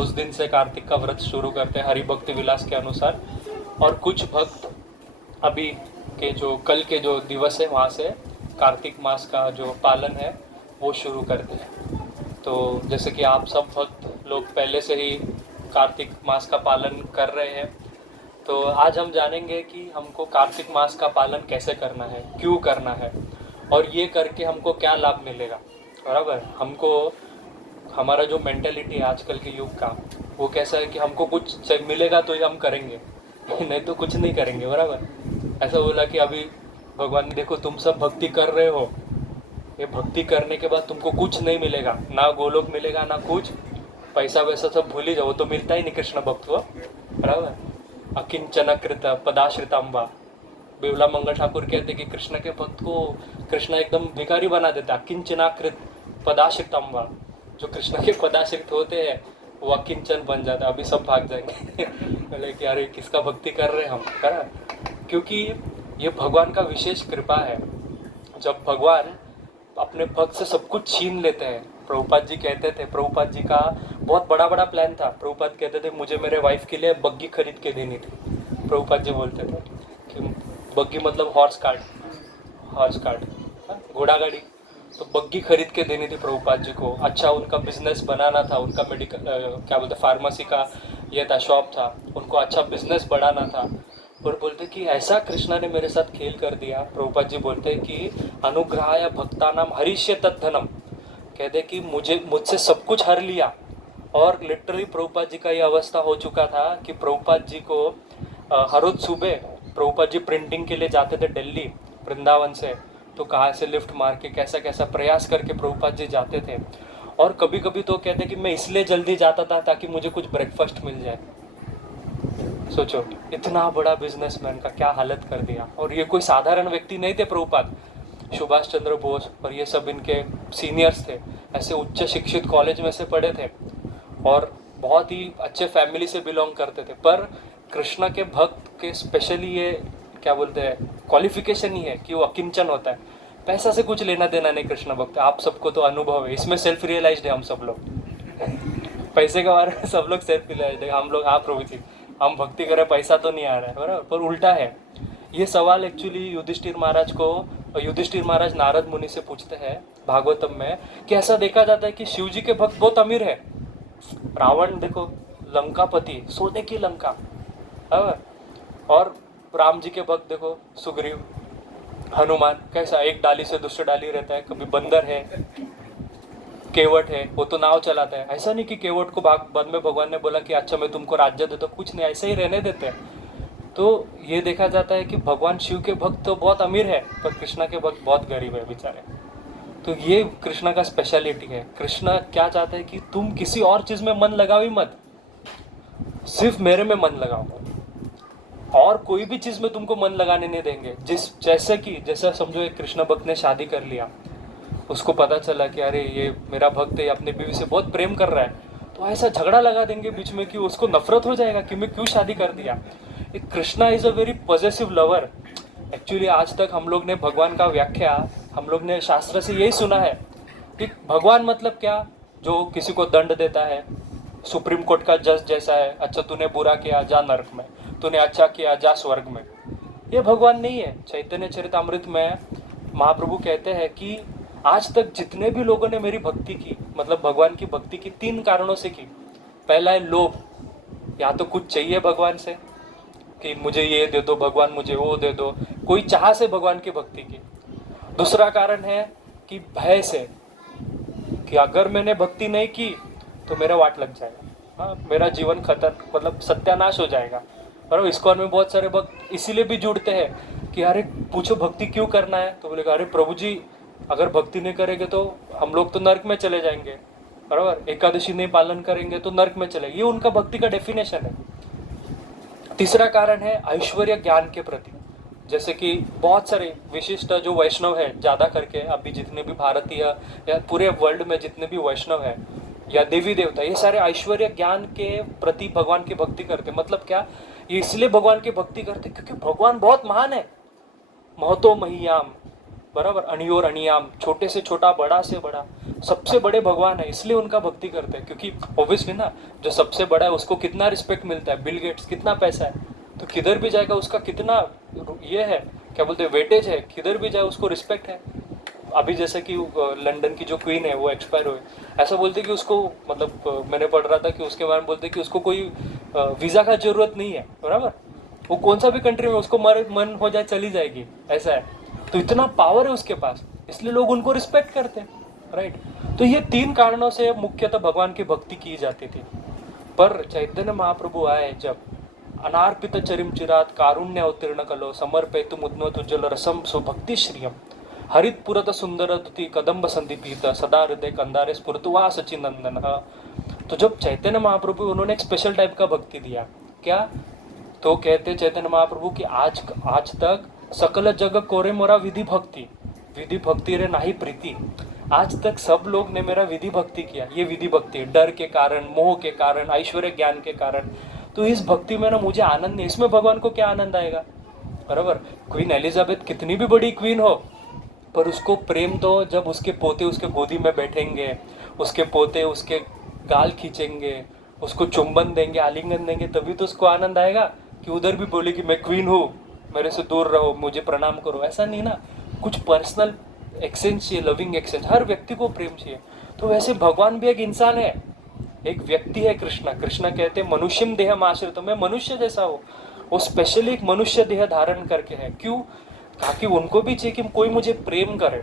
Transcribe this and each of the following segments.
उस दिन से कार्तिक का व्रत शुरू करते हैं हरि भक्ति विलास के अनुसार। और कुछ भक्त अभी के जो कल के जो दिवस है वहाँ से कार्तिक मास का जो पालन है वो शुरू करते हैं। तो जैसे कि आप सब भक्त लोग पहले से ही कार्तिक मास का पालन कर रहे हैं, तो आज हम जानेंगे कि हमको कार्तिक मास का पालन कैसे करना है, क्यों करना है, और ये करके हमको क्या लाभ मिलेगा। बराबर, हमको हमारा जो मेंटेलिटी है आजकल के युग का वो कैसा है कि हमको कुछ मिलेगा तो ही हम करेंगे, नहीं तो कुछ नहीं करेंगे। बराबर, ऐसा बोला कि अभी भगवान ने देखो तुम सब भक्ति कर रहे हो, ये भक्ति करने के बाद तुमको कुछ नहीं मिलेगा, ना गोलोक मिलेगा ना कुछ, पैसा वैसा सब भूल ही जाओ, तो मिलता ही नहीं कृष्ण भक्त को। बराबर, अकिंचन कृत पदाश्रिताम्बा, बिरला मंगल ठाकुर कहते कि कृष्ण के भक्त को कृष्ण एकदम भिखारी बना देता। अकिंचनाकृत पदाश्रिताम्बा, जो कृष्ण के पदाश्रित होते हैं वो अकिंचन बन जाता। अभी सब भाग जाएंगे बोले कि अरे किसका भक्ति कर रहे हैं हम, है, क्योंकि ये भगवान का विशेष कृपा है। जब भगवान अपने भक्त से सब कुछ छीन लेते हैं, प्रभुपाद जी कहते थे, प्रभुपाद जी का बहुत बड़ा बड़ा प्लान था। प्रभुपाद कहते थे मुझे मेरे वाइफ के लिए बग्गी खरीद के देनी थी। प्रभुपाद जी बोलते थे कि बग्गी मतलब हॉर्स कार्ट, घोड़ा गाड़ी, तो बग्गी खरीद के देनी थी प्रभुपाद जी को। अच्छा उनका बिजनेस बनाना था, उनका मेडिकल क्या बोलते फार्मेसी का ये था, शॉप था, उनको अच्छा बिजनेस बढ़ाना था। और बोलते कि ऐसा कृष्णा ने मेरे साथ खेल कर दिया। प्रभुपाद जी बोलते हैं कि अनुग्रहाय भक्तानाम हरिष्य तद्धनम, कहते कि मुझसे सब कुछ हर लिया। और लिटरली प्रभुपाद जी का ये अवस्था हो चुका था कि प्रभुपाद जी को हर रोज सुबह प्रभुपाद जी प्रिंटिंग के लिए जाते थे दिल्ली वृंदावन से, तो कहाँ से लिफ्ट मार के कैसा कैसा प्रयास करके प्रभुपाद जी जाते थे। और कभी कभी तो कहते कि मैं इसलिए जल्दी जाता था ताकि मुझे कुछ ब्रेकफास्ट मिल जाए। सोचो इतना बड़ा बिजनेसमैन का क्या हालत कर दिया। और ये कोई साधारण व्यक्ति नहीं थे प्रभुपाद, सुभाष चंद्र बोस और ये सब इनके सीनियर्स थे, ऐसे उच्च शिक्षित कॉलेज में से पढ़े थे और बहुत ही अच्छे फैमिली से बिलोंग करते थे। पर कृष्ण के भक्त के स्पेशली ये क्या बोलते हैं क्वालिफिकेशन ही है कि वो अकिंचन होता है, पैसा से कुछ लेना देना नहीं कृष्ण भक्त। आप सबको तो अनुभव है, इसमें सेल्फ रियलाइज्ड है हम सब लोग पैसे के बारे में सब लोग सेल्फ रियलाइज्ड है। हम लोग हाँ प्रभु जी हम भक्ति करें पैसा तो नहीं आ रहा है, बराबर, पर उल्टा है। ये सवाल एक्चुअली युधिष्ठिर महाराज को, युधिष्ठिर महाराज नारद मुनि से पूछते हैं भागवतम में कि ऐसा देखा जाता है कि शिव जी के भक्त बहुत अमीर है। रावण देखो लंकापति, सोने की लंका, और राम जी के भक्त देखो सुग्रीव, हनुमान कैसा एक डाली से दूसरी डाली रहता है, कभी बंदर है, केवट है वो तो नाव चलाता है। ऐसा नहीं कि केवट को बाद में भगवान ने बोला कि अच्छा मैं तुमको राज्य देता हूँ, कुछ नहीं, ऐसे ही रहने देते हैं। तो ये देखा जाता है कि भगवान शिव के भक्त तो बहुत अमीर है पर कृष्णा के भक्त बहुत गरीब है बेचारे। तो ये कृष्णा का स्पेशलिटी है। कृष्णा क्या चाहते हैं कि तुम किसी और चीज में मन लगाओ ही मत, सिर्फ मेरे में मन लगाओ, और कोई भी चीज में तुमको मन लगाने नहीं देंगे। जैसा समझो एक कृष्ण भक्त ने शादी कर लिया, उसको पता चला कि अरे ये मेरा भक्त है अपनी बीवी से बहुत प्रेम कर रहा है, तो ऐसा झगड़ा लगा देंगे बीच में कि उसको नफरत हो जाएगा कि मैं क्यों शादी कर दिया। Krishna is a very positive lover. Actually आज तक हम लोग ने भगवान का व्याख्या, हम लोग ने शास्त्र से यही सुना है कि भगवान मतलब क्या, जो किसी को दंड देता है, सुप्रीम कोर्ट का जज जैसा है, अच्छा तूने बुरा किया जा नरक में, तूने अच्छा किया जा स्वर्ग में। ये भगवान नहीं है। चैतन्य चरितामृत में महाप्रभु कहते हैं कि आज तक जितने भी लोगों ने मेरी भक्ति की, मतलब भगवान की भक्ति की, 3 कारणों से की। पहला है लोभ, या तो कुछ चाहिए भगवान से कि मुझे ये दे दो भगवान, मुझे वो दे दो, कोई चाह से भगवान की भक्ति की। दूसरा कारण है कि भय से, कि अगर मैंने भक्ति नहीं की तो मेरा वाट लग जाएगा, हाँ मेरा जीवन खतर मतलब सत्यानाश हो जाएगा। और इस्कॉन में बहुत सारे भक्त इसीलिए भी जुड़ते हैं कि अरे पूछो भक्ति क्यों करना है, तो बोलेगा अरे प्रभु जी अगर भक्ति नहीं करेंगे तो हम लोग तो नर्क में चले जाएंगे, बराबर, एकादशी नहीं पालन करेंगे तो नर्क में चले, ये उनका भक्ति का डेफिनेशन है। तीसरा कारण है ऐश्वर्य ज्ञान के प्रति, जैसे कि बहुत सारे विशिष्ट जो वैष्णव है ज़्यादा करके, अभी जितने भी भारतीय या पूरे वर्ल्ड में जितने भी वैष्णव है या देवी देवता, ये सारे ऐश्वर्य ज्ञान के प्रति भगवान की भक्ति करते। मतलब क्या, ये इसलिए भगवान की भक्ति करते क्योंकि भगवान बहुत महान है। महतो महियाम, बराबर, अनियोर अनियाम, छोटे से छोटा, बड़ा से बड़ा, सबसे बड़े भगवान है, इसलिए उनका भक्ति करते हैं। क्योंकि ऑब्वियसली ना, जो सबसे बड़ा है उसको कितना रिस्पेक्ट मिलता है, बिल गेट्स कितना पैसा है, तो किधर भी जाएगा उसका कितना ये है, क्या बोलते हैं, वेटेज है, किधर भी जाए उसको रिस्पेक्ट है। अभी जैसे कि लंदन की जो क्वीन है वो एक्सपायर हुई, ऐसा बोलते कि उसको, मतलब मैंने पढ़ रहा था कि उसके बारे में बोलते कि उसको कोई वीज़ा का जरूरत नहीं है, बराबर, वो कौन सा भी कंट्री में उसको मन हो जाए चली जाएगी, ऐसा है। तो इतना पावर है उसके पास, इसलिए लोग उनको रिस्पेक्ट करते हैं, राइट। तो ये 3 कारणों से मुख्यतः भगवान की भक्ति की जाती थी। पर चैतन्य महाप्रभु आए जब, अनार्पित चरिम चिरात कारुण्य अवतीर्ण कलो समर्पयतु मुद्मत उज्ज्वल रसम सुभक्ति श्रियम हरित पुरत सुंदर दुति कदम्ब संदीपित सदा हृदय कंदारे स्फुरतुवा सचिनंदन। तो जब चैतन्य महाप्रभु, उन्होंने एक स्पेशल टाइप का भक्ति दिया, क्या, तो कहते चैतन्य महाप्रभु कि आज तक सकल जग कोरे मोरा विधि भक्ति रे नाही प्रीति। आज तक सब लोग ने मेरा विधि भक्ति किया, ये विधि भक्ति डर के कारण, मोह के कारण, ऐश्वर्य ज्ञान के कारण, तो इस भक्ति में ना मुझे आनंद नहीं, इसमें भगवान को क्या आनंद आएगा, बराबर। क्वीन एलिजाबेथ कितनी भी बड़ी क्वीन हो, पर उसको प्रेम तो जब उसके पोते उसके गोदी में बैठेंगे, उसके पोते उसके गाल खींचेंगे, उसको चुंबन देंगे, आलिंगन देंगे, तभी तो उसको आनंद आएगा। कि उधर भी बोले कि मैं क्वीन हूँ, मेरे से दूर रहो, मुझे प्रणाम करो, ऐसा नहीं ना। कुछ पर्सनल एक्सचेंज चाहिए, लविंग एक्सचेंज, हर व्यक्ति को प्रेम चाहिए। तो वैसे भगवान भी एक इंसान है, एक व्यक्ति है। कृष्णा कहते हैं मनुष्यम देह आश्रित, तो मैं मनुष्य जैसा हूँ, वो स्पेशली एक मनुष्य देह धारण करके है। क्यों, ताकि उनको भी चाहिए कि कोई मुझे प्रेम करे।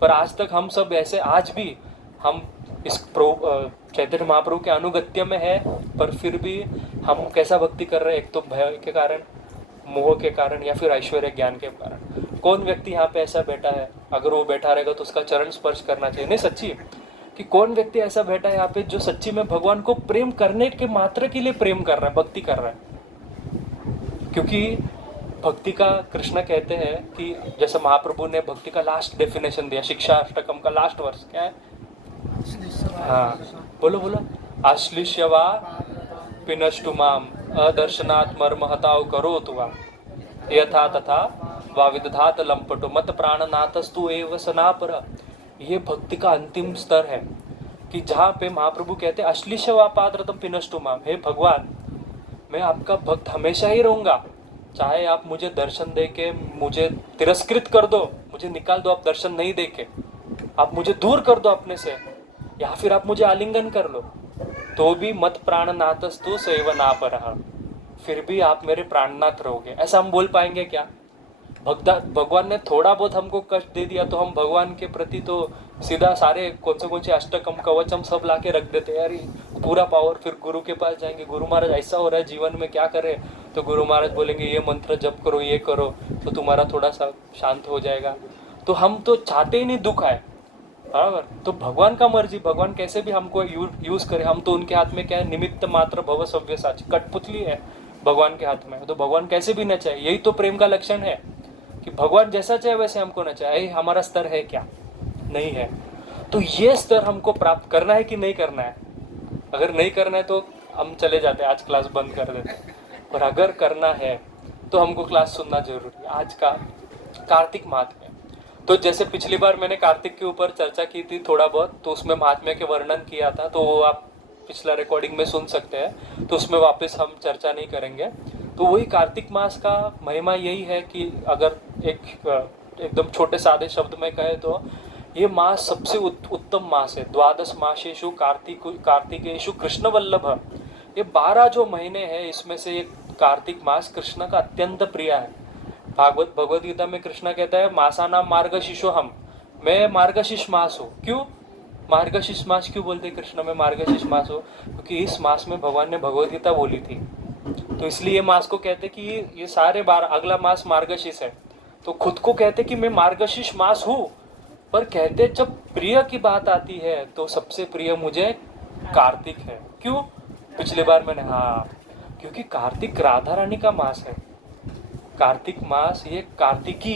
पर आज तक हम सब ऐसे, आज भी हम इस चैतन्य महाप्रभु के अनुगत्य में है, पर फिर भी हम कैसा भक्ति कर रहे हैं, एक तो भय के कारण, मोह के कारण, या फिर ऐश्वर्य ज्ञान के कारण। कौन व्यक्ति यहाँ पे ऐसा बैठा है, अगर वो बैठा रहेगा तो उसका चरण स्पर्श करना चाहिए, नहीं सच्ची, कि कौन व्यक्ति ऐसा बैठा है यहाँ पे जो सच्ची में भगवान को प्रेम करने के मात्र के लिए प्रेम कर रहा है, भक्ति कर रहा है। क्योंकि भक्ति का, कृष्ण कहते हैं कि जैसे महाप्रभु ने भक्ति का लास्ट डेफिनेशन दिया, शिक्षा अष्टकम का लास्ट वर्ष क्या है, हाँ बोलो बोलो, आश्लिष्यवा पिनष्टुमाम अदर्शनात् मर्म हताव करो तुवा यथा तथा वाविदधात लंपटो मत प्राणनाथस्तु एव सनापर। ये भक्ति का अंतिम स्तर है कि जहाँ पे महाप्रभु कहते हैं अश्लीषवा पात्रतम पिनष्टुमाम, हे भगवान मैं आपका भक्त हमेशा ही रहूंगा, चाहे आप मुझे दर्शन दे के मुझे तिरस्कृत कर दो, मुझे निकाल दो, आप दर्शन नहीं दे के, आप मुझे दूर कर दो अपने से, या फिर आप मुझे आलिंगन कर लो, तो भी मत प्राणनाथस्तु सैव नापरः, फिर भी आप मेरे प्राणनाथ रहोगे। ऐसा हम बोल पाएंगे क्या? भगवान ने थोड़ा बहुत हमको कष्ट दे दिया तो हम भगवान के प्रति तो सीधा सारे कौन से अष्टकम कवचम सब ला के रख देते हैं, यार पूरा पावर। फिर गुरु के पास जाएंगे, गुरु महाराज ऐसा हो रहा है जीवन में, क्या करें? तो गुरु महाराज बोलेंगे ये मंत्र जप करो, ये करो, तो तुम्हारा थोड़ा सा शांत हो जाएगा। तो हम तो चाहते ही नहीं दुख आए, बराबर। तो भगवान का मर्जी, भगवान कैसे भी हमको यूज करे, हम तो उनके हाथ में क्या है, निमित्त मात्र भव सव्यसाची, कठपुतली है भगवान के हाथ में। तो भगवान कैसे भी नचाए, यही तो प्रेम का लक्षण है कि भगवान जैसा चाहे वैसे हमको नचाए। हमारा स्तर है क्या? नहीं है। तो ये स्तर हमको प्राप्त करना है कि नहीं करना है? अगर नहीं करना है तो हम चले जाते हैं, आज क्लास बंद कर देते हैं। पर अगर करना है तो हमको क्लास सुनना जरूरी है। आज का कार्तिक महात्म्य, तो जैसे पिछली बार मैंने कार्तिक के ऊपर चर्चा की थी थोड़ा बहुत, तो उसमें महात्म्य के वर्णन किया था, तो वो आप पिछला रिकॉर्डिंग में सुन सकते हैं, तो उसमें वापस हम चर्चा नहीं करेंगे। तो वही कार्तिक मास का महिमा यही है कि अगर एकदम छोटे सादे शब्द में कहे तो ये मास सबसे उत्तम मास है। द्वादश मासेषु कार्तिकेषु कृष्ण वल्लभ। ये 12 जो महीने हैं इसमें से ये कार्तिक मास कृष्ण का अत्यंत प्रिय है। भगवत गीता में कृष्ण कहता है मासा नाम मार्गशीर्षो हम, मैं मार्गशीर्ष मास हूँ। क्यों मार्गशीर्ष मास क्यों बोलते कृष्ण में मार्गशीर्ष मास हो? क्योंकि इस मास में भगवान ने भगवत गीता बोली थी, तो इसलिए ये मास को कहते कि ये सारे 12, अगला मास मार्गशीर्ष है। तो खुद को कहते कि मैं मार्गशीर्ष मास हूँ, पर कहते जब प्रिय की बात आती है तो सबसे प्रिय मुझे कार्तिक है। क्यों? पिछली बार मैंने, हाँ, क्योंकि कार्तिक राधा रानी का मास है। कार्तिक मास ये कार्तिकी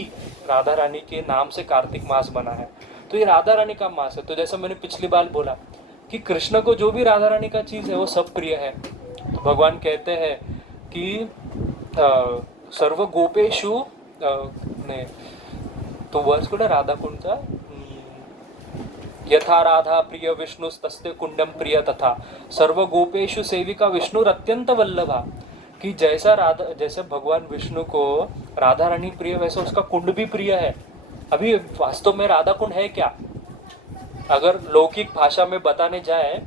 राधा रानी के नाम से कार्तिक मास बना है, तो ये राधा रानी का मास है। तो जैसा मैंने पिछली बार बोला कि कृष्ण को जो भी राधा रानी का चीज है वो सब प्रिय है। तो भगवान कहते हैं कि सर्व गोपेशु तो वर्स कुठे राधाकुंडचा, यथा राधा प्रिय विष्णु तस्ते कुंडम प्रिय तथा सर्व गोपेशु सेविका विष्णु अत्यंत वल्लभा, कि जैसे भगवान विष्णु को राधा रानी प्रिय वैसे उसका कुंड भी प्रिय है। अभी वास्तव में राधा कुंड है क्या? अगर लौकिक भाषा में बताने जाए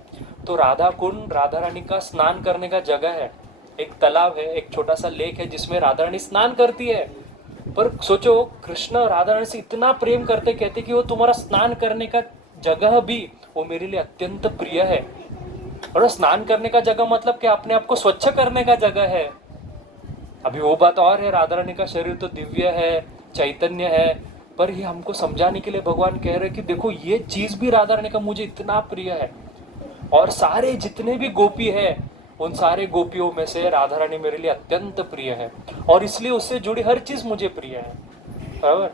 तो राधा कुंड राधा रानी का स्नान करने का जगह है, एक तालाब है, एक छोटा सा लेक है जिसमें राधा रानी स्नान करती है। पर सोचो, कृष्ण राधा रानी से इतना प्रेम करते, कहते कि वो तुम्हारा स्नान करने का जगह भी वो मेरे लिए अत्यंत प्रिय है। और स्नान करने का जगह मतलब कि अपने आप को स्वच्छ करने का जगह है। अभी वो बात और है, राधा रानी का शरीर तो दिव्य है, चैतन्य है, पर ये हमको समझाने के लिए भगवान कह रहे कि देखो ये चीज भी राधा रानी का मुझे इतना प्रिय है। और सारे जितने भी गोपी है उन सारे गोपियों में से राधा रानी मेरे लिए अत्यंत प्रिय है, और इसलिए उससे जुड़ी हर चीज मुझे प्रिय है। बराबर।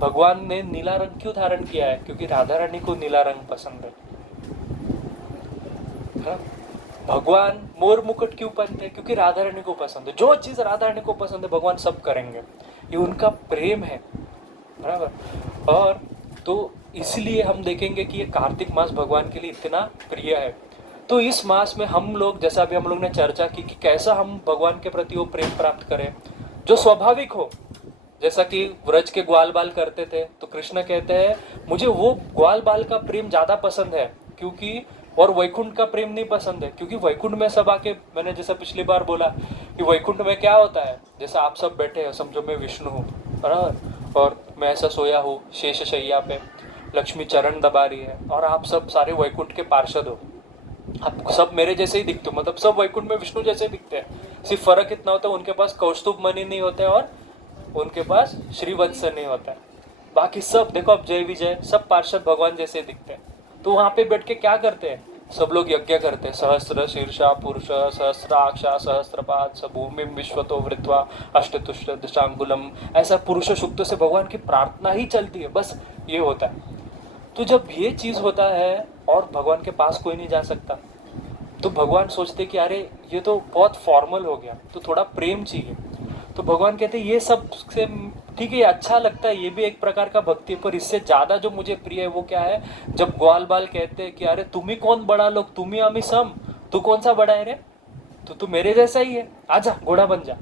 भगवान ने नीला रंग क्यों धारण किया है? क्योंकि राधा रानी को नीला रंग पसंद है। भगवान मोर मुकुट क्यों पहनते हैं? क्योंकि राधा रानी को पसंद है। जो चीज राधा रानी को पसंद है भगवान सब करेंगे, ये उनका प्रेम है। बराबर। और तो इसलिए हम देखेंगे कि ये कार्तिक मास भगवान के लिए इतना प्रिय है। तो इस मास में हम लोग, जैसा अभी हम लोग ने चर्चा की कि कैसा हम भगवान के प्रति वो प्रेम प्राप्त करें जो स्वाभाविक हो। जैसा कि व्रज के ग्वाल बाल करते थे, तो कृष्ण कहते हैं मुझे वो ग्वाल बाल का प्रेम ज्यादा पसंद है, क्योंकि और वैकुंठ का प्रेम नहीं पसंद है। क्योंकि वैकुंठ में सब आके, मैंने जैसा पिछली बार बोला कि वैकुंठ में क्या होता है, जैसा आप सब बैठे हैं, समझो मैं विष्णु हूँ, बराबर, और मैं ऐसा सोया हूँ शेष शैया पे, लक्ष्मी चरण दबा रही है, और आप सब सारे वैकुंठ के पार्षद हो, आप सब मेरे जैसे ही दिखते हो, मतलब सब वैकुंठ में विष्णु जैसे दिखते हैं। सिर्फ फर्क इतना होता है उनके पास कौस्तुभ मणि नहीं होते और उनके पास श्रीवत्स नहीं होता है। बाकी सब देखो, अब जय विजय सब पार्षद भगवान जैसे दिखते हैं। तो वहां पे बैठ के क्या करते हैं? सब लोग यज्ञ करते हैं। सहस्र शीर्षा पुरुष सहस्राक्षा सहस्रपाद स भूमि विश्वतो वृत्वा अष्टतुष्ट दशांगुलम, ऐसा पुरुष सूक्त से भगवान की प्रार्थना ही चलती है, बस ये होता है। तो जब ये चीज होता है और भगवान के पास कोई नहीं जा सकता, तो भगवान सोचते कि अरे ये तो बहुत फॉर्मल हो गया, तो थोड़ा प्रेम चाहिए। तो भगवान कहते ये सब से ठीक है, अच्छा लगता है, ये भी एक प्रकार का भक्ति है, पर इससे ज्यादा जो मुझे प्रिय है वो क्या है? जब ग्वाल बाल कहते हैं कि अरे तुम्ही कौन बड़ा लोग, तुम्ही आमी सम, तू कौन सा बड़ा है रे, तो तू मेरे जैसा ही है, आजा घोड़ा बन जा।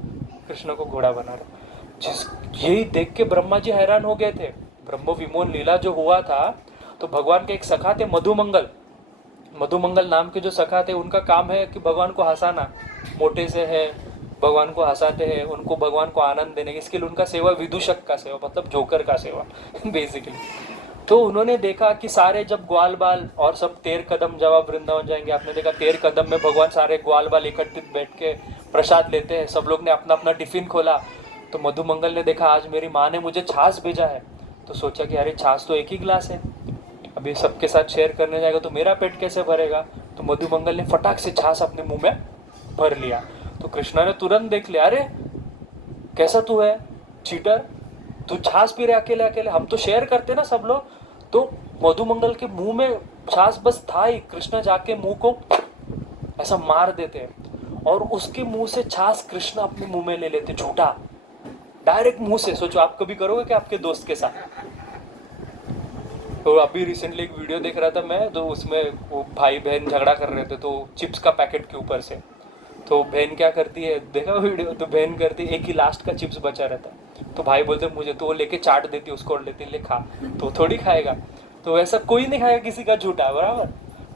कृष्ण को घोड़ा बना रहा। जिस यही देख के ब्रह्मा जी हैरान हो गए थे। ब्रह्म विमोचन लीला जो हुआ था, तो भगवान के एक सखा थे मधुमंगल, मधुमंगल नाम के जो सखा थे, उनका काम है कि भगवान को हंसाना, मोटे से है, भगवान को हंसाते हैं, उनको भगवान को आनंद देने के, इसके लिए उनका सेवा विदूषक का सेवा, मतलब जोकर का सेवा बेसिकली। तो उन्होंने देखा कि सारे जब ग्वाल बाल और सब 13 कदम जब आप वृंदावन जाएंगे, आपने देखा 13 कदम में भगवान सारे ग्वाल बाल इकट्ठित बैठ के प्रसाद लेते हैं। सब लोग ने अपना अपना टिफिन खोला। तो मधुमंगल ने देखा आज मेरी माँ ने मुझे छाछ भेजा है, तो सोचा कि अरे छाछ तो एक ही गिलास है, अभी सबके साथ शेयर करने जाएगा तो मेरा पेट कैसे भरेगा। तो मधुमंगल ने फटाक से छाछ अपने मुंह में भर लिया। तो कृष्णा ने तुरंत देख लिया, अरे कैसा तू है चीटर, तू छाछ पी रहे अकेले अकेले, हम तो शेयर करते ना सब लोग। तो मधुमंगल के मुंह में छाछ बस था ही, कृष्णा जाके मुंह को ऐसा मार देते हैं और उसके मुंह से छाछ कृष्णा अपने मुंह में ले लेते, झूठा, डायरेक्ट मुंह से। सोचो आप कभी करोगे क्या आपके दोस्त के साथ? तो अभी रिसेंटली एक वीडियो देख रहा था मैं, तो उसमें वो भाई बहन झगड़ा कर रहे थे, तो चिप्स का पैकेट के ऊपर से, तो बहन क्या करती है, देखा वीडियो, तो बहन करती है एक ही लास्ट का चिप्स बचा रहता है, तो भाई बोलते मुझे, तो वो लेके चाट देती है उसको और लेती ले खा, तो थोड़ी खाएगा। तो ऐसा कोई नहीं खाएगा किसी का झूठा, बराबर।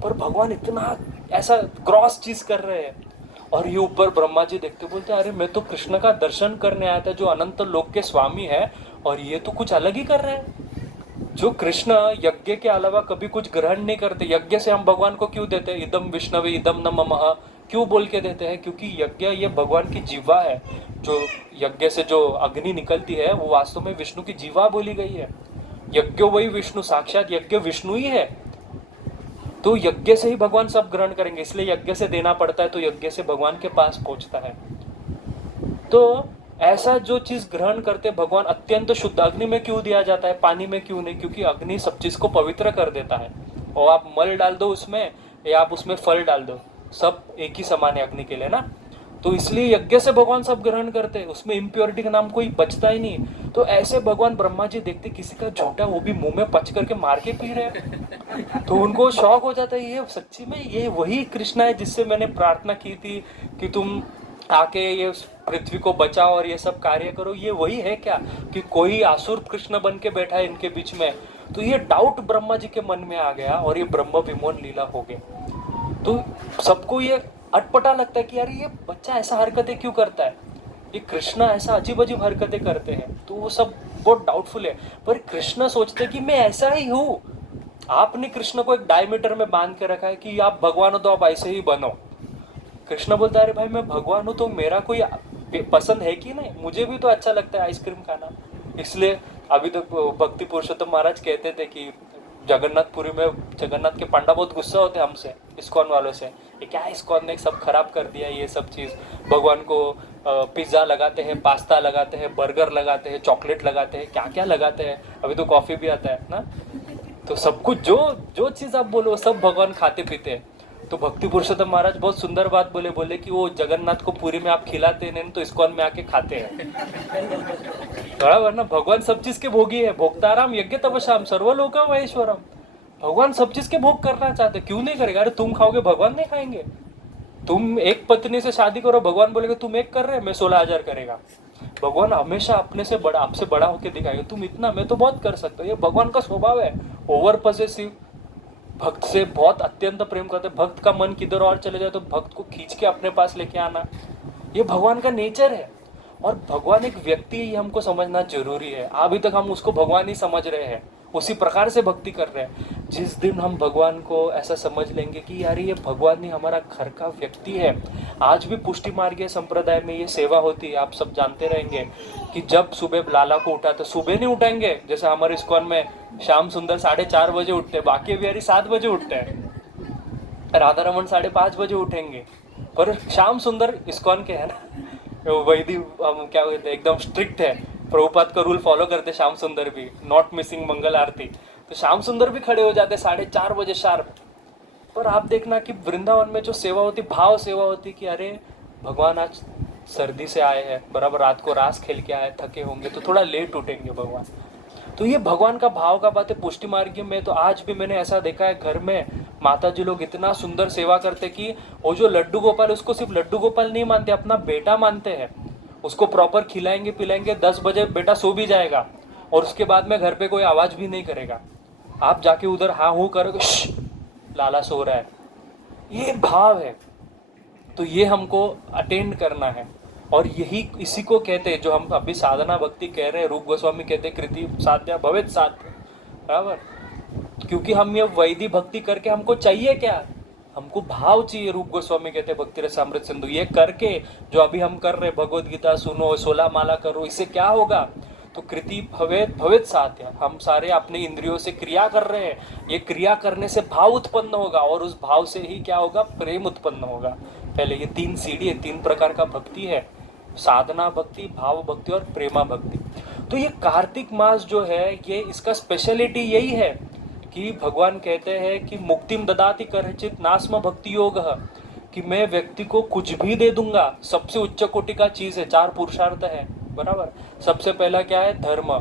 पर भगवान इतना ऐसा क्रॉस चीज कर रहे हैं। और ये ऊपर ब्रह्मा जी देखते बोलते अरे मैं तो कृष्ण का दर्शन करने आया था जो अनंत लोक के स्वामी है, और ये तो कुछ अलग ही कर रहे हैं। जो कृष्ण यज्ञ के अलावा कभी कुछ ग्रहण नहीं करते, यज्ञ से हम भगवान को क्यों देते हैं, इदम विष्णवे इदम न ममः क्यों बोल के देते हैं? क्योंकि यज्ञ ये भगवान की जीवा है। जो यज्ञ से जो अग्नि निकलती है वो वास्तव में विष्णु की जीवा बोली गई है। यज्ञ वही विष्णु, साक्षात यज्ञ विष्णु ही है। तो यज्ञ से ही भगवान सब ग्रहण करेंगे, इसलिए यज्ञ से देना पड़ता है, तो यज्ञ से भगवान के पास पहुंचता है। तो ऐसा जो चीज ग्रहण करते भगवान अत्यंत शुद्ध, अग्नि में क्यों दिया जाता है, पानी में क्यों नहीं? क्योंकि अग्नि सब चीज को पवित्र कर देता है। और आप मल डाल दो उसमें या आप उसमें फल डाल दो, सब एक ही समान है अग्नि के लिए ना। तो इसलिए यज्ञ से भगवान सब ग्रहण करते हैं, उसमें इम्प्योरिटी का नाम कोई बचता ही नहीं। तो ऐसे भगवान ब्रह्मा जी देखते किसी का झूठा वो भी मुंह में पच करके मार के पी रहे हैं, तो उनको शौक हो जाता है, ये सच्ची में ये वही कृष्णा है जिससे मैंने प्रार्थना की थी कि तुम आके ये पृथ्वी को बचाओ और ये सब कार्य करो, ये वही है क्या कि कोई आसुर कृष्ण बन के बैठा है इनके बीच में। तो ये डाउट ब्रह्मा जी के मन में आ गया और ये ब्रह्म विमोहन लीला हो गई। तो सबको ये अटपटा लगता है कि यार ये बच्चा ऐसा हरकतें क्यों करता है, ये कृष्णा ऐसा अजीब अजीब हरकतें करते हैं, तो वो सब बहुत डाउटफुल है। पर कृष्ण सोचते कि मैं ऐसा ही हूँ। आपने कृष्ण को एक डायमीटर में बांध के रखा है कि आप भगवान हो तो आप ऐसे ही बनो। कृष्ण बोलता है अरे भाई मैं भगवान हूँ तो मेरा कोई पसंद है कि नहीं, मुझे भी तो अच्छा लगता है आइसक्रीम खाना। इसलिए अभी तो भक्ति पुरुषोत्तम महाराज कहते थे कि जगन्नाथपुरी में जगन्नाथ के पंडा बहुत गुस्सा होते हैं हमसे, इस्कॉन वालों से, ये क्या इस्कॉन ने सब खराब कर दिया ये सब चीज़। भगवान को पिज्ज़ा लगाते हैं, पास्ता लगाते हैं, बर्गर लगाते हैं, चॉकलेट लगाते हैं, क्या क्या लगाते हैं, अभी तो कॉफ़ी भी आता है ना। तो सब कुछ जो जो चीज़ आप बोलो सब भगवान खाते पीते हैं। तो भक्ति पुरुषोत्तम महाराज बहुत सुंदर बात बोले कि वो जगन्नाथ को पूरी में आप खिलाते नहीं तो इस्कॉन में आके खाते हैं, बराबर ना। भगवान सब चीज के भोगी है, भोक्ताराम यज्ञ तपस्याम सर्वलोकम महेश्वरम। भगवान सब चीज के भोग करना चाहते, क्यों नहीं करेगा। अरे तुम खाओगे भगवान नहीं खाएंगे। तुम एक पत्नी से शादी करो, भगवान बोलेगा तुम एक कर रहे मैं 16,000 करेगा। भगवान हमेशा अपने से बड़ा, आपसे बड़ा होकर दिखाएगा, तुम इतना मैं तो बहुत कर सकता हूँ। ये भगवान का स्वभाव है, ओवर पॉसेसिव। भक्त से बहुत अत्यंत प्रेम करते, भक्त का मन किधर और चले जाए तो भक्त को खींच के अपने पास लेके आना, ये भगवान का नेचर है। और भगवान एक व्यक्ति ही हमको समझना जरूरी है। अभी तक हम उसको भगवान ही समझ रहे हैं, उसी प्रकार से भक्ति कर रहे हैं। जिस दिन हम भगवान को ऐसा समझ लेंगे कि यार ये भगवान ही हमारा घर का व्यक्ति है। आज भी पुष्टि मार्गीय संप्रदाय में ये सेवा होती है, आप सब जानते रहेंगे कि जब सुबह लाला को उठा तो सुबह नहीं उठाएंगे, जैसे हमारे इस्कॉन में श्याम सुंदर 4:30 बजे उठते हैं, बाकी बिहारी 7 बजे उठते हैं, राधा रमन 5:30 बजे उठेंगे। पर श्याम सुंदर इस्कॉन के है ना, वैदी हम क्या कहते हैं एकदम स्ट्रिक्ट है, प्रभुपाद का रूल फॉलो करते श्याम सुंदर भी, नॉट मिसिंग मंगल आरती। तो श्याम सुंदर भी खड़े हो जाते 4:30 बजे शार्प। पर आप देखना कि वृंदावन में जो सेवा होती, भाव सेवा होती कि अरे भगवान आज सर्दी से आए हैं, बराबर रात को रास खेल के आए, थके होंगे तो थोड़ा लेट उठेंगे भगवान। तो ये भगवान का भाव का बात है। पुष्टि मार्गी में तो आज भी मैंने ऐसा देखा है, घर में माता जी लोग इतना सुंदर सेवा करते कि वो जो लड्डू गोपाल, उसको सिर्फ लड्डू गोपाल नहीं मानते, अपना बेटा मानते हैं। उसको प्रॉपर खिलाएंगे पिलाएंगे, 10 बजे बेटा सो भी जाएगा और उसके बाद में घर पे कोई आवाज भी नहीं करेगा। आप जाके उधर हाँ हूँ करोगे, लाला सो रहा है, ये भाव है। तो ये हमको अटेंड करना है। और यही इसी को कहते हैं जो हम अभी साधना भक्ति कह रहे हैं, रूप गोस्वामी कहते हैं कृति साध्या भवेत साध्य, बराबर। क्योंकि हम ये वैदिक भक्ति करके हमको चाहिए क्या, हमको भाव चाहिए। रूप गोस्वामी कहते हैं भक्ति रसामृत सिंधु, ये करके जो अभी हम कर रहे हैं, भगवद गीता सुनो, 16 माला करो, इससे क्या होगा। तो कृति भवेत भवेत साध्य, हम सारे अपने इंद्रियों से क्रिया कर रहे हैं, ये क्रिया करने से भाव उत्पन्न होगा और उस भाव से ही क्या होगा, प्रेम उत्पन्न होगा। पहले ये 3 सीढ़ी है, 3 प्रकार का भक्ति है, साधना भक्ति, भाव भक्ति और प्रेमा भक्ति। तो ये कार्तिक मास जो है, ये इसका स्पेशलिटी यही है कि भगवान कहते हैं कि मुक्तिम ददाति करचित नास्म भक्ति योग, कि मैं व्यक्ति को कुछ भी दे दूंगा। सबसे उच्च कोटि का चीज है, 4 पुरुषार्थ है, बराबर। सबसे पहला क्या है, धर्म।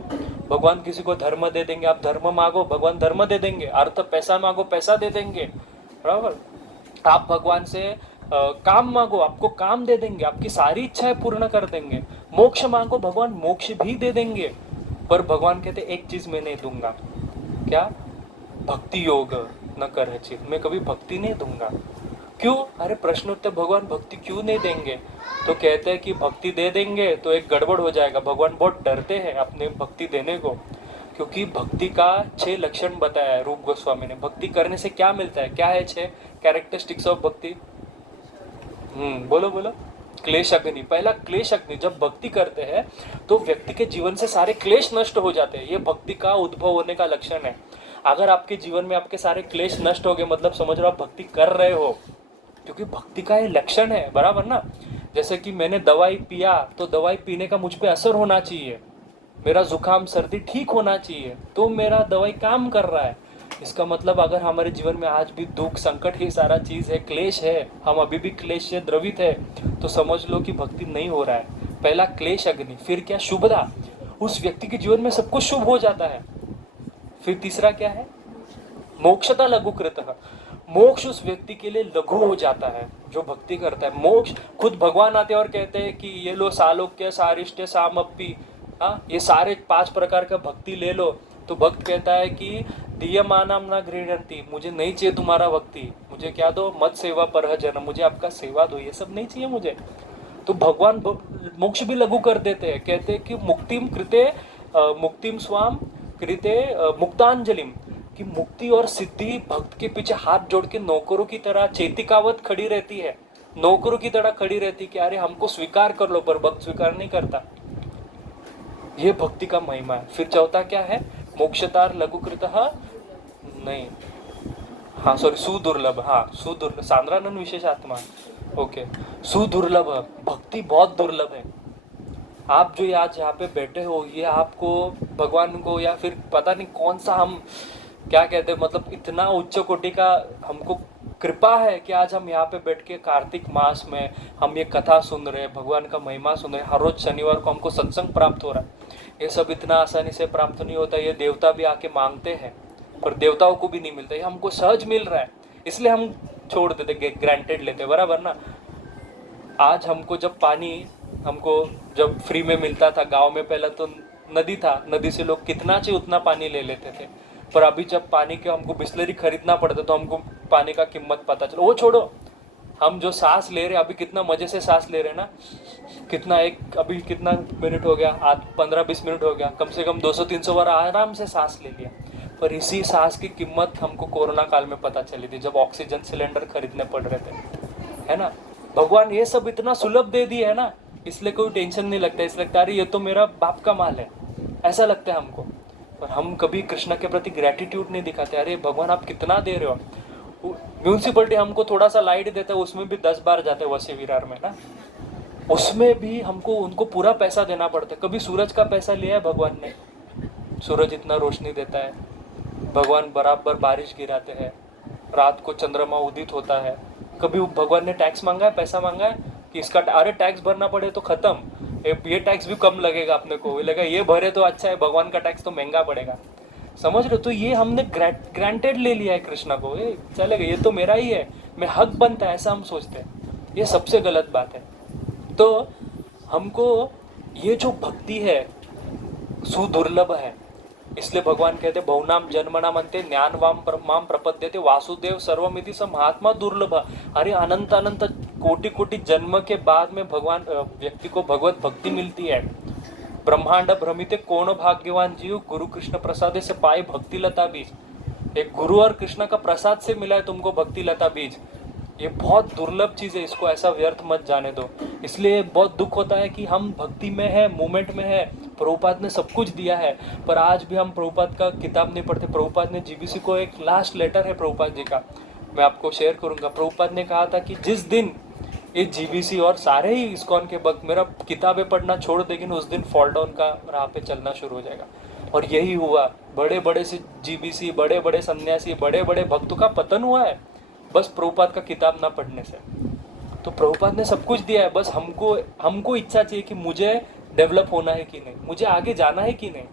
भगवान किसी को धर्म दे देंगे, आप धर्म मांगो भगवान धर्म दे देंगे। अर्थ, पैसा मांगो पैसा दे देंगे, बराबर। आप भगवान से काम मांगो, आपको काम दे देंगे, आपकी सारी इच्छाएं पूर्ण कर देंगे। मोक्ष मांगो, भगवान मोक्ष भी दे देंगे। पर भगवान कहते एक चीज मैं नहीं दूंगा, क्या, भक्ति योग न करचित, मैं कभी भक्ति नहीं दूंगा। क्यों, अरे प्रश्न उत्तर, भगवान भक्ति क्यों नहीं देंगे। तो कहते हैं कि भक्ति दे देंगे तो एक गड़बड़ हो जाएगा। भगवान बहुत डरते हैं अपने भक्ति देने को, क्योंकि भक्ति का 6 लक्षण बताया है रूप गोस्वामी ने। भक्ति करने से क्या मिलता है, क्या है 6 कैरेक्टरिस्टिक्स ऑफ भक्ति। बोलो बोलो। क्लेश अग्नि, पहला क्लेश अग्नि। जब भक्ति करते हैं तो व्यक्ति के जीवन से सारे क्लेश नष्ट हो जाते हैं, ये भक्ति का उद्भव होने का लक्षण है। अगर आपके जीवन में आपके सारे क्लेश नष्ट हो गए, मतलब समझ रहे हो आप भक्ति कर रहे हो, क्योंकि भक्ति का ये लक्षण है, बराबर ना। जैसे कि मैंने दवाई पिया तो दवाई पीने का मुझ पे असर होना चाहिए, मेरा जुकाम सर्दी ठीक होना चाहिए, तो मेरा दवाई काम कर रहा है। इसका मतलब अगर हमारे जीवन में आज भी दुख संकट, ये सारा चीज़ है, क्लेश है, हम अभी भी क्लेश से द्रवित है, तो समझ लो कि भक्ति नहीं हो रहा है। पहला क्लेश अग्नि, फिर क्या, शुभदा, उस व्यक्ति के जीवन में सब कुछ शुभ हो जाता है। फिर तीसरा क्या है, मोक्षता लघुकृतः, मोक्ष उस व्यक्ति के लिए लघु हो जाता है जो भक्ति करता है। मोक्ष खुद भगवान आते हैं और कहते हैं कि ये लो सालोक्य सारिष्ट सामप्पी, हाँ, ये सारे 5 प्रकार का भक्ति ले लो। तो भक्त कहता है कि दीयमानम न गृह्णन्ति, मुझे नहीं चाहिए तुम्हारा भक्ति, मुझे क्या दो, मत सेवा पर जन, मुझे आपका सेवा दो, ये सब नहीं चाहिए मुझे। तो भगवान मोक्ष भी लघु कर देते हैं, कहते हैं कि मुक्तिम कृते मुक्तिम स्वाम कृते मुक्तांजलिम, कि मुक्ति और सिद्धि भक्त के पीछे हाथ जोड़ के नौकरों की तरह चेतिकावत खड़ी रहती है, नौकरों की तरह खड़ी रहती कि अरे हमको स्वीकार कर लो, पर भक्त स्वीकार नहीं करता। ये भक्ति का महिमा है। फिर चौथा क्या है, मोक्षतार लघुकृतः नहीं, हाँ सॉरी, सुदुर्लभ, हाँ सुदुर्लभ, सांद्रानंद विशेष आत्मा, ओके, सुदुर्लभ, भक्ति बहुत दुर्लभ है। आप जो आज यहाँ पे बैठे हो, ये आपको भगवान को, या फिर पता नहीं कौन सा हम क्या कहते हैं, मतलब इतना उच्च कोटि का हमको कृपा है कि आज हम यहाँ पे बैठ के कार्तिक मास में हम ये कथा सुन रहे हैं, भगवान का महिमा सुन रहे हैं, हर रोज शनिवार को हमको सत्संग प्राप्त हो रहा है। ये सब इतना आसानी से प्राप्त नहीं होता, ये देवता भी आके मांगते हैं, पर देवताओं को भी नहीं मिलता, ये हमको सहज मिल रहा है, इसलिए हम छोड़ देते, ग्रांटेड लेते, बराबर ना। आज हमको जब पानी हमको जब फ्री में मिलता था गांव में, पहले तो नदी था, नदी से लोग कितना चाहिए उतना पानी ले लेते थे, पर अभी जब पानी के हमको बिस्लरी खरीदना पड़ता तो हमको पानी का कीमत पता चला। वो छोड़ो, हम जो सांस ले रहे हैं अभी, कितना मजे से सांस ले रहे हैं ना, कितना एक अभी कितना मिनट हो गया, आज 15-20 मिनट हो गया, कम से कम 200-300 बार आराम से सांस ले लिया। पर इसी सांस की कीमत हमको कोरोना काल में पता चली थी, जब ऑक्सीजन सिलेंडर खरीदने पड़ रहे थे, है ना। भगवान ये सब इतना सुलभ दे दिया है ना, इसलिए कोई टेंशन नहीं लगता, इसलिए लगता है अरे ये तो मेरा बाप का माल है, ऐसा लगता है हमको। पर हम कभी कृष्ण के प्रति ग्रेटिट्यूड नहीं दिखाते, अरे भगवान आप कितना दे रहे हो। म्यूनसिपलिटी हमको थोड़ा सा लाइट देता है, उसमें भी 10 बार जाते हैं वसी विरार में ना, उसमें भी हमको उनको पूरा पैसा देना पड़ता है। कभी सूरज का पैसा लिया है भगवान ने, सूरज इतना रोशनी देता है, भगवान बराबर बारिश गिराते हैं, रात को चंद्रमा उदित होता है। कभी भगवान ने टैक्स मांगा है, पैसा मांगा है कि इसका अरे टैक्स भरना पड़े तो खत्म, ये टैक्स भी कम लगेगा अपने को, लगा ये भरे तो अच्छा है, भगवान का टैक्स तो महंगा पड़ेगा, समझ रहे हो। तो ये हमने ग्रांटेड ले लिया है कृष्णा को, ये चलेगा, ये तो मेरा ही है, मैं हक बनता है, ऐसा हम सोचते हैं। ये सबसे गलत बात है। तो हमको ये जो भक्ति है सुदुर्लभ है, इसलिए भगवान कहते बहुनाम जन्मनाम अंते ज्ञान माम प्रपद्यते वासुदेव सर्वमिति स महात्मा दुर्लभ। अरे अनंत अनंत कोटि कोटि जन्म के बाद में भगवान व्यक्ति को भगवत भक्ति मिलती है। ब्रह्मांड भ्रमिते कौन भाग्यवान जीव, गुरु कृष्ण प्रसाद से पाए भक्ति लता बीज। एक गुरु और कृष्ण का प्रसाद से मिला है तुमको भक्ति लता बीज, ये बहुत दुर्लभ चीज़ है, इसको ऐसा व्यर्थ मत जाने दो। इसलिए बहुत दुख होता है कि हम भक्ति में है, मूवमेंट में है, प्रभुपाद ने सब कुछ दिया है, पर आज भी हम प्रभुपाद का किताब नहीं पढ़ते। प्रभुपाद ने जीबीसी को, एक लास्ट लेटर है प्रभुपाद जी का, मैं आपको शेयर करूंगा। प्रभुपाद ने कहा था कि जिस दिन ये जीबीसी और सारे ही इस्कॉन के भक्त मेरा किताबें पढ़ना छोड़ देंगे ना, उस दिन फॉल डाउन का राह पे चलना शुरू हो जाएगा। और यही हुआ, बड़े बड़े से जीबीसी, बड़े बड़े सन्यासी, बड़े बड़े भक्तों का पतन हुआ है, बस प्रभुपाद का किताब ना पढ़ने से। तो प्रभुपाद ने सब कुछ दिया है, बस हमको इच्छा चाहिए कि मुझे डेवलप होना है कि नहीं, मुझे आगे जाना है कि नहीं।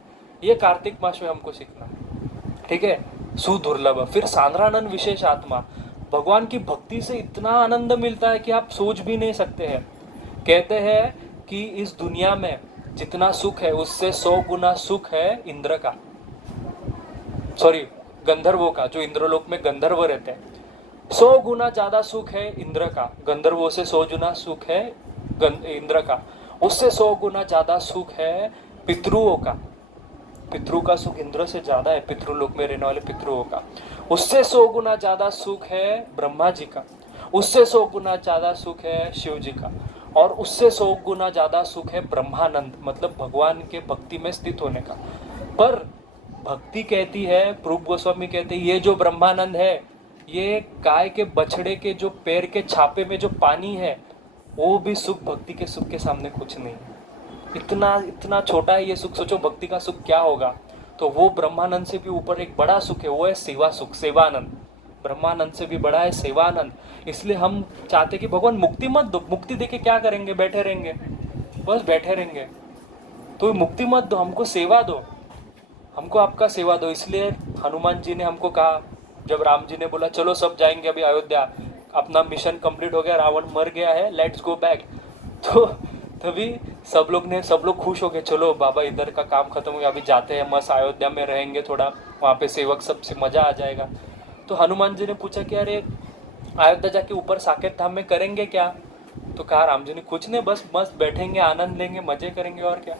ये कार्तिक मास में हमको सीखना है, ठीक है। सुदुर्लभ। फिर सांद्रानंद विशेष आत्मा, भगवान की भक्ति से इतना आनंद मिलता है कि आप सोच भी नहीं सकते हैं। कहते हैं कि इस दुनिया में जितना सुख है उससे 100 गुना सुख है इंद्र का, सॉरी गंधर्वों का, जो इंद्रलोक में गंधर्व रहते हैं। 100 गुना ज्यादा सुख है इंद्र का, गंधर्वों से 100 गुना सुख है इंद्र का। उससे 100 गुना ज्यादा सुख है पितरुओं का, पितृ का सुख इंद्र से ज्यादा है, पितृलोक में रहने वाले पितरुओं का। उससे 100 गुना ज्यादा सुख है ब्रह्मा जी का, उससे 100 गुना ज्यादा सुख है शिव जी का, और उससे 100 गुना ज्यादा सुख है ब्रह्मानंद, मतलब भगवान के भक्ति में स्थित होने का। पर भक्ति कहती है, रूप गोस्वामी कहते हैं, ये जो ब्रह्मानंद है, ये गाय के बछड़े के जो पैर के छापे में जो पानी है, वो भी सुख भक्ति के सुख के सामने कुछ नहीं है। इतना इतना छोटा है ये सुख, सोचो भक्ति का सुख क्या होगा। तो वो ब्रह्मानंद से भी ऊपर एक बड़ा सुख है, वो है सेवा सुख, सेवानंद। ब्रह्मानंद से भी बड़ा है सेवानंद। इसलिए हम चाहते कि भगवान मुक्ति मत दो, मुक्ति देके क्या करेंगे, बैठे रहेंगे, बस बैठे रहेंगे। तो मुक्ति मत दो, हमको सेवा दो, हमको आपका सेवा दो। इसलिए हनुमान जी ने हमको कहा, जब राम जी ने बोला चलो सब जाएंगे अभी अयोध्या, अपना मिशन कंप्लीट हो गया, रावण मर गया है, लेट्स गो बैक, तो तभी सब लोग खुश हो गए, चलो बाबा इधर का काम खत्म हो गया, अभी जाते हैं, मस्त अयोध्या में रहेंगे, थोड़ा वहाँ पे सेवक सबसे मजा आ जाएगा। तो हनुमान जी ने पूछा कि अरे अयोध्या जाके ऊपर साकेत धाम में करेंगे क्या? तो कहा राम जी ने कुछ नहीं, बस मस्त बैठेंगे, आनंद लेंगे, मजे करेंगे, और क्या।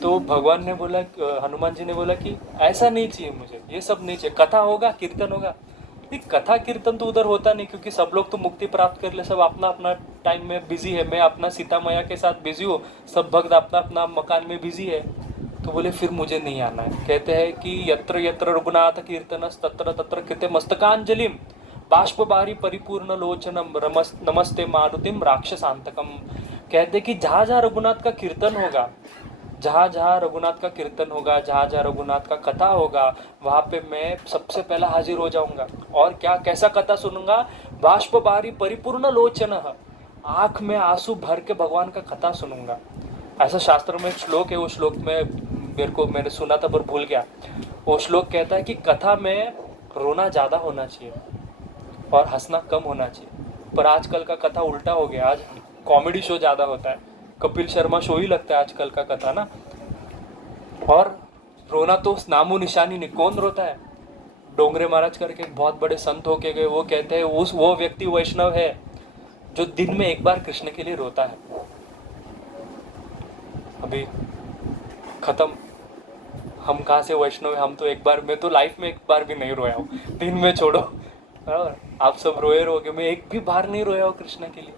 तो भगवान ने बोला, हनुमान जी ने बोला कि ऐसा नहीं चाहिए मुझे, ये सब नहीं चाहिए, कथा होगा, कीर्तन होगा। नहीं, कथा कीर्तन तो उधर होता नहीं, क्योंकि सब लोग तो मुक्ति प्राप्त कर ले, सब अपना अपना टाइम में बिजी है, मैं अपना सीता मैया के साथ बिजी हूँ, सब भक्त अपना अपना मकान में बिजी है। तो बोले फिर मुझे नहीं आना है। कहते हैं कि यत्र यत्र रघुनाथ कीर्तनस तत्र तत्र कृते मस्तकांजलिम बाष्प बारी परिपूर्ण लोचनम नमस्ते मारुतिम राक्षसांतकम। कहते कि जहाँ जहाँ रघुनाथ का कीर्तन होगा, जहाँ जहाँ रघुनाथ का कीर्तन होगा, जहाँ जहाँ रघुनाथ का कथा होगा, वहाँ पे मैं सबसे पहला हाजिर हो जाऊंगा। और क्या, कैसा कथा सुनूंगा? बाष्प बारी परिपूर्ण लोचन, आंख में आंसू भर के भगवान का कथा सुनूंगा। ऐसा शास्त्र में एक श्लोक है, वो श्लोक में मैंने सुना था पर भूल गया। वो श्लोक कहता है कि कथा में रोना ज़्यादा होना चाहिए और हंसना कम होना चाहिए। पर आजकल का कथा उल्टा हो गया, आज कॉमेडी शो ज़्यादा होता है, कपिल शर्मा शो ही लगता है आजकल का कथा ना। और रोना तो नामो निशानी नहीं, कौन रोता है? डोंगरे महाराज करके एक बहुत बड़े संत होके गए, वो कहते हैं वो व्यक्ति वैष्णव है जो दिन में एक बार कृष्ण के लिए रोता है। अभी खत्म, हम कहाँ से वैष्णव है? हम तो एक बार, मैं तो लाइफ में एक बार भी नहीं रोया हूँ, दिन में छोड़ो। और आप सब रोए रहोगे, मैं एक भी बार नहीं रोया हूँ कृष्ण के लिए।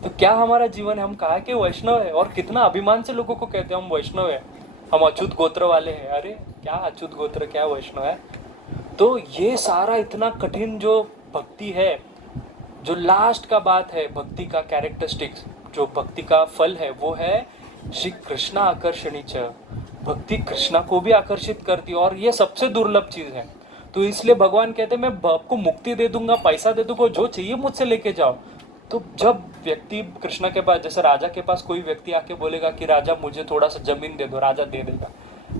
तो क्या हमारा जीवन है? हम कहा कि वैष्णव है, और कितना अभिमान से लोगों को कहते हैं हम वैष्णव है, हम अच्युत गोत्र वाले हैं। अरे क्या अच्युत गोत्र, क्या वैष्णव है? तो ये सारा इतना कठिन जो भक्ति है, जो लास्ट का बात है भक्ति का कैरेक्टरिस्टिक्स, जो भक्ति का फल है, वो है श्री कृष्णा आकर्षणी च, भक्ति कृष्णा को भी आकर्षित करती है, और ये सबसे दुर्लभ चीज है। तो इसलिए भगवान कहते हैं मैं आपको मुक्ति दे दूंगा, पैसा दे दूंगा, जो चाहिए मुझसे लेके जाओ। तो जब व्यक्ति कृष्ण के पास, जैसे राजा के पास कोई व्यक्ति आके बोलेगा कि राजा मुझे थोड़ा सा जमीन दे दो, राजा दे देगा।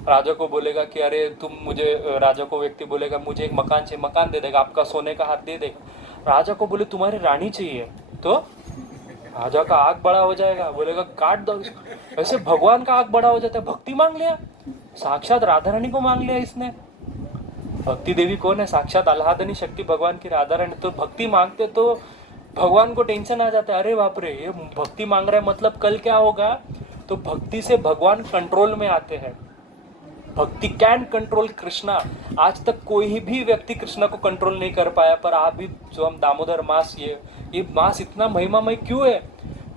राजा को बोलेगा कि अरे तुम मुझे, राजा को व्यक्ति बोलेगा मुझे एक मकान चाहिए, मकान दे देगा, आपका सोने का हाथ दे देगा। राजा को बोले तुम्हारी रानी चाहिए, तो राजा का आग बड़ा हो जाएगा, बोलेगा काट दो इसको। वैसे भगवान का आग बड़ा हो जाता है, भक्ति मांग लिया, साक्षात राधा रानी को मांग लिया इसने। भक्ति देवी कौन है? साक्षात आह्लादनी शक्ति भगवान की राधा रानी। तो भक्ति मांगते तो भगवान को टेंशन आ जाता है, अरे बाप रे ये भक्ति मांग रहा है, मतलब कल क्या होगा। तो भक्ति से भगवान कंट्रोल में आते हैं, भक्ति कैन कंट्रोल कृष्णा। आज तक कोई भी व्यक्ति कृष्णा को कंट्रोल नहीं कर पाया, पर आप भी जो हम दामोदर मास, ये मास इतना महिमामय क्यों है?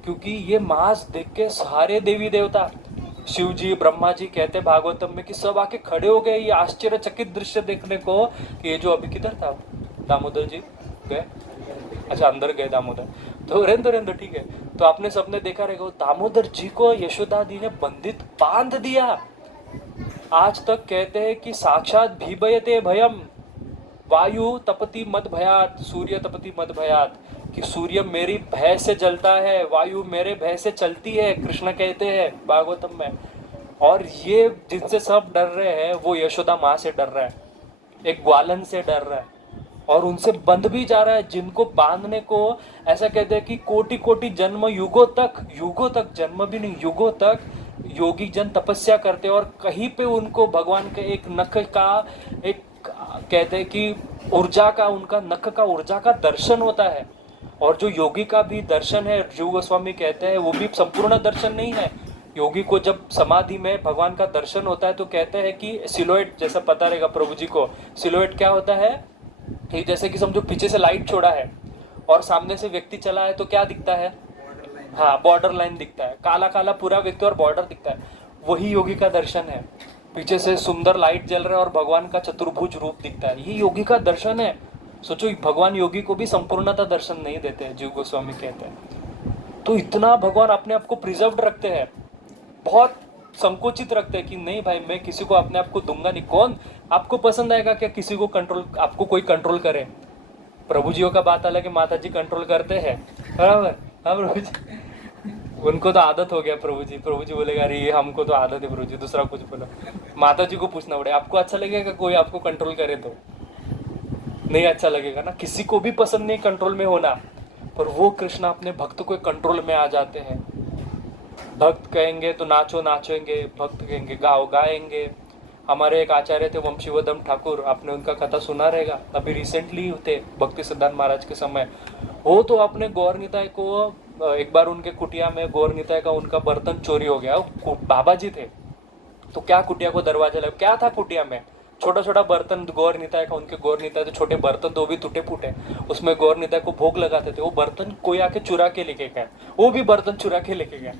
क्योंकि ये मास देख के सारे देवी देवता, शिव जी, ब्रह्मा जी कहते भागवतम में कि सब आके खड़े हो गए ये आश्चर्यचकित दृश्य देखने को। ये जो अभी किधर था दामोदर जी गए, अच्छा अंदर गए दामोदर, तो रेंदो ठीक है। तो आपने सबने देखा रहेगा दामोदर जी को यशोदा दी ने बंधित बांध दिया। आज तक कहते हैं कि साक्षात भीभयते भयम, वायु तपति मद भयात, सूर्य तपति मद भयात, कि सूर्य मेरी भय से जलता है, वायु मेरे भय से चलती है, कृष्ण कहते हैं भागवतम में। और ये जिनसे सब डर रहे हैं वो यशोदा माँ से डर रहा है, एक ग्वालन से डर रहा है, और उनसे बंध भी जा रहा है। जिनको बांधने को ऐसा कहते हैं कि कोटि कोटि जन्म, युगों तक जन्म भी नहीं, युगों तक योगी जन तपस्या करते हैं, और कहीं पे उनको भगवान के एक नख का, एक कहते हैं कि ऊर्जा का, उनका नख का ऊर्जा का दर्शन होता है। और जो योगी का भी दर्शन है, जीव गोस्वामी कहते हैं, वो भी संपूर्ण दर्शन नहीं है। योगी को जब समाधि में भगवान का दर्शन होता है तो कहते हैं कि सिलोएट, जैसा पता रहेगा प्रभु जी को, सिलोएट क्या होता है कि जैसे कि समझो पीछे से लाइट छोड़ा है और सामने से व्यक्ति चला है तो क्या दिखता है? हाँ, बॉर्डर लाइन दिखता है, काला काला पूरा व्यक्ति और बॉर्डर दिखता है। वही योगी का दर्शन है, पीछे से सुंदर लाइट जल रहा है और भगवान का चतुर्भुज रूप दिखता है, ये योगी का दर्शन है। सोचो भगवान योगी को भी संपूर्णता दर्शन नहीं देते हैं, जीव गोस्वामी कहते हैं। तो इतना भगवान अपने आप को प्रिजर्व्ड रखते हैं, बहुत संकोचित रखते हैं कि नहीं भाई मैं किसी को अपने आप को दूंगा नहीं। कौन आपको पसंद आएगा क्या किसी को कंट्रोल, आपको कोई कंट्रोल करे? प्रभु जियों का बात अलग है, माता जी कंट्रोल करते हैं, बराबर। हाँ प्रभु जी, उनको तो आदत हो गया। प्रभु जी बोलेगा अरे ये हमको तो आदत है प्रभु जी, दूसरा कुछ बोलो। माता जी को पूछना पड़ेगा आपको अच्छा लगेगा कोई आपको कंट्रोल करे? तो नहीं अच्छा लगेगा ना, किसी को भी पसंद नहीं कंट्रोल में होना। पर वो कृष्ण अपने भक्त को कंट्रोल में आ जाते हैं। भक्त कहेंगे तो नाचो नाचेंगे, भक्त कहेंगे गाओ गाएंगे। हमारे एक आचार्य थे वंशीवदम ठाकुर, आपने उनका कथा सुना रहेगा, अभी रिसेंटली थे भक्ति सिद्धांत महाराज के समय। वो तो अपने गौर निताय को, एक बार उनके कुटिया में गौर निताय का उनका बर्तन चोरी हो गया। बाबा जी थे तो क्या कुटिया को दरवाजा लगा, क्या था कुटिया में? छोटा छोटा बर्तन गौर निताय का, उनके गौर निताय तो छोटे बर्तन तो भी टूटे फूटे, उसमें गौर निताय को भोग लगाते थे। वो बर्तन कोई आके चुरा के लेके गया, वो भी बर्तन चुरा के लेके गया।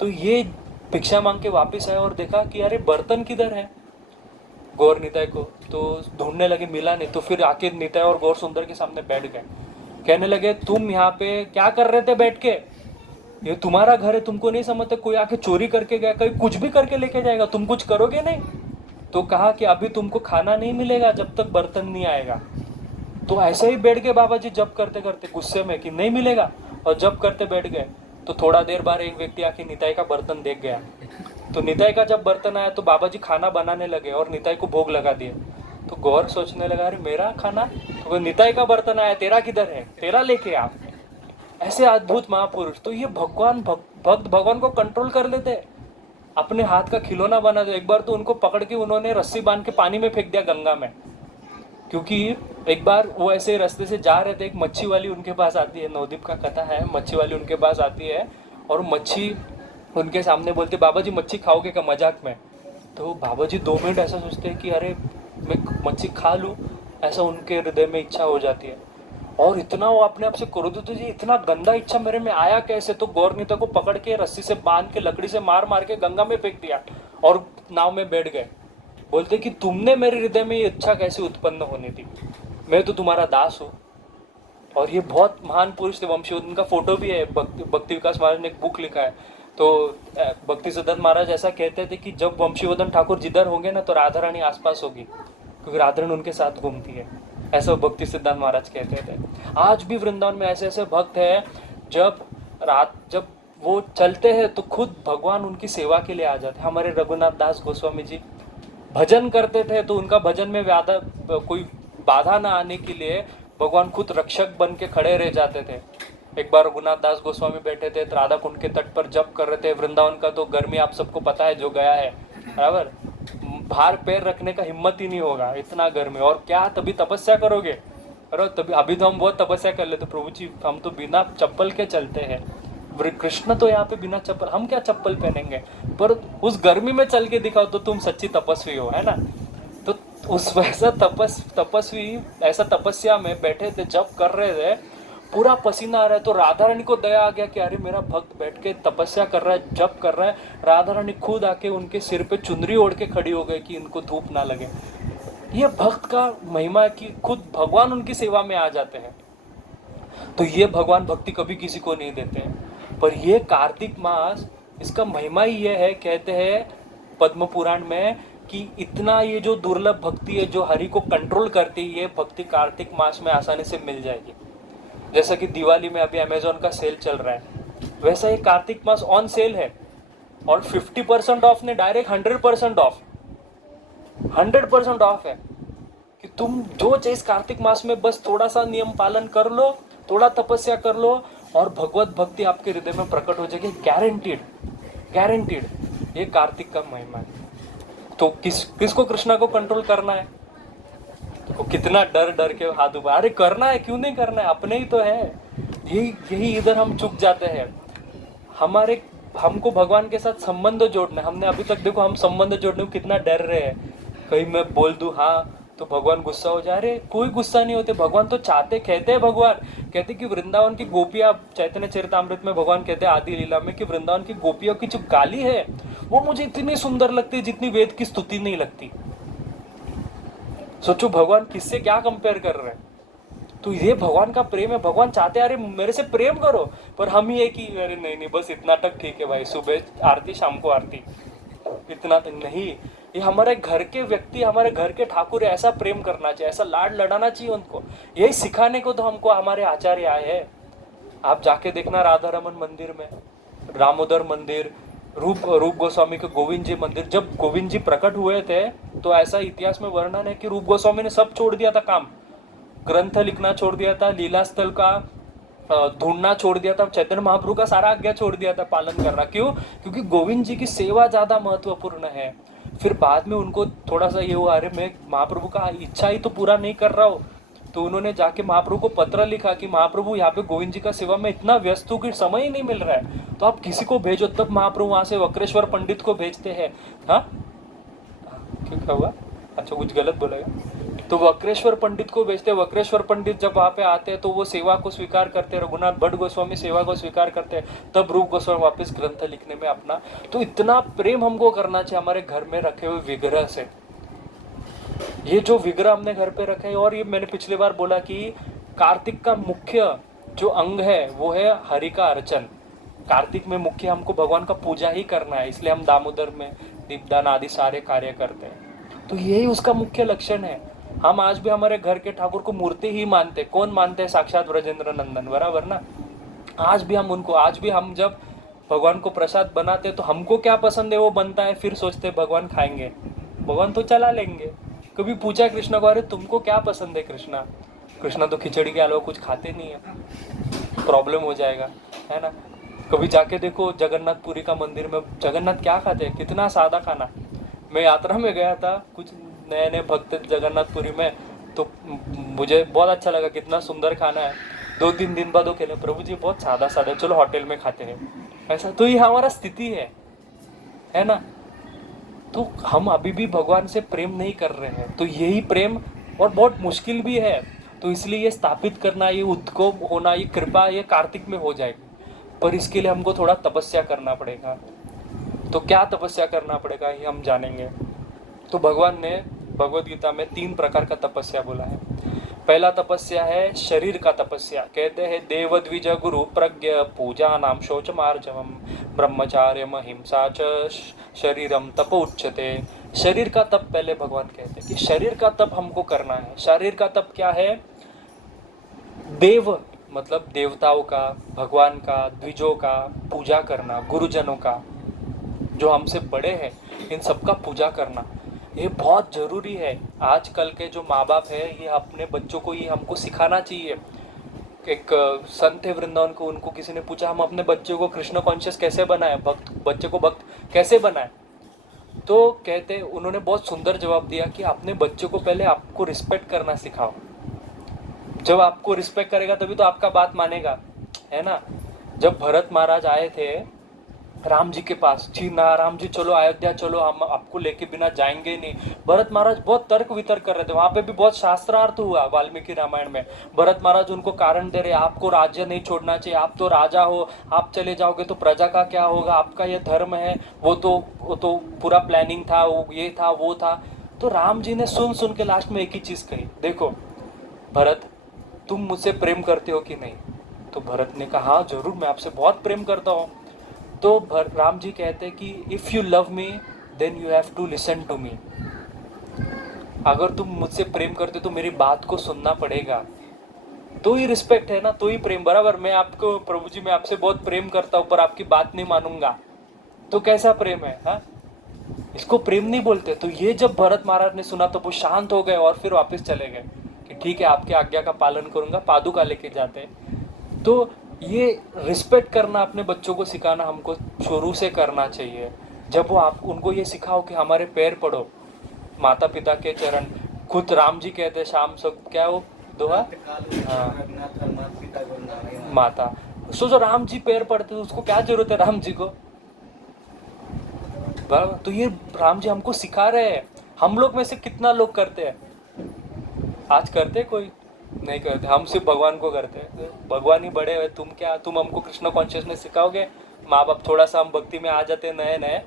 तो ये भिक्षा मांग के वापिस आया और देखा कि अरे बर्तन किधर है गौर निताय को, तो ढूंढने लगे, मिला नहीं। तो फिर आके निताय और गौर सुंदर के सामने बैठ गए, कहने लगे तुम यहाँ पे क्या कर रहे थे बैठ के? ये तुम्हारा घर है, तुमको नहीं समझते? कोई आके चोरी करके गया, कहीं कुछ भी करके लेके जाएगा, तुम कुछ करोगे नहीं? तो कहा कि अभी तुमको खाना नहीं मिलेगा जब तक बर्तन नहीं आएगा। तो ऐसे ही बैठ गए बाबा जी जब करते करते गुस्से में कि नहीं मिलेगा, और जब करते बैठ गए। तो थोड़ा देर बाद एक व्यक्ति आके निताई का बर्तन देख गया। तो निताई का जब बर्तन आया तो बाबा जी खाना बनाने लगे और निताई को भोग लगा दिए। तो गौर सोचने लगा अरे मेरा खाना, तो निताई का बर्तन आया, तेरा किधर है, तेरा लेके आ। ऐसे अद्भुत महापुरुष। तो ये भक्त भगवान को कंट्रोल कर लेते, अपने हाथ का खिलौना बना दे। एक बार तो उनको पकड़ के उन्होंने रस्सी बांध के पानी में फेंक दिया गंगा में, क्योंकि एक बार वो ऐसे रास्ते से जा रहे थे, एक मच्छी वाली उनके पास आती है, नवदीप का कथा है, मच्छी वाली उनके पास आती है और मच्छी उनके सामने बोलते बाबा जी मच्छी खाओगे क्या, मजाक में। तो बाबा जी 2 मिनट ऐसा सोचते हैं कि अरे मैं मच्छी खा लूँ, ऐसा उनके हृदय में इच्छा हो जाती है। और इतना वो अपने आप से क्रोधित हो जी, इतना गंदा इच्छा मेरे में आया कैसे? तो गौरनीता को पकड़ के रस्सी से बांध के लकड़ी से मार मार के गंगा में फेंक दिया और नाव में बैठ गए। बोलते कि तुमने मेरे हृदय में ये इच्छा कैसे उत्पन्न होने दी, मैं तो तुम्हारा दास हूँ। और ये बहुत महान पुरुष थे, वंशीवर्धन का फोटो भी है, भक्ति विकास महाराज ने एक बुक लिखा है। तो भक्ति सिद्धांत महाराज ऐसा कहते थे कि जब वंशीवर्धन ठाकुर जिधर होंगे ना तो राधा रानी आसपास होगी, क्योंकि राधा रानी उनके साथ घूमती है, ऐसा भक्ति सिद्धांत महाराज कहते थे। आज भी वृंदावन में ऐसे ऐसे भक्त हैं, जब वो चलते हैं तो खुद भगवान उनकी सेवा के लिए आ जाते हैं। हमारे रघुनाथ दास गोस्वामी जी भजन करते थे तो उनका भजन में कोई बाधा ना आने के लिए भगवान खुद रक्षक बन के खड़े रह जाते थे। एक बार रघुनाथ दास गोस्वामी बैठे थे राधा कुंड के तट पर जप कर रहे थे। वृंदावन का तो गर्मी आप सबको पता है, जो गया है बराबर, बाहर पैर रखने का हिम्मत ही नहीं होगा, इतना गर्मी। और क्या तभी तपस्या करोगे? अरे तभी अभी तो हम बहुत तपस्या कर लेते, प्रभु जी हम तो बिना चप्पल के चलते हैं, कृष्ण तो यहाँ पे बिना चप्पल, हम क्या चप्पल पहनेंगे? पर उस गर्मी में चल के दिखाओ तो तुम सच्ची तपस्वी हो, है ना। तो उस वैसा तपस्वी ऐसा तपस्या में बैठे थे, जब कर रहे थे, पूरा पसीना आ रहा है। तो राधा रानी को दया आ गया कि अरे मेरा भक्त बैठ के तपस्या कर रहा है, जप कर रहा है। राधा रानी खुद आके उनके सिर पे चुनरी ओढ़ के खड़ी हो गई कि इनको धूप ना लगे। ये भक्त का महिमा है कि खुद भगवान उनकी सेवा में आ जाते हैं। तो ये भगवान भक्ति कभी किसी को नहीं देते हैं। पर ये कार्तिक मास, इसका महिमा ही ये है, कहते हैं पद्म पुराण में कि इतना ये जो दुर्लभ भक्ति है जो हरि को कंट्रोल करती है, ये भक्ति कार्तिक मास में आसानी से मिल जाएगी। जैसा कि दिवाली में अभी अमेजोन का सेल चल रहा है, वैसा ये कार्तिक मास ऑन सेल है और 50% ऑफ ने डायरेक्ट 100% ऑफ, 100% ऑफ है कि तुम जो चीज कार्तिक मास में बस थोड़ा सा नियम पालन कर लो, थोड़ा तपस्या कर लो और भगवत भक्ति आपके हृदय में प्रकट हो जाएगी, गारंटीड। ये कार्तिक का महिमा है। तो किसको कृष्णा को कंट्रोल करना है? तो कितना डर के हाथ उठा, अरे करना है, क्यों नहीं करना है, अपने ही तो है। यही इधर हम चुक जाते हैं। हमको भगवान के साथ संबंध जोड़ना है। हमने अभी तक देखो हम संबंध जोड़ने को कितना डर रहे हैं, कहीं मैं बोल दूं हाँ तो भगवान गुस्सा हो जाए। अरे कोई गुस्सा नहीं होते, भगवान तो चाहते, कहते हैं भगवान कहते कि वृंदावन की गोपियां, चैतन्य चरितामृत में भगवान कहते हैं आदि लीला में कि वृंदावन की गोपियों की जो गाली है वो मुझे इतनी सुंदर लगती है जितनी वेद की स्तुति नहीं लगती। सोचो भगवान किससे क्या कंपेयर कर रहे हैं। तो ये भगवान का प्रेम है। भगवान चाहते हैं अरे मेरे से प्रेम करो, पर हम ही है कि अरे नहीं बस इतना तक ठीक है भाई, सुबह आरती शाम को आरती, इतना नहीं, ये हमारे घर के व्यक्ति, हमारे घर के ठाकुर है, ऐसा प्रेम करना चाहिए, ऐसा लाड लड़ाना चाहिए उनको। यही सिखाने को तो हमको हमारे आचार्य आए हैं। आप जाके देखना राधा रमन मंदिर में, रामोदर मंदिर, रूप गोस्वामी के गोविंद जी मंदिर, जब गोविंद जी प्रकट हुए थे तो ऐसा इतिहास में वर्णन है कि रूप गोस्वामी ने सब छोड़ दिया था काम, ग्रंथ लिखना छोड़ दिया था, लीला स्थल का ढूंढना छोड़ दिया था, चैतन्य महाप्रभु का सारा आज्ञा छोड़ दिया था पालन करना। क्यों? क्योंकि गोविंद जी की सेवा ज्यादा महत्वपूर्ण है। फिर बाद में उनको थोड़ा सा ये हुआ, अरे मैं महाप्रभु का इच्छा ही तो पूरा नहीं कर रहा हूँ, तो उन्होंने जाके महाप्रभु को पत्र लिखा कि महाप्रभु यहाँ पे गोविंद जी का सेवा में इतना व्यस्त हूँ कि समय ही नहीं मिल रहा है, तो आप किसी को भेजो। तब महाप्रभु वहां से वक्रेश्वर पंडित को भेजते हैं। हाँ, क्या हुआ? अच्छा, कुछ गलत बोलेगा तो वक्रेश्वर पंडित को भेजते। वक्रेश्वर पंडित जब वहां पे आते हैं तो वो सेवा को स्वीकार करते, रघुनाथ भट्ट गोस्वामी सेवा को स्वीकार करते हैं, तब रूप गोस्वामी वापस ग्रंथ लिखने में अपना। तो इतना प्रेम हमको करना चाहिए हमारे घर में रखे हुए विग्रह से। ये जो विग्रह हमने घर पे रखे हैं, और ये मैंने पिछली बार बोला कि कार्तिक का मुख्य जो अंग है वो है हरि का अर्चन। कार्तिक में मुख्य हमको भगवान का पूजा ही करना है, इसलिए हम दामोदर में दीपदान आदि सारे कार्य करते हैं। तो यही उसका मुख्य लक्षण है। हम आज भी हमारे घर के ठाकुर को मूर्ति ही मानते। कौन मानते हैं? साक्षात ब्रजेंद्र नंदन, बराबर ना। आज भी हम उनको, आज भी हम जब भगवान को प्रसाद बनाते तो हमको क्या पसंद है वो बनता है, फिर सोचते भगवान खाएंगे, भगवान तो चला लेंगे। कभी पूछा कृष्णा को, अरे तुमको क्या पसंद है कृष्णा? कृष्णा तो खिचड़ी के अलावा कुछ खाते नहीं है, प्रॉब्लम हो जाएगा, है ना। कभी जाके देखो जगन्नाथपुरी का मंदिर में, जगन्नाथ क्या खाते हैं? कितना सादा खाना। मैं यात्रा में गया था, कुछ नए नए भक्त जगन्नाथपुरी में, तो मुझे बहुत अच्छा लगा, कितना सुंदर खाना है। 2-3 दिन बाद वो कहने, प्रभु जी बहुत सादा सादा, चलो होटल में खाते हैं। ऐसा तो ये हमारा स्थिति है ना। तो हम अभी भी भगवान से प्रेम नहीं कर रहे हैं, तो यही प्रेम, और बहुत मुश्किल भी है, तो इसलिए ये स्थापित करना, ये उत्कोप होना, ये कृपा, ये कार्तिक में हो जाएगी। पर इसके लिए हमको थोड़ा तपस्या करना पड़ेगा। तो क्या तपस्या करना पड़ेगा ये हम जानेंगे। तो भगवान ने भगवद गीता में 3 प्रकार का तपस्या बोला है। पहला तपस्या है शरीर का तपस्या। कहते हैं देव द्विज गुरु प्रज्ञ पूजा नाम शौच मार्जवम ब्रह्मचार्य हिंसा च शरीरम तप उच्यते। शरीर का तप पहले भगवान कहते हैं कि शरीर का तप हमको करना है। शरीर का तप क्या है? देव मतलब देवताओं का, भगवान का, द्विजों का पूजा करना, गुरुजनों का, जो हमसे बड़े हैं, इन सबका पूजा करना, ये बहुत जरूरी है। आजकल के जो माँ बाप है, ये अपने बच्चों को ये हमको सिखाना चाहिए। एक संत है वृंदावन को, उनको किसी ने पूछा हम अपने बच्चे को कृष्ण कॉन्शियस कैसे बनाए, भक्त, बच्चे को भक्त कैसे बनाए? तो कहते, उन्होंने बहुत सुंदर जवाब दिया कि अपने बच्चे को पहले आपको रिस्पेक्ट करना सिखाओ। जब आपको रिस्पेक्ट करेगा तभी तो आपका बात मानेगा, है ना। जब भरत महाराज आए थे राम जी के पास, जी ना राम जी चलो अयोध्या चलो, हम आपको लेके बिना जाएंगे नहीं। भरत महाराज बहुत तर्क वितर्क कर रहे थे, वहां पे भी बहुत शास्त्रार्थ हुआ वाल्मीकि रामायण में। भरत महाराज उनको कारण दे रहे, आपको राज्य नहीं छोड़ना चाहिए, आप तो राजा हो, आप चले जाओगे तो प्रजा का क्या होगा, आपका ये धर्म है, वो तो पूरा प्लानिंग था, वो ये था वो था। तो राम जी ने सुन के लास्ट में एक ही चीज कही, देखो भरत तुम मुझसे प्रेम करते हो कि नहीं? तो भरत ने कहा हाँ जरूर, मैं आपसे बहुत प्रेम करता हूँ। तो राम जी कहते हैं कि if you love me then you have to listen to me. अगर तुम मुझसे प्रेम करते तो मेरी बात को सुनना पड़ेगा। तो ही रिस्पेक्ट है ना, तो ही प्रेम। बराबर, मैं आपको, प्रभु जी मैं आपसे बहुत प्रेम करता हूँ पर आपकी बात नहीं मानूंगा, तो कैसा प्रेम है? हाँ, इसको प्रेम नहीं बोलते। तो ये जब भरत महाराज ने सुना तो वो शांत हो गए और फिर वापस चले गए कि ठीक है आपके आज्ञा का पालन करूंगा, पादुका लेके जाते हैं। तो ये रिस्पेक्ट करना अपने बच्चों को सिखाना हमको शुरू से करना चाहिए। जब वो आप उनको ये सिखाओ कि हमारे पैर पड़ो, माता पिता के चरण, खुद राम जी कहते हैं शाम सब क्या वो दोहा, माता, सोचो राम जी पैर पड़ते तो उसको क्या जरूरत है राम जी को? तो ये राम जी हमको सिखा रहे हैं। हम लोग में से कितना लोग करते हैं? आज करते कोई नहीं करते, हम सिर्फ भगवान को करते हैं। भगवान ही बड़े हैं, तुम हमको कृष्ण कॉन्शियसनेस सिखाओगे? माँ बाप थोड़ा सा हम भक्ति में आ जाते हैं नए,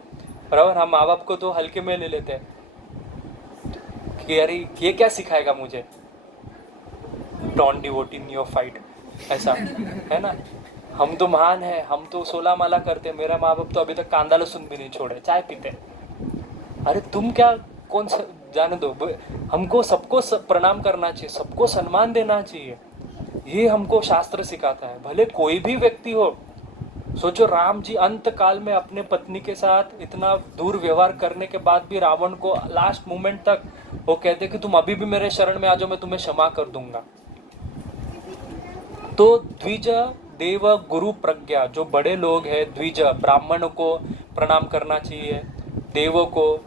बराबर, हम माँ बाप को तो हल्के में ले लेते हैं कि अरे ये क्या सिखाएगा मुझे, don't devote in your fight, ऐसा है ना। हम तो महान है, हम तो 16 माला करते हैं, मेरा माँ बाप तो अभी तक कांदा लहसुन भी नहीं छोड़े, चाय पीते, अरे तुम क्या, कौन सा, जाने दो, हमको सबको प्रणाम करना चाहिए, सबको सम्मान देना चाहिए, ये हमको शास्त्र सिखाता है, भले कोई भी व्यक्ति हो। सोचो राम जी अंत काल में अपने पत्नी के साथ इतना दूर व्यवहार करने के बाद भी रावण को लास्ट मोमेंट तक वो कहते कि तुम अभी भी मेरे शरण में आ जाओ, मैं तुम्हें क्षमा कर दूंगा। तो द्विज देव गुरु प्रज्ञा, जो बड़े लोग हैं द्विज, ब्राह्मण को प्रणाम करना चाहिए, देवों को,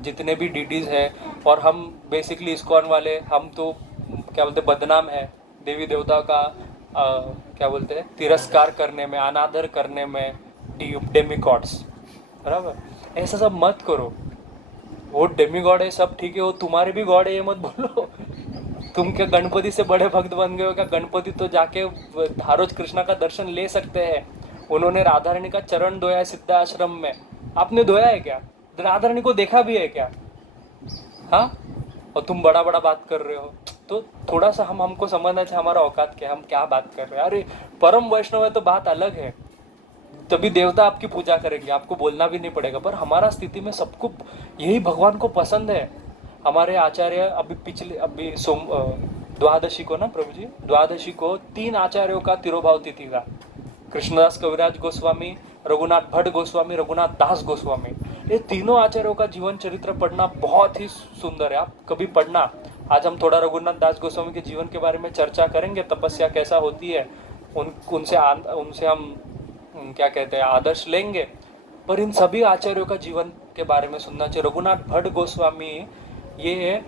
जितने भी डीडीज है। और हम बेसिकली इस्कॉन वाले, हम तो क्या बोलते बदनाम है देवी देवता का क्या बोलते हैं तिरस्कार करने में, अनादर करने में, डेमिगॉड्स, बराबर। ऐसा सब मत करो, वो डेमिगॉड है सब ठीक है, वो तुम्हारे भी गॉड है ये मत बोलो। तुम क्या गणपति से बड़े भक्त बन गए हो क्या? गणपति तो जाके धारोज कृष्णा का दर्शन ले सकते हैं, उन्होंने राधा रानी का चरण धोया है सिद्ध आश्रम में, आपने धोया है क्या? राधा रानी को देखा भी है क्या? हाँ, और तुम बड़ा बड़ा बात कर रहे हो। तो थोड़ा सा हमको समझना चाहिए हमारा औकात क्या है, हम क्या बात कर रहे हैं। अरे परम वैष्णव है तो बात अलग है, तभी देवता आपकी पूजा करेंगे, आपको बोलना भी नहीं पड़ेगा। पर हमारा स्थिति में सबको यही भगवान को पसंद है। हमारे आचार्य अभी द्वादशी को ना प्रभु जी, द्वादशी को 3 आचार्यों का तिरोभाव तिथि था। कृष्णदास कविराज गोस्वामी, रघुनाथ भट्ट गोस्वामी, रघुनाथ दास गोस्वामी, ये तीनों आचार्यों का जीवन चरित्र पढ़ना बहुत ही सुंदर है, आप कभी पढ़ना। आज हम थोड़ा रघुनाथ दास गोस्वामी के जीवन के बारे में चर्चा करेंगे, तपस्या कैसा होती है, उनसे हम क्या कहते हैं आदर्श लेंगे। पर इन सभी आचार्यों का जीवन के बारे में सुनना चाहिए। रघुनाथ भट्ट गोस्वामी, ये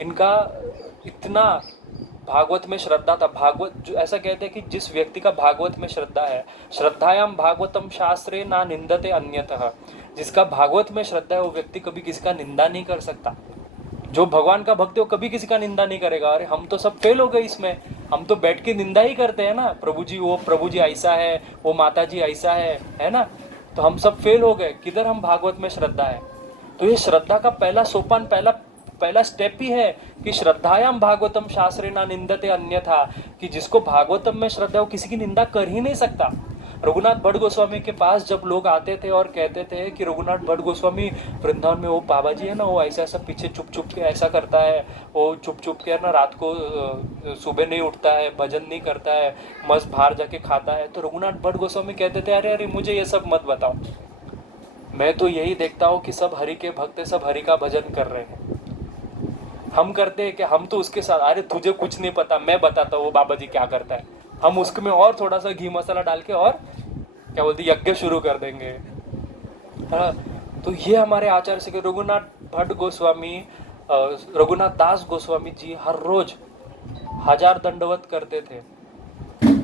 इनका इतना भागवत में श्रद्धा था। भागवत जो ऐसा कहते हैं कि जिस व्यक्ति का भागवत में श्रद्धा है, श्रद्धायाम भागवतम शास्त्रे ना निंदते अन्यतः, जिसका भागवत में श्रद्धा है वो व्यक्ति कभी किसी का निंदा नहीं कर सकता। जो भगवान का भक्त है वो कभी किसी का निंदा नहीं करेगा। अरे हम तो सब फेल हो गए इसमें, हम तो बैठ के निंदा ही करते हैं ना, प्रभु जी वो प्रभु जी ऐसा है, वो माता जी ऐसा है ना, तो हम सब फेल हो गए। किधर हम भागवत में श्रद्धा है? तो ये श्रद्धा का पहला सोपान, पहला स्टेप ही है कि श्रद्धायाम भागवतम शास्त्रे ना निंदते अन्यथा, कि जिसको भागवतम में श्रद्धा है वो किसी की निंदा कर ही नहीं सकता। रघुनाथ भट्ट गोस्वामी के पास जब लोग आते थे और कहते थे कि रघुनाथ भट्ट गोस्वामी वृंदावन में वो बाबा जी है ना, वो ऐसा ऐसा पीछे चुप चुप के ऐसा करता है, वो चुप चुप के ना रात को सुबह नहीं उठता है, भजन नहीं करता है, मस्त बाहर जाके खाता है। तो रघुनाथ भट्ट गोस्वामी कहते थे अरे अरे मुझे ये सब मत बताओ, मैं तो यही देखता हूँ कि सब हरि के भक्त, सब हरि का भजन कर रहे हैं। हम करते हैं कि हम तो उसके साथ, अरे तुझे कुछ नहीं पता, मैं बताता हूँ वो बाबा जी क्या करता है। हम उसमें और थोड़ा सा घी मसाला डाल के और क्या बोलते यज्ञ शुरू कर देंगे। हाँ, तो ये हमारे आचार्य से रघुनाथ भट्ट गोस्वामी, रघुनाथ दास गोस्वामी जी हर रोज 1000 दंडवत करते थे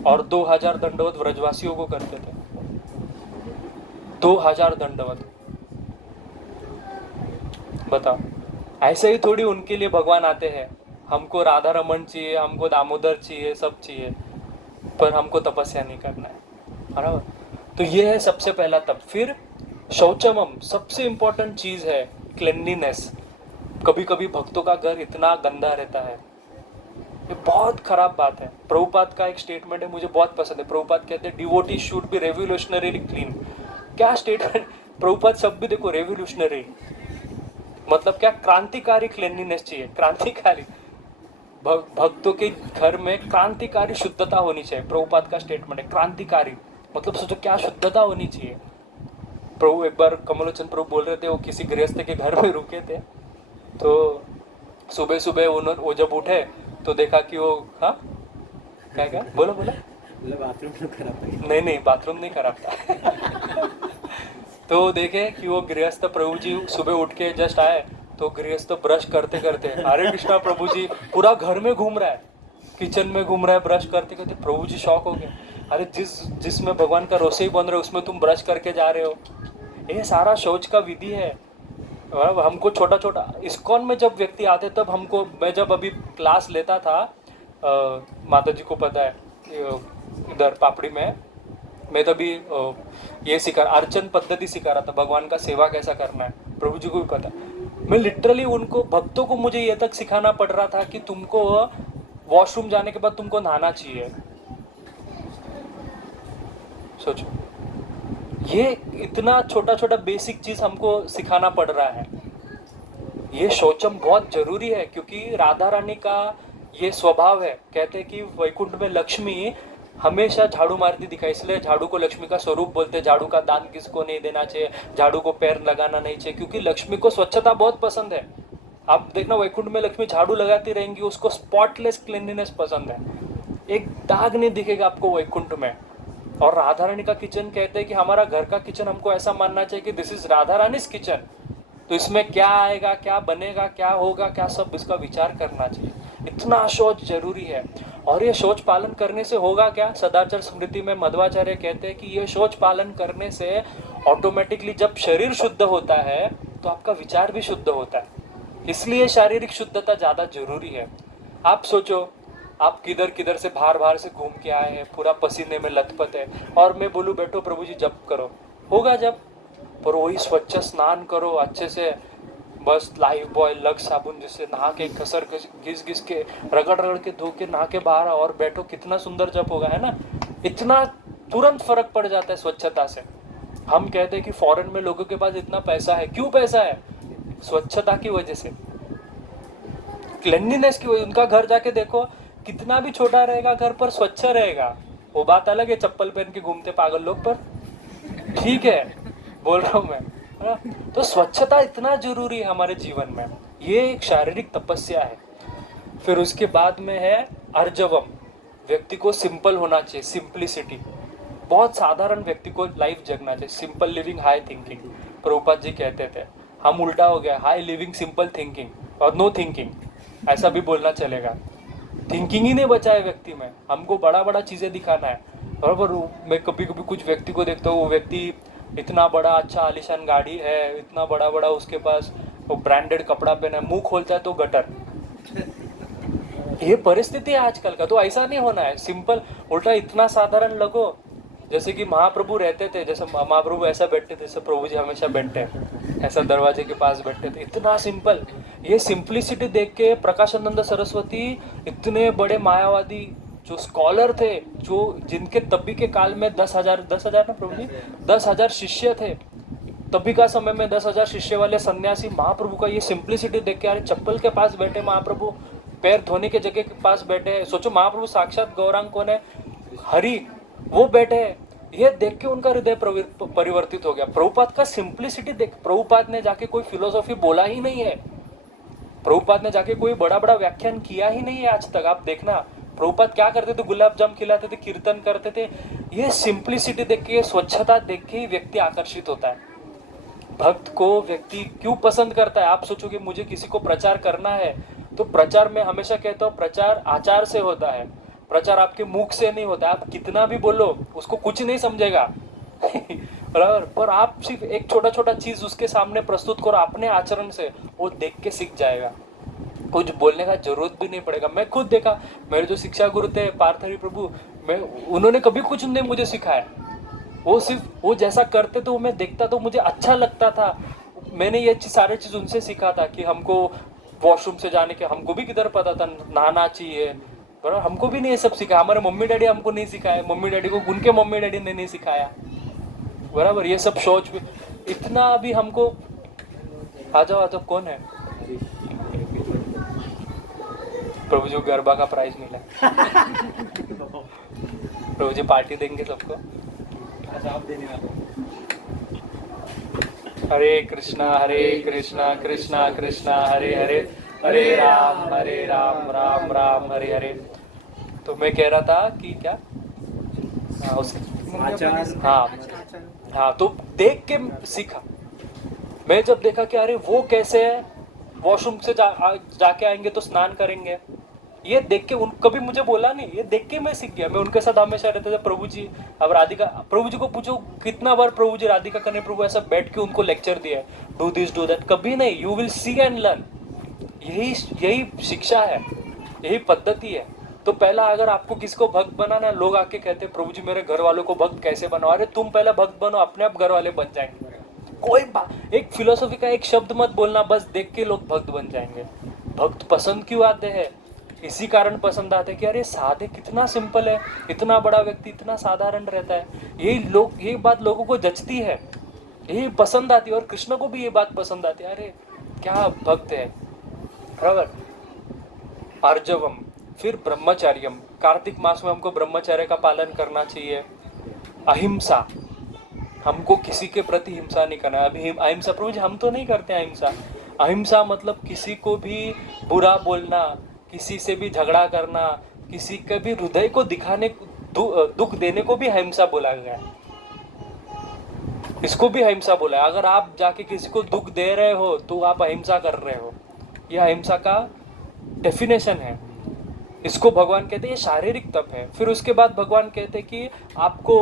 और 2000 दंडवत व्रजवासियों को करते थे। 2000 दंडवत, बताओ। ऐसे ही थोड़ी उनके लिए भगवान आते हैं, हमको राधा रमन चाहिए, हमको दामोदर चाहिए, सब चाहिए, पर हमको तपस्या नहीं करना है, बराबर। तो ये है सबसे पहला तप। फिर शौचमम, सबसे इंपॉर्टेंट चीज है क्लेanलीनेस। कभी कभी भक्तों का घर इतना गंदा रहता है, ये बहुत खराब बात है। प्रभुपाद का एक स्टेटमेंट है, मुझे बहुत पसंद है। प्रभुपाद कहते हैं devotee should be revolutionary clean. क्या स्टेटमेंट, प्रभुपाद शब्द भी देखो, रेवोल्यूशनरी मतलब क्या, क्रांतिकारी क्लीनलीनेस चाहिए, क्रांतिकारी। भक्तों के घर में क्रांतिकारी शुद्धता होनी चाहिए, प्रभुपाद का स्टेटमेंट है। क्रांतिकारी मतलब सोचो क्या शुद्धता होनी चाहिए। प्रभु एक बार कमलोचन प्रभु बोल रहे थे, वो किसी गृहस्थ के घर में रुके थे, तो सुबह सुबह उन्होंने वो जब उठे तो देखा कि वो, हाँ क्या क्या बोला बाथरूम खराब था। नहीं बाथरूम नहीं खराब था। तो देखे कि वो गृहस्थ प्रभु जी सुबह उठ के जस्ट आए, तो गृहस्थ ब्रश करते करते, हरे कृष्णा प्रभु जी पूरा घर में घूम रहा है, किचन में घूम रहा है ब्रश करते करते। प्रभु जी शॉक हो गए, अरे जिसमें भगवान का रसोई बन रहा है उसमें तुम ब्रश करके जा रहे हो। ये सारा शौच का विधि है। हमको छोटा छोटा इस्कॉन में जब व्यक्ति आते तब हमको, मैं जब अभी क्लास लेता था, माता जी को पता है इधर पापड़ी में, मैं तभी ये सिखा, अर्चन पद्धति सिखा रहा था, भगवान का सेवा कैसा करना है, प्रभु जी को भी पता। मैं लिटरली उनको भक्तों को मुझे ये तक सिखाना पड़ रहा था कि तुमको वॉशरूम जाने के बाद तुमको नहाना चाहिए। सोचो, ये इतना छोटा छोटा बेसिक चीज हमको सिखाना पड़ रहा है। ये शौचम बहुत जरूरी है, क्योंकि राधा रानी का ये स्वभाव है। कहते हैं कि वैकुंठ में लक्ष्मी हमेशा झाड़ू मारती दिखाई, इसलिए झाड़ू को लक्ष्मी का स्वरूप बोलते हैं। झाड़ू का दान किसको नहीं देना चाहिए, झाड़ू को पैर लगाना नहीं चाहिए, क्योंकि लक्ष्मी को स्वच्छता बहुत पसंद है। आप देखना वैकुंठ में लक्ष्मी झाड़ू लगाती रहेंगी, उसको स्पॉटलेस क्लीनलीनेस पसंद है, एक दाग नहीं दिखेगा आपको वैकुंठ में। और राधा रानी का किचन कहते हैं कि हमारा घर का किचन हमको ऐसा मानना चाहिए कि this is Radha Rani's kitchen, तो इसमें क्या आएगा, क्या बनेगा, क्या होगा, क्या सब इसका विचार करना चाहिए। इतना शौच जरूरी है। और ये शौच पालन करने से होगा क्या, सदाचार स्मृति में मध्वाचार्य कहते हैं कि ये शौच पालन करने से ऑटोमेटिकली जब शरीर शुद्ध होता है तो आपका विचार भी शुद्ध होता है, इसलिए शारीरिक शुद्धता ज़्यादा जरूरी है। आप सोचो, आप किधर किधर से बाहर से घूम के आए हैं, पूरा पसीने में लथपथ है, और मैं बोलूँ बैठो प्रभु जी जप करो, होगा जब? पर वही स्वच्छ स्नान करो अच्छे से, बस लाइफ बॉय लक्स साबुन जिससे नहा के घसर घिस घिस के रगड़ के धो के नहा के बाहर आओ और बैठो, कितना सुंदर जप होगा, है ना? इतना तुरंत फर्क पड़ जाता है स्वच्छता से। हम कहते हैं कि फॉरेन में लोगों के पास इतना पैसा है, क्यों पैसा है? स्वच्छता की वजह से, क्लीनलीनेस की वजह। उनका घर जाके देखो, कितना भी छोटा रहेगा घर पर स्वच्छ रहेगा, वो बात अलग है चप्पल पहन के घूमते पागल लोग, पर ठीक है बोल रहा हूँ मैं, है ना? तो स्वच्छता इतना जरूरी है हमारे जीवन में, ये एक शारीरिक तपस्या है। फिर उसके बाद में है अर्जवम, व्यक्ति को सिंपल होना चाहिए, सिंप्लिसिटी। बहुत साधारण व्यक्ति को लाइफ जगना चाहिए, simple living high thinking. Prabhupada ji कहते थे, हम उल्टा हो गया, हाई लिविंग सिंपल थिंकिंग और नो थिंकिंग, ऐसा भी बोलना चलेगा। थिंकिंग ही नहीं बचा है व्यक्ति में, हमको बड़ा बड़ा चीज़ें दिखाना है, बराबर। मैं कभी कभी कुछ व्यक्ति को देखता हूँ, वो व्यक्ति इतना बड़ा अच्छा आलीशान गाड़ी है, इतना बड़ा बड़ा उसके पास वो ब्रांडेड कपड़ा पहना है, मुंह खोलता है तो गटर। ये परिस्थिति है आजकल का, तो ऐसा नहीं होना है, सिंपल। उल्टा इतना साधारण लगो, जैसे कि महाप्रभु रहते थे, जैसे महाप्रभु ऐसा बैठते थे, जैसे प्रभु जी हमेशा बैठते हैं, ऐसा दरवाजे के पास बैठते थे, इतना सिंपल। ये सिंप्लिसिटी देख के प्रकाशानंद सरस्वती, इतने बड़े मायावादी जो स्कॉलर थे, जो जिनके तभी के काल में 10,000 ना प्रभु जी, 10,000 शिष्य थे, तभी का समय में 10,000 शिष्य वाले सन्यासी महाप्रभु का ये सिंप्लिसिटी देख के, अरे चप्पल के पास बैठे महाप्रभु, पैर धोने के जगह के पास बैठे हैं। सोचो महाप्रभु साक्षात गौरांग कौन है, हरि, वो बैठे हैं। ये देख के उनका हृदय परिवर्तित हो गया। प्रभुपाद का सिंप्लिसिटी देख, प्रभुपाद ने जाके कोई फिलोसॉफी बोला ही नहीं है, प्रभुपाद ने जाके कोई बड़ा बड़ा व्याख्यान किया ही नहीं है आज तक। आप देखना प्रभुपाद क्या करते थे, गुलाब जाम खिलाते थे, कीर्तन करते थे। ये सिंप्लिसिटी देख के, स्वच्छता देख के व्यक्ति आकर्षित होता है। भक्त को व्यक्ति क्यों पसंद करता है? आप सोचोगे मुझे किसी को प्रचार करना है, तो प्रचार में हमेशा कहता हूँ, प्रचार आचार से होता है, प्रचार आपके मुख से नहीं होता। आप कितना भी बोलो उसको कुछ नहीं समझेगा बराबर। पर आप सिर्फ एक छोटा छोटा चीज उसके सामने प्रस्तुत करो अपने आचरण से, वो देख के सीख जाएगा, कुछ बोलने का जरूरत भी नहीं पड़ेगा। मैं खुद देखा, मेरे जो शिक्षा गुरु थे पार्थरी प्रभु, उन्होंने कभी कुछ नहीं मुझे सिखाया, वो सिर्फ वो जैसा करते तो मैं देखता तो मुझे अच्छा लगता था। मैंने ये सारे चीज उनसे सीखा था कि हमको वॉशरूम से जाने के, हमको भी किधर पता था नहाना चाहिए, बराबर। हमको भी नहीं ये सब सिखाया, हमारे मम्मी डैडी हमको नहीं सिखाया, मम्मी डैडी को उनके मम्मी डैडी ने नहीं सिखाया, बराबर। ये सब सोच भी इतना भी हमको, आ जाओ कौन है? प्रभु जी को गरबा का प्राइज मिला प्रभु जी पार्टी देंगे सबको। हरे कृष्णा कृष्णा कृष्णा हरे हरे, हरे राम राम राम हरे हरे। तो मैं कह रहा था कि क्या, हाँ, तो देख के सीखा। मैं जब देखा कि अरे वो कैसे है, वॉशरूम से जाके आएंगे तो स्नान करेंगे, ये देख के, उन कभी मुझे बोला नहीं, ये देख के मैं सीख गया। मैं उनके साथ हमेशा रहते थे। प्रभु जी, अब राधिका, प्रभु जी को पूछो कितना बार प्रभु जी राधिका कन्हैया प्रभु ऐसा बैठ के उनको लेक्चर दिया है, डू दिस डू दैट, कभी नहीं। You will see and learn, यही शिक्षा है, यही पद्धति है। तो पहला अगर आपको किसको भक्त बनाना है, लोग आके कहते हैं प्रभु जी मेरे घर वालों को भक्त कैसे बनाओ, अरे तुम पहले भक्त बनो, अपने आप घर वाले बन जाएंगे। कोई बात, एक फिलोसॉफी का एक शब्द मत बोलना, बस देख के लोग भक्त बन जाएंगे। भक्त पसंद क्यों आते हैं? इसी कारण पसंद आते हैं कि अरे साधे, कितना सिंपल है, इतना बड़ा व्यक्ति इतना साधारण रहता है। यही बात लोगों को जचती है, यही पसंद आती है, और कृष्ण को भी ये बात पसंद आती है। अरे क्या भक्त है, बराबर। आर्जवम, फिर ब्रह्मचर्यम, कार्तिक मास में हमको ब्रह्मचर्य का पालन करना चाहिए। अहिंसा, हमको किसी के प्रति हिंसा नहीं करना है। अभी अहिंसा प्रभु जी हम तो नहीं करते अहिंसा। अहिंसा मतलब किसी को भी बुरा बोलना, किसी से भी झगड़ा करना, किसी के भी हृदय को दिखाने दुख देने को भी अहिंसा बोला गया है। इसको भी अहिंसा बोला है। अगर आप जाके किसी को दुख दे रहे हो तो आप अहिंसा कर रहे हो। यह अहिंसा का डेफिनेशन है। इसको भगवान कहते हैं ये शारीरिक तप है। फिर उसके बाद भगवान कहते हैं कि आपको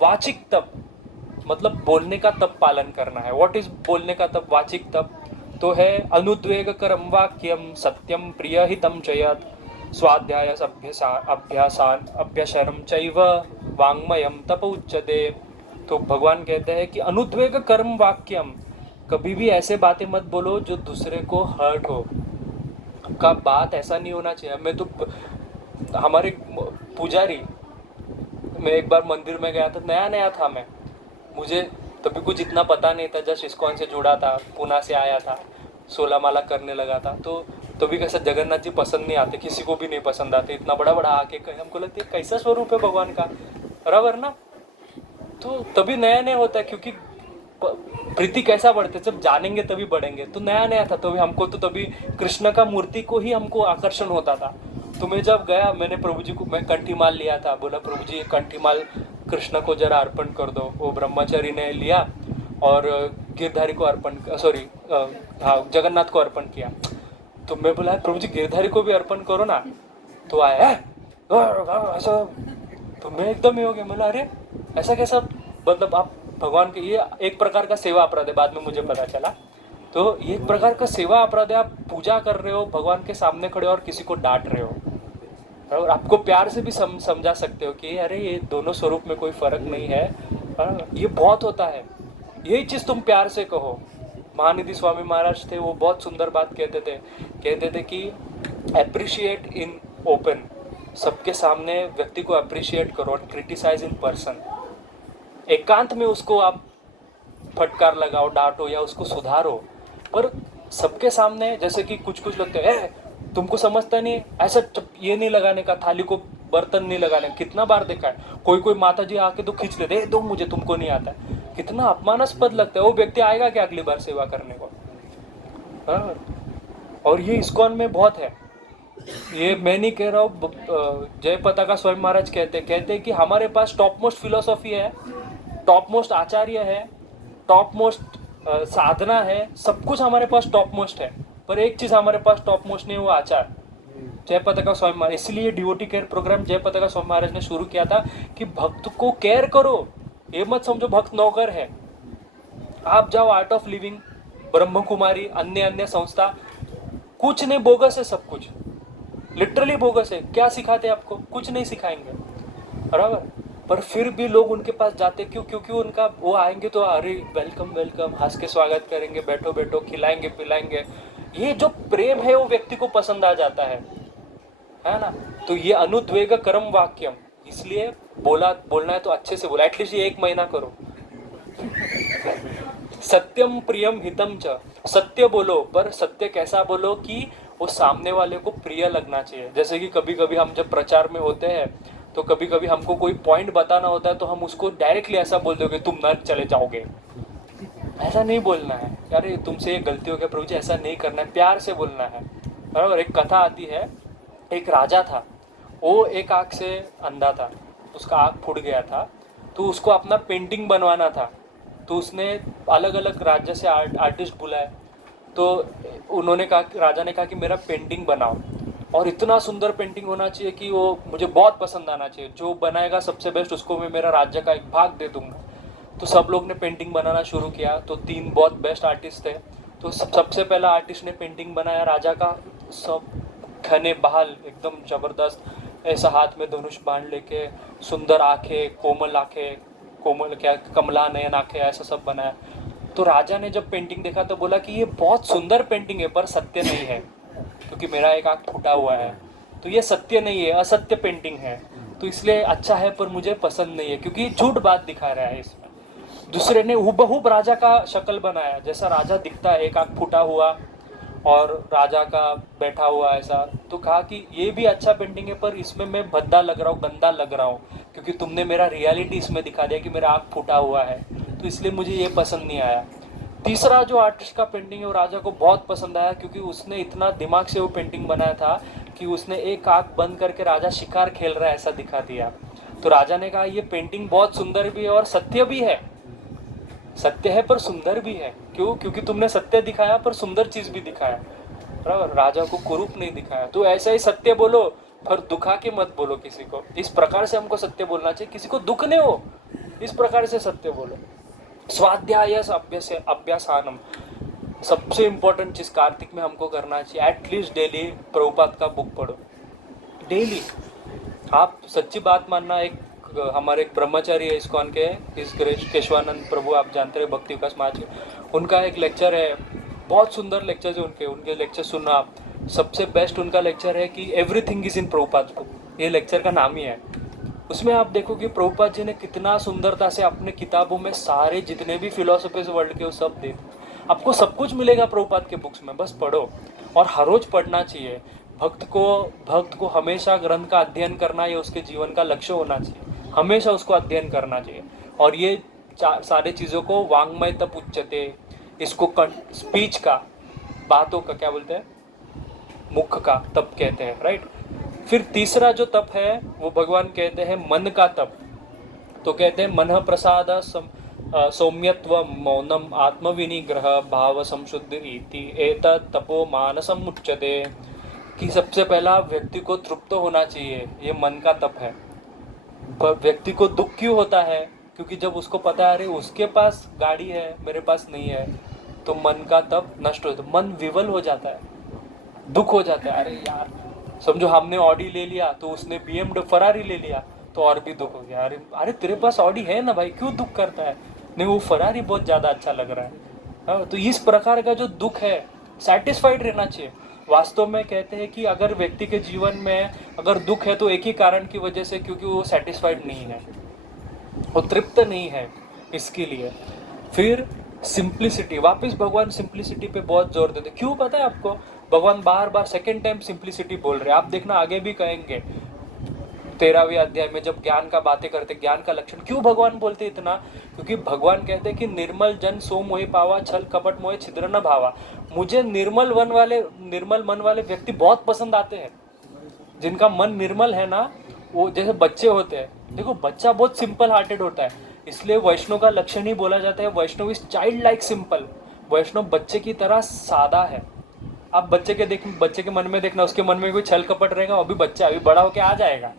वाचिक तप मतलब बोलने का तप पालन करना है। व्हाट इज बोलने का तप, वाचिक तप? तो है अनुद्वेग करम वाक्यम सत्यम प्रिय हितम चयत स्वाध्याय अभ्यासान अभ्यशरम चैव वाङ्मयम तप उच्यते। तो भगवान कहते हैं कि अनुद्वेग कर्म वाक्यम, कभी भी ऐसे बातें मत बोलो जो दूसरे को हर्ट हो। का बात ऐसा नहीं होना चाहिए। मैं तो हमारे पुजारी, मैं एक बार मंदिर में गया था, नया नया था मैं, मुझे तभी कुछ इतना पता नहीं था, जस्ट इस्कॉन से जुड़ा था, पूना से आया था, 16 माला करने लगा था। तो तभी कैसा जगन्नाथ जी पसंद नहीं आते, किसी को भी नहीं पसंद आते, इतना बड़ा बड़ा आके हमको लगता है कैसा स्वरूप है भगवान का, बराबर ना। तो तभी नया नया होता है, क्योंकि प्रीति कैसा बढ़ते, जब जानेंगे तभी बढ़ेंगे। तो नया नया था, तभी हमको तो तभी कृष्ण का मूर्ति को ही हमको आकर्षण होता था। तो मैं जब गया, मैंने प्रभु जी को, मैं कंठीमाल लिया था, बोला प्रभु जी कंठीमाल कृष्ण को जरा अर्पण कर दो। वो ब्रह्मचारी ने लिया और गिरधारी को अर्पण, सॉरी हाँ जगन्नाथ को अर्पण किया। तो मैं बोला प्रभु जी गिरधारी को भी अर्पण करो ना। तो आया ऐसा, तो मैं एकदम ही हो गया, बोला अरे ऐसा कैसा, मतलब आप भगवान के, ये एक प्रकार का सेवा अपराध है, बाद में मुझे पता चला। तो ये एक प्रकार का सेवा अपराध है, आप पूजा कर रहे हो, भगवान के सामने खड़े हो और किसी को डांट रहे हो। और आपको प्यार से भी समझा सकते हो कि अरे ये दोनों स्वरूप में कोई फर्क नहीं है, ये बहुत होता है। यही चीज़ तुम प्यार से कहो। महानिधि स्वामी महाराज थे, वो बहुत सुंदर बात कहते थे कि अप्रिशिएट इन ओपन, सबके सामने व्यक्ति को अप्रिशिएट करो, और क्रिटिसाइज इन पर्सन, एकांत में उसको आप फटकार लगाओ, डांटो या उसको सुधारो। पर सबके सामने, जैसे कि कुछ लोग कहते तुमको समझता नहीं, ऐसा ये नहीं लगाने का, थाली को बर्तन नहीं लगाने। कितना बार देखा है, कोई माता जी आके तो खींच लेते, दो मुझे, तुमको नहीं आता। कितना अपमानास्पद लगता है। वो व्यक्ति आएगा क्या अगली बार सेवा करने को? हाँ, और ये इस्कॉन में बहुत है। ये मैं नहीं कह रहा हूँ, जय पताका स्वामी महाराज कहते हैं कि हमारे पास टॉप मोस्ट फिलोसॉफी है, टॉप मोस्ट आचार्य है, टॉप मोस्ट साधना है, सब कुछ हमारे पास टॉप मोस्ट है, पर एक चीज़ हमारे पास टॉप मोस्ट नहीं है, वो आचार। जय पताका स्वामी महाराज, इसलिए डिवोटी केयर प्रोग्राम जय पताका स्वामी महाराज ने शुरू किया था कि भक्त को केयर करो। ये मत समझो भक्त नौकर है। आप जाओ art of living, Brahma Kumari, अन्य संस्था, कुछ नहीं, बोगस है सब कुछ, लिटरली बोगस है। क्या सिखाते आपको? कुछ नहीं सिखाएंगे, बराबर। पर फिर भी लोग उनके पास जाते क्यों? क्योंकि उनका वो आएंगे तो अरे वेलकम वेलकम, हंस के स्वागत करेंगे, बैठो बैठो, खिलाएंगे पिलाएंगे। ये जो प्रेम है वो व्यक्ति को पसंद आ जाता है ना। तो ये अनुद्वेग कर्म वाक्यम, इसलिए बोलना है तो अच्छे से बोला, एटलीस्ट ये 1 महीना करो। सत्यम प्रियम हितम च, सत्य बोलो, पर सत्य कैसा बोलो कि वो सामने वाले को प्रिय लगना चाहिए। जैसे कि कभी कभी हम जब प्रचार में होते हैं तो कभी कभी हमको कोई पॉइंट बताना होता है, तो हम उसको डायरेक्टली ऐसा बोल दोगे तुम नर्क चले जाओगे। ऐसा नहीं बोलना है, अरे तुमसे ये गलती हो गया प्रभु जी, ऐसा नहीं करना है, प्यार से बोलना है, बराबर। एक कथा आती है, एक राजा था, वो एक आँख से अंधा था, उसका आँख फूट गया था, तो उसको अपना पेंटिंग बनवाना था। तो उसने अलग अलग राज्य से आर्टिस्ट बुलाए। तो उन्होंने कहा, राजा ने कहा कि मेरा पेंटिंग बनाओ, और इतना सुंदर पेंटिंग होना चाहिए कि वो मुझे बहुत पसंद आना चाहिए, जो बनाएगा सबसे बेस्ट उसको मैं मेरा राज्य का एक भाग दे दूंगा। तो सब लोग ने पेंटिंग बनाना शुरू किया। तो 3 बहुत बेस्ट आर्टिस्ट थे। तो सबसे पहला आर्टिस्ट ने पेंटिंग बनाया राजा का, सब घने बाल एकदम जबरदस्त, ऐसा हाथ में धनुष बाण लेके, सुंदर आंखें, कोमल क्या कमला नयन आंखें, ऐसा सब बनाया। तो राजा ने जब पेंटिंग देखा तो बोला कि ये बहुत सुंदर पेंटिंग है, पर सत्य नहीं है, क्योंकि मेरा एक आँख फूटा हुआ है, तो ये सत्य नहीं है, असत्य पेंटिंग है। तो इसलिए अच्छा है पर मुझे पसंद नहीं है, क्योंकि झूठ बात दिखा रहा है इसमें। दूसरे ने हुबहू राजा का शक्ल बनाया, जैसा राजा दिखता है, एक आँख फूटा हुआ और राजा का बैठा हुआ ऐसा। तो कहा कि ये भी अच्छा पेंटिंग है, पर इसमें मैं भद्दा लग रहा हूँ, गंदा लग रहा हूँ, क्योंकि तुमने मेरा रियलिटी इसमें दिखा दिया कि मेरा आँख फूटा हुआ है, तो इसलिए मुझे ये पसंद नहीं आया। तीसरा जो आर्टिस्ट का पेंटिंग है वो राजा को बहुत पसंद आया, क्योंकि उसने इतना दिमाग से वो पेंटिंग बनाया था कि उसने एक आँख बंद करके राजा शिकार खेल रहा है ऐसा दिखा दिया। तो राजा ने कहा ये पेंटिंग बहुत सुंदर भी है और सत्य भी है, सत्य है पर सुंदर भी है। क्यों? क्योंकि तुमने सत्य दिखाया पर सुंदर चीज भी दिखाया, बराबर, राजा को कुरूप नहीं दिखाया। तो ऐसा ही सत्य बोलो पर दुखा के मत बोलो किसी को, इस प्रकार से हमको सत्य बोलना चाहिए, किसी को दुख नहीं हो, इस प्रकार से सत्य बोलो। स्वाध्याय अभ्यासानम, सबसे इंपॉर्टेंट चीज कार्तिक में हमको करना चाहिए, एटलीस्ट डेली प्रभुपाद का बुक पढ़ो, डेली। आप सच्ची बात मानना, एक हमारे एक ब्रह्मचारी है इस्कॉन के, इस केशवानंद प्रभु, आप जानते हैं, भक्ति विकास महाराज, उनका एक लेक्चर है, बहुत सुंदर लेक्चर है उनके लेक्चर सुनना आप। सबसे बेस्ट उनका लेक्चर है कि everything is in Prabhupada book, ये लेक्चर का नाम ही है। उसमें आप देखो कि प्रभुपाद जी ने कितना सुंदरता से अपने किताबों में सारे जितने भी फिलोसफीज वर्ल्ड के वो सब दे, आपको सब कुछ मिलेगा प्रभुपाद के बुक्स में, बस पढ़ो। और हर रोज पढ़ना चाहिए। भक्त को हमेशा ग्रंथ का अध्ययन करना, ये उसके जीवन का लक्ष्य होना चाहिए, हमेशा उसको अध्ययन करना चाहिए। और ये सारे चीज़ों को वांग्मय तप उच्चते, इसको स्पीच का, बातों का क्या बोलते हैं, मुख का तप कहते हैं, राइट। फिर तीसरा जो तप है वो भगवान कहते हैं मन का तप। तो कहते हैं मन प्रसाद सौम्यत्व मौनम आत्मविनिग्रह भाव संशुद्धि रीति एतत् तपो मानसम उच्यते, कि सबसे पहला व्यक्ति को तृप्त होना चाहिए, ये मन का तप है। व्यक्ति को दुख क्यों होता है? क्योंकि जब उसको पता है अरे उसके पास गाड़ी है मेरे पास नहीं है, तो मन का तप नष्ट हो जाता है, मन विवल हो जाता है, दुख हो जाता है। अरे यार समझो हमने ऑडी ले लिया तो उसने BMW फरारी ले लिया, तो और भी दुख हो गया। अरे तेरे पास ऑडी है ना भाई, क्यों दुख करता है? नहीं वो फरारी बहुत ज़्यादा अच्छा लग रहा है। तो इस प्रकार का जो दुख है, सेटिस्फाइड रहना चाहिए। वास्तव में कहते हैं कि अगर व्यक्ति के जीवन में अगर दुख है तो एक ही कारण की वजह से, क्योंकि वो सेटिस्फाइड नहीं है, वो तृप्त नहीं है, इसके लिए। फिर सिंप्लिसिटी, वापस भगवान सिंप्लिसिटी पे बहुत जोर देते। क्यों पता है आपको? भगवान बार बार सेकेंड टाइम सिंप्लिसिटी बोल रहे हैं, आप देखना आगे भी कहेंगे 13वें अध्याय में जब ज्ञान का बातें करते, ज्ञान का लक्षण क्यों भगवान बोलते इतना? क्योंकि भगवान कहते हैं कि निर्मल जन सो मोहि पावा, छल कपट मोहि छिद्र न भावा। मुझे निर्मल मन वाले व्यक्ति बहुत पसंद आते हैं, जिनका मन निर्मल है ना, वो जैसे बच्चे होते हैं। देखो बच्चा बहुत सिंपल हार्टेड होता है, इसलिए वैष्णव का लक्षण ही बोला जाता है वैष्णव इज चाइल्ड लाइक सिंपल। वैष्णव बच्चे की तरह सादा है। आप बच्चे के मन में देखना, उसके मन में कोई छल कपट रहेगा, अभी बच्चा, अभी बड़ा होके आ जाएगा,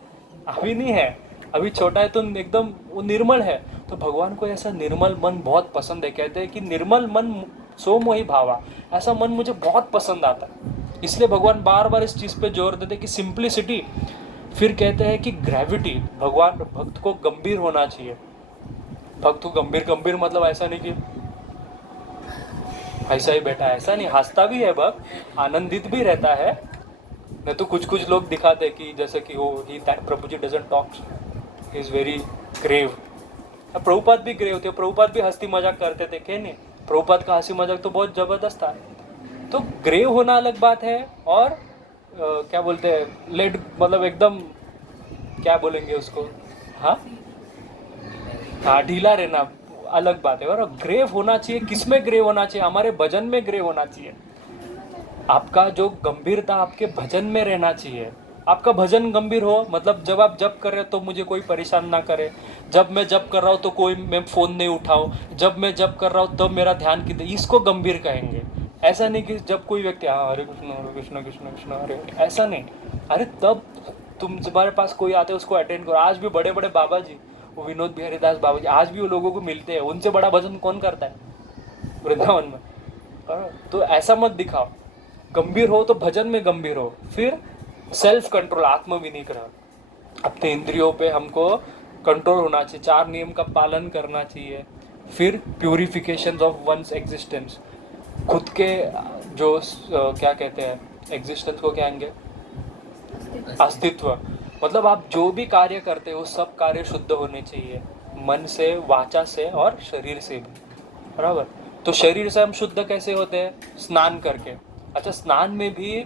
अभी नहीं है, अभी छोटा है, तो एकदम वो निर्मल है। तो भगवान को ऐसा निर्मल मन बहुत पसंद है। कहते हैं कि निर्मल मन सो मोहि भावा, ऐसा मन मुझे बहुत पसंद आता है। इसलिए भगवान बार बार इस चीज़ पे जोर देते कि सिंप्लिसिटी। फिर कहते हैं कि ग्रेविटी, भगवान भक्त को गंभीर होना चाहिए। भक्त को गंभीर मतलब ऐसा नहीं कि ऐसा ही बैठा है, ऐसा नहीं, हंसता भी है भक्त, आनंदित भी रहता है। नहीं तो कुछ लोग दिखाते हैं कि जैसे कि वो Prabhu ji doesn't talk, he is very grave. Prabhupada भी ग्रेव थे, प्रभुपाद भी हंसी मजाक करते थे, क्या नहीं? प्रभुपाद का हंसी मजाक तो बहुत जबरदस्त था। तो ग्रेव होना अलग बात है, और क्या बोलते हैं, लेड मतलब एकदम क्या बोलेंगे उसको, हाँ ढीला रहना अलग बात है। और ग्रेव होना चाहिए, किसमें ग्रेव होना चाहिए? हमारे भजन में ग्रेव होना चाहिए। आपका जो गंभीरता आपके भजन में रहना चाहिए। आपका भजन गंभीर हो, मतलब जब आप जप कर रहे हो तो मुझे कोई परेशान ना करे, जब मैं जप कर रहा हूँ तो कोई मैं फ़ोन नहीं उठाऊँ, जब मैं जप कर रहा हूँ तब मेरा ध्यान किधर, इसको गंभीर कहेंगे। ऐसा नहीं कि जब कोई व्यक्ति हाँ हरे कृष्ण कृष्ण कृष्ण हरे, ऐसा नहीं। अरे तब तुम्हारे पास कोई आते उसको अटेंड करो। आज भी बड़े बड़े बाबा जी, वो विनोद बिहारी दास बाबा जी, आज भी वो लोगों को मिलते हैं, उनसे बड़ा भजन कौन करता है वृंदावन में? तो ऐसा मत दिखाओ, गंभीर हो तो भजन में गंभीर हो। फिर सेल्फ कंट्रोल, आत्मविनिग्रह, अपने इंद्रियों पे हमको कंट्रोल होना चाहिए, 4 नियम का पालन करना चाहिए। फिर प्यूरिफिकेशन ऑफ वंस एग्जिस्टेंस, खुद के जो क्या कहते हैं एग्जिस्टेंस को, क्या कहेंगे, अस्तित्व। मतलब आप जो भी कार्य करते हो सब कार्य शुद्ध होने चाहिए, मन से, वाचा से और शरीर से भी, बराबर। तो शरीर से हम शुद्ध कैसे होते हैं? स्नान करके। अच्छा, स्नान में भी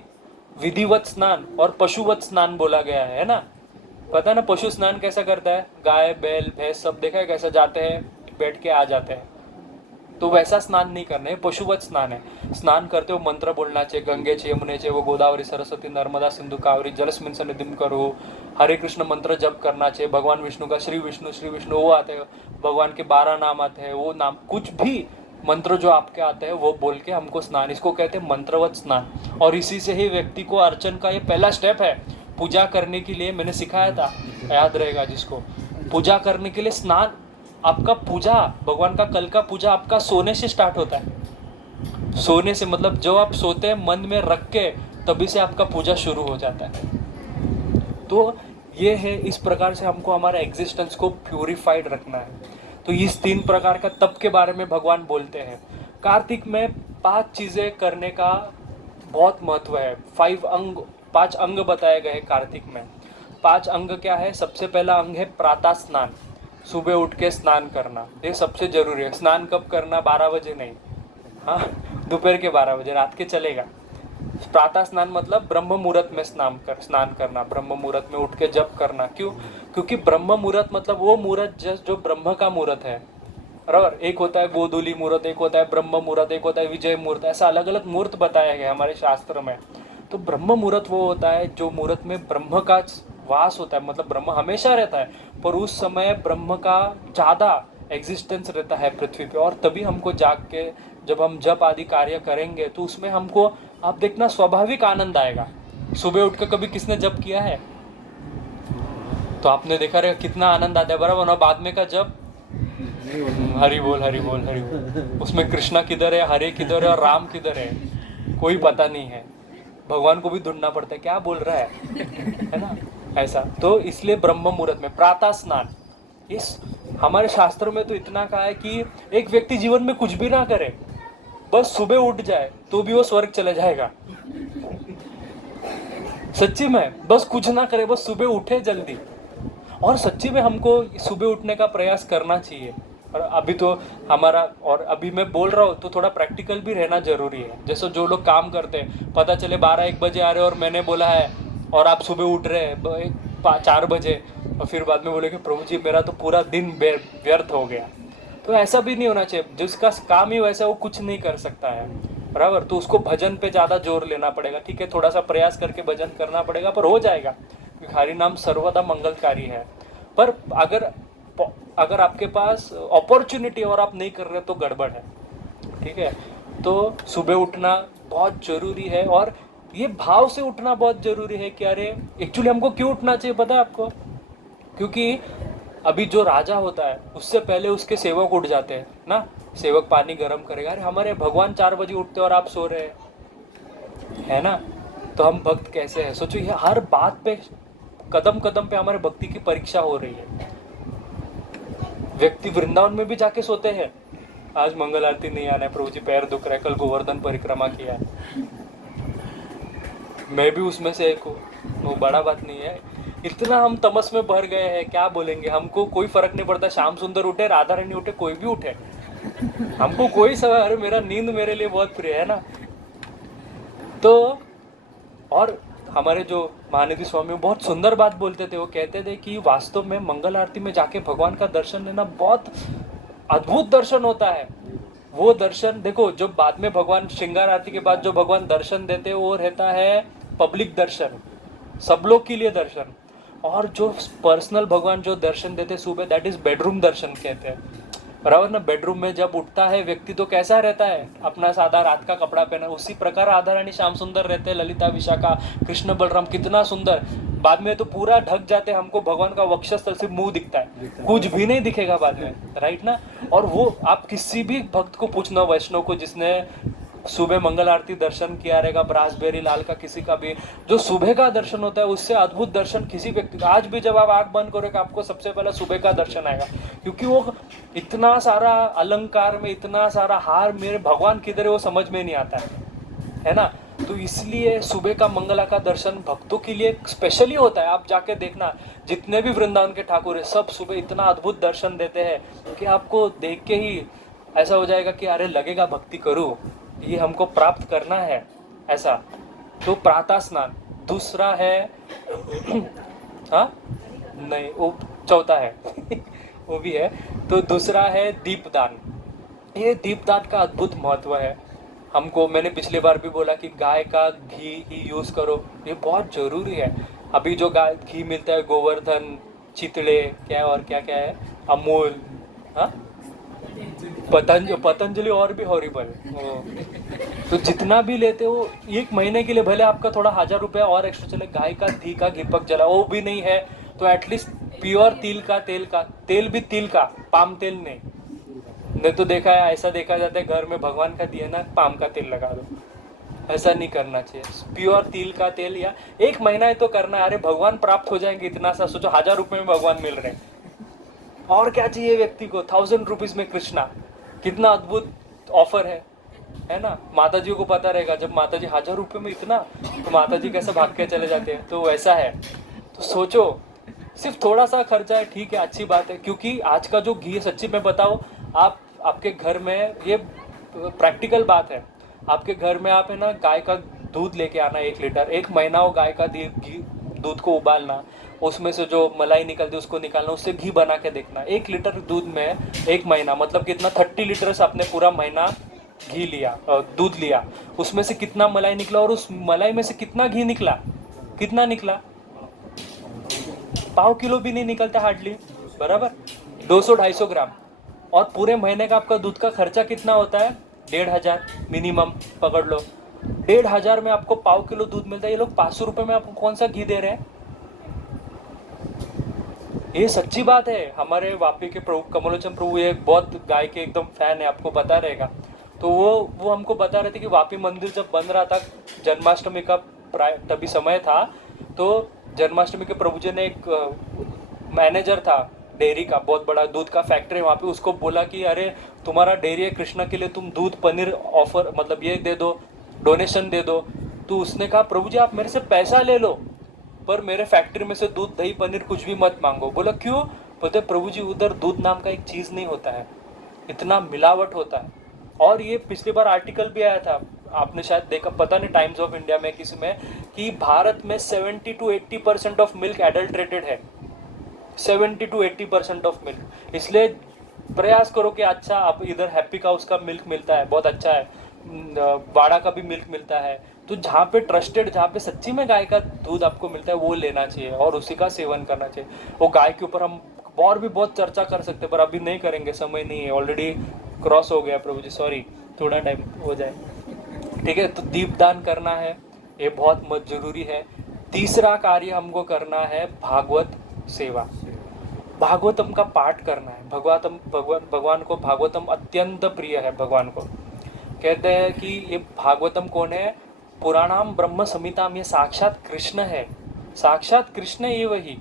विधिवत स्नान और पशुवत स्नान बोला गया है ना? पता है ना पशु स्नान कैसा करता है? गाय बैल भैंस सब देखा है कैसा जाते हैं, बैठ के आ जाते हैं। तो वैसा स्नान नहीं करना है, पशुवत स्नान है। स्नान करते हो मंत्र बोलना चाहिए, गंगे चे यमुने चे वो गोदावरी सरस्वती नर्मदा सिंधु कावरी जलस्मिन सन्निधिं करो, हरे कृष्ण मंत्र जप करना चाहिए। भगवान विष्णु का श्री विष्णु वो आते हैं, भगवान के 12 नाम आते हैं, वो नाम कुछ भी मंत्र जो आपके आते हैं वो बोल के हमको स्नान, इसको कहते हैं मंत्रवत स्नान। और इसी से ही व्यक्ति को अर्चन का ये पहला स्टेप है। पूजा करने के लिए मैंने सिखाया था, याद रहेगा जिसको, पूजा करने के लिए स्नान, आपका पूजा भगवान का कल का पूजा आपका सोने से स्टार्ट होता है। सोने से मतलब जो आप सोते हैं मन में रख के तभी से आपका पूजा शुरू हो जाता है। तो ये है, इस प्रकार से हमको हमारा एग्जिस्टेंस को प्यूरिफाइड रखना है। तो इस 3 प्रकार का तप के बारे में भगवान बोलते हैं। कार्तिक में 5 चीज़ें करने का बहुत महत्व है। 5 अंग बताए गए कार्तिक में। 5 अंग क्या है? सबसे पहला अंग है प्रातः स्नान, सुबह उठ के स्नान करना, ये सबसे जरूरी है। स्नान कब करना? 12 बजे नहीं, हाँ दोपहर के 12 बजे, रात के चलेगा। प्रातः स्नान मतलब ब्रह्म मुहूर्त में स्नान करना, ब्रह्म मुहूर्त में उठ के जप करना। क्यों? क्योंकि ब्रह्म मुहूर्त मतलब वो मुहूर्त जो ब्रह्म का मुहूर्त है, बराबर। एक होता है गोधूली मुहूर्त, एक होता है ब्रह्म मुहूर्त, एक होता है विजय मुहूर्त, ऐसा अलग अलग मुहूर्त बताया गया हमारे शास्त्र में। तो ब्रह्म मुहूर्त वो होता है जो मुहूर्त में ब्रह्म का वास होता है, मतलब ब्रह्म हमेशा रहता है, पर उस समय ब्रह्म का ज़्यादा एग्जिस्टेंस रहता है पृथ्वी पे। और तभी हमको जाग के जब हम जप आदि कार्य करेंगे तो उसमें हमको, आप देखना, स्वाभाविक आनंद आएगा। सुबह उठ के कभी किसने जप किया है? तो आपने देखा रहेगा कितना आनंद आता है, बराबर ना? बाद में का जप हरि बोल हरि बोल हरि बोल, उसमें कृष्णा किधर है, हरे किधर है और राम किधर है, कोई पता नहीं है। भगवान को भी ढूंढना पड़ता है क्या बोल रहा है ना, ऐसा। तो इसलिए ब्रह्म मुहूर्त में प्रातः स्नान, इस हमारे शास्त्र में तो इतना कहा है कि एक व्यक्ति जीवन में कुछ भी ना करे, बस सुबह उठ जाए तो भी वो स्वर्ग चले जाएगा। सच्ची में, बस कुछ ना करे, बस सुबह उठे जल्दी। और सच्ची में हमको सुबह उठने का प्रयास करना चाहिए। और अभी तो हमारा, और अभी मैं बोल रहा हूँ तो थोड़ा प्रैक्टिकल भी रहना जरूरी है। जैसे जो लोग काम करते हैं, पता चले 12-1 बजे आ रहे हैं और मैंने बोला है और आप सुबह उठ रहे हैं 4 बजे, और फिर बाद में बोले कि प्रभु जी मेरा तो पूरा दिन व्यर्थ हो गया। तो ऐसा भी नहीं होना चाहिए। जिसका काम ही वैसा वो कुछ नहीं कर सकता है, बराबर। तो उसको भजन पे ज़्यादा जोर लेना पड़ेगा। ठीक है, थोड़ा सा प्रयास करके भजन करना पड़ेगा, पर हो जाएगा, क्योंकि हरि नाम सर्वदा मंगलकारी है। पर अगर आपके पास अपॉर्चुनिटी और आप नहीं कर रहे तो गड़बड़ है, ठीक है। तो सुबह उठना बहुत ज़रूरी है, और ये भाव से उठना बहुत ज़रूरी है कि अरे एक्चुअली हमको क्यों उठना चाहिए पता है आपको? क्योंकि अभी जो राजा होता है उससे पहले उसके सेवक उठ जाते हैं ना, सेवक पानी गर्म करेगा, अरे हमारे भगवान 4 बजे उठते और आप सो रहे है ना। तो हम भक्त कैसे हैं? सोचो, ये हर बात पे, कदम कदम पे हमारे भक्ति की परीक्षा हो रही है। व्यक्ति वृंदावन में भी जाके सोते हैं, आज मंगल आरती नहीं आना है प्रभु जी, पैर दुख रहा है, कल गोवर्धन परिक्रमा किया है, मैं भी उसमें से एक हूँ, वो बड़ा बात नहीं है। इतना हम तमस में भर गए हैं, क्या बोलेंगे, हमको कोई फर्क नहीं पड़ता। श्याम सुंदर उठे, राधा रानी उठे, कोई भी उठे, हमको कोई सवाल, अरे मेरा नींद मेरे लिए बहुत प्रिय है ना। तो और हमारे जो महानिधि स्वामी बहुत सुंदर बात बोलते थे, वो कहते थे कि वास्तव में मंगल आरती में जाके भगवान का दर्शन लेना बहुत अद्भुत दर्शन होता है। वो दर्शन देखो, जो बाद में भगवान श्रृंगार आरती के बाद जो भगवान दर्शन देते हैं वो रहता है पब्लिक दर्शन, सब लोग के लिए दर्शन। और जो पर्सनल भगवान जो दर्शन देते सुबह, दैट इज बेडरूम दर्शन कहते हैं, बराबर ना। बेडरूम में जब उठता है व्यक्ति तो कैसा रहता है? अपना सादा रात का कपड़ा पहना, उसी प्रकार राधा रानी श्याम सुंदर रहते हैं, ललिता विशाखा कृष्ण बलराम कितना सुंदर। बाद में तो पूरा ढक जाते, हमको भगवान का वक्षस्थल से मुंह दिखता है, कुछ भी नहीं दिखेगा बाद में, राइट ना। और वो आप किसी भी भक्त को पूछना, वैष्णव को जिसने सुबह मंगल आरती दर्शन किया रहेगा, ब्रासबेरी लाल का किसी का भी, जो सुबह का दर्शन होता है उससे अद्भुत दर्शन किसी व्यक्ति का, आज भी जब आप आंख बंद करोगे आपको सबसे पहले सुबह का दर्शन आएगा। क्योंकि वो इतना सारा अलंकार में, इतना सारा हार, मेरे भगवान किधर है वो समझ में नहीं आता है ना। तो इसलिए सुबह का मंगला का दर्शन भक्तों के लिए स्पेशली होता है। आप जाके देखना, जितने भी वृंदावन के ठाकुर है सब सुबह इतना अद्भुत दर्शन देते हैं कि आपको देख के ही ऐसा हो जाएगा कि अरे लगेगा भक्ति करूँ, ये हमको प्राप्त करना है ऐसा। तो प्रातः स्नान। दूसरा है हाँ नहीं वो चौथा है वो भी है। तो दूसरा है दीपदान। ये दीपदान का अद्भुत महत्व है हमको। मैंने पिछली बार भी बोला कि गाय का घी ही यूज़ करो, ये बहुत ज़रूरी है। अभी जो गाय घी मिलता है, गोवर्धन, चितड़े, क्या और क्या क्या है, अमूल, हाँ पतंजलि और भी हॉरिबल। तो जितना भी लेते हो एक महीने के लिए, भले आपका थोड़ा 1000 रुपया और एक्स्ट्रा चले, गाय का घी का दीपक जला, वो भी नहीं है तो एटलीस्ट प्योर तिल का तेल भी तिल का, पाम तेल नहीं तो देखा है, ऐसा देखा जाता है घर में भगवान का दिया ना, पाम का तेल लगा दो, ऐसा नहीं करना चाहिए। प्योर तिल का तेल, या एक महीना है तो करना है। अरे भगवान प्राप्त हो जाएंगे इतना सा, सोचो 1000 रुपये में भगवान मिल रहे हैं, और क्या चाहिए व्यक्ति को। 1000 रुपीज में कृष्णा, कितना अद्भुत ऑफर है ना। माता जी को पता रहेगा, जब माता जी 1000 रुपये में इतना, तो माता जी कैसे भाग के चले जाते हैं। तो वैसा है, तो सोचो सिर्फ थोड़ा सा खर्चा है, ठीक है, अच्छी बात है। क्योंकि आज का जो घी है, सच्ची में बताओ, आपके घर में, ये प्रैक्टिकल बात है, आपके घर में आप है ना गाय का दूध लेके आना 1 लीटर, 1 महीना वो गाय का दूध को उबालना, उसमें से जो मलाई निकलती है उसको निकालना, उससे घी बना के देखना। 1 लीटर दूध में 1 महीना मतलब कितना, 30 लीटर से आपने पूरा महीना घी लिया, दूध लिया, उसमें से कितना मलाई निकला, और उस मलाई में से कितना घी निकला, कितना निकला, पाव किलो भी नहीं निकलता हार्डली, बराबर, 200-250 ग्राम। और पूरे महीने का आपका दूध का खर्चा कितना होता है, 1500 मिनिमम पकड़ लो। 1500 में आपको पाव किलो दूध मिलता है। ये लोग 500 रुपये में आपको कौन सा घी दे रहे हैं। ये सच्ची बात है। हमारे वापी के प्रभु कमलोचन प्रभु, ये बहुत गाय के एकदम फैन है, आपको पता रहेगा। तो वो हमको बता रहे थे कि वापी मंदिर जब बन रहा था, जन्माष्टमी का तभी समय था, तो जन्माष्टमी के प्रभु जी ने एक मैनेजर था डेयरी का, बहुत बड़ा दूध का फैक्ट्री वहाँ पे, उसको बोला कि अरे तुम्हारा डेयरी है, कृष्णा के लिए तुम दूध पनीर ऑफर, मतलब ये दे दो, डोनेशन दे दो। तो उसने कहा प्रभु जी आप मेरे से पैसा ले लो, पर मेरे फैक्ट्री में से दूध दही पनीर कुछ भी मत मांगो। बोला क्यों। बोलते प्रभु जी उधर दूध नाम का एक चीज़ नहीं होता है, इतना मिलावट होता है। और ये पिछली बार आर्टिकल भी आया था, आपने शायद देखा, पता नहीं, टाइम्स ऑफ इंडिया में किसी में, कि भारत में 70-80% ऑफ मिल्क एडल्ट्रेटेड है। 70-80% ऑफ मिल्क। इसलिए प्रयास करो कि अच्छा, आप इधर हैप्पी काउस का मिल्क मिलता है, बहुत अच्छा है, वाड़ा का भी मिल्क मिलता है। तो जहाँ पे ट्रस्टेड, जहाँ पे सच्ची में गाय का दूध आपको मिलता है, वो लेना चाहिए और उसी का सेवन करना चाहिए। वो गाय के ऊपर हम और भी बहुत चर्चा कर सकते हैं, पर अभी नहीं करेंगे, समय नहीं है, ऑलरेडी क्रॉस हो गया प्रभु जी, सॉरी, थोड़ा टाइम हो जाए, ठीक है। तो दीपदान करना है, ये बहुत जरूरी है। तीसरा कार्य हमको करना है भागवत सेवा, भागवतम का पाठ करना है। भगवान को भागवतम अत्यंत प्रिय है। भगवान को कहते हैं कि ये भागवतम कौन है, पुराणाम ब्रह्म संहिताम, ये साक्षात कृष्ण है, साक्षात कृष्ण ये वही,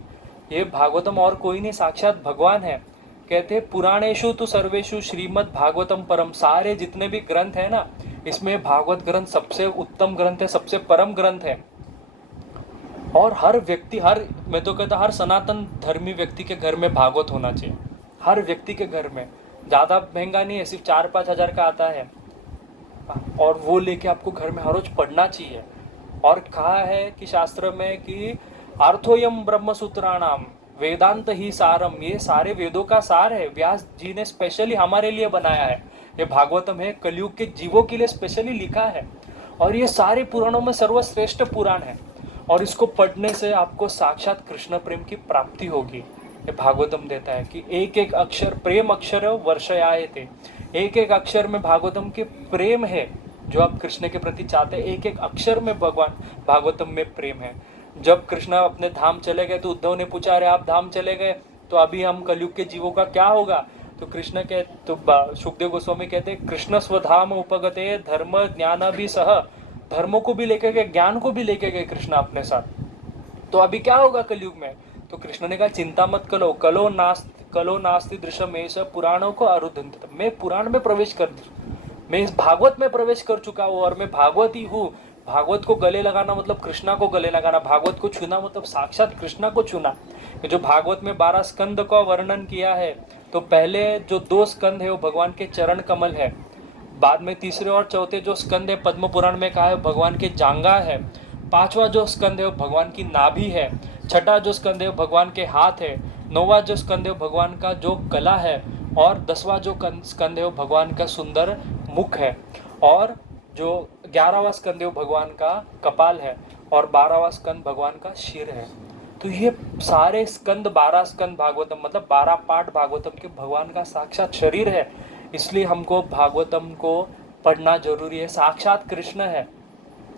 ये भागवतम और कोई नहीं, साक्षात भगवान है। कहते हैं पुराणेशु तो सर्वेशु श्रीमद् भागवतम परम, सारे जितने भी ग्रंथ है ना, इसमें भागवत ग्रंथ सबसे उत्तम ग्रंथ है, सबसे परम ग्रंथ है। और हर व्यक्ति, मैं तो कहता हर सनातन धर्मी व्यक्ति के घर में भागवत होना चाहिए, हर व्यक्ति के घर में। ज़्यादा महंगा नहीं है, सिर्फ 4-5 हज़ार का आता है, और वो लेके आपको घर में हर रोज पढ़ना चाहिए। और कहा है कि शास्त्र में कि अर्थोयम ब्रह्म सूत्राणाम वेदांत ही सारम, ये सारे वेदों का सार है, व्यास जी ने स्पेशली हमारे लिए बनाया है। ये भागवतम है, कलयुग के जीवों के लिए स्पेशली लिखा है, और ये सारे पुराणों में सर्वश्रेष्ठ पुराण है। और इसको पढ़ने से आपको साक्षात कृष्ण प्रेम की प्राप्ति होगी। ये भागवतम देता है कि एक एक अक्षर प्रेम अक्षर वर्षयाए थे, एक एक अक्षर में भागवतम के प्रेम है, जो आप कृष्ण के प्रति चाहते हैं, एक एक अक्षर में भगवान भागवतम में प्रेम है। जब कृष्ण अपने धाम चले गए तो उद्धव ने पूछा, अरे आप धाम चले गए तो अभी हम कलयुग के जीवों का क्या होगा। तो कृष्ण के तो सुखदेव गोस्वामी कहते हैं, कृष्ण स्वधाम उपगते धर्म ज्ञान भी सह, धर्मों को भी लेके गए, ज्ञान को भी लेके गए कृष्ण अपने साथ। तो अभी क्या होगा कलयुग में। तो कृष्ण ने कहा चिंता मत करो, कलो नास्ति दृश्यम ऐसा पुराणों को अरुधंत, मैं पुराण में प्रवेश कर, मैं इस भागवत में प्रवेश कर चुका हूँ, और मैं भागवत ही हूँ, भागवत को गले लगाना मतलब कृष्णा को गले लगाना, भागवत को छूना मतलब साक्षात कृष्णा को छूना। जो भागवत में 12 स्कंद का वर्णन किया है, तो पहले जो 2 स्कंद है वो भगवान के चरण कमल है, बाद में तीसरे और चौथे जो स्कंद है पद्म पुराण में कहा है भगवान के जांघा है, 5वां जो स्कंद है वो भगवान की नाभि है, 6ठा जो स्कंद है वो भगवान के हाथ है, 9वां जो स्कंद है वो भगवान का जो गला है, और 10वां जो स्कंद है वो भगवान का सुंदर मुख है, और जो 11वां स्कंद है वो भगवान का कपाल है, और 12वां स्कंद भगवान का सिर है। तो ये सारे स्कंद 12 स्कंद भागवतम मतलब 12 पाठ भागवतम के भगवान का साक्षात शरीर है। इसलिए हमको भागवतम को पढ़ना जरूरी है, साक्षात कृष्ण है।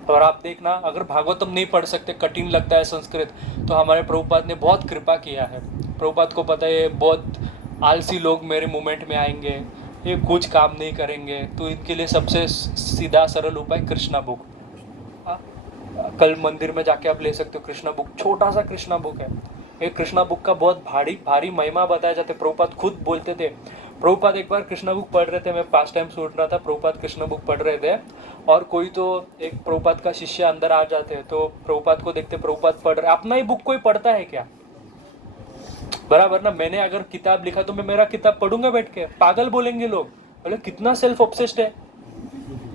और आप देखना, अगर भागवतम नहीं पढ़ सकते, कठिन लगता है संस्कृत, तो हमारे प्रभुपाद ने बहुत कृपा किया है। प्रभुपाद को पता है बहुत आलसी लोग मेरे मूवमेंट में आएंगे, ये कुछ काम नहीं करेंगे, तो इनके लिए सबसे सीधा सरल उपाय कृष्णा बुक। कल मंदिर में जाके आप ले सकते हो कृष्णा बुक, छोटा सा कृष्णा बुक है। ये कृष्णा बुक का बहुत भारी महिमा बताया जाते। प्रभुपाद खुद बोलते थे, प्रभुपाद एक बार कृष्णा बुक पढ़ रहे थे, मैं पास टाइम सुन रहा था, प्रभुपाद कृष्णा बुक पढ़ रहे थे, और कोई तो एक प्रभुपाद का शिष्य अंदर आ जाते हैं, तो प्रभुपाद को देखते प्रभुपाद पढ़ रहे, अपना ही बुक कोई पढ़ता है क्या? बराबर ना, मैंने अगर किताब लिखा तो मैं मेरा किताब पढ़ूंगा बैठ के, पागल बोलेंगे लोग, बोले कितना सेल्फ ऑब्सेस्ड है,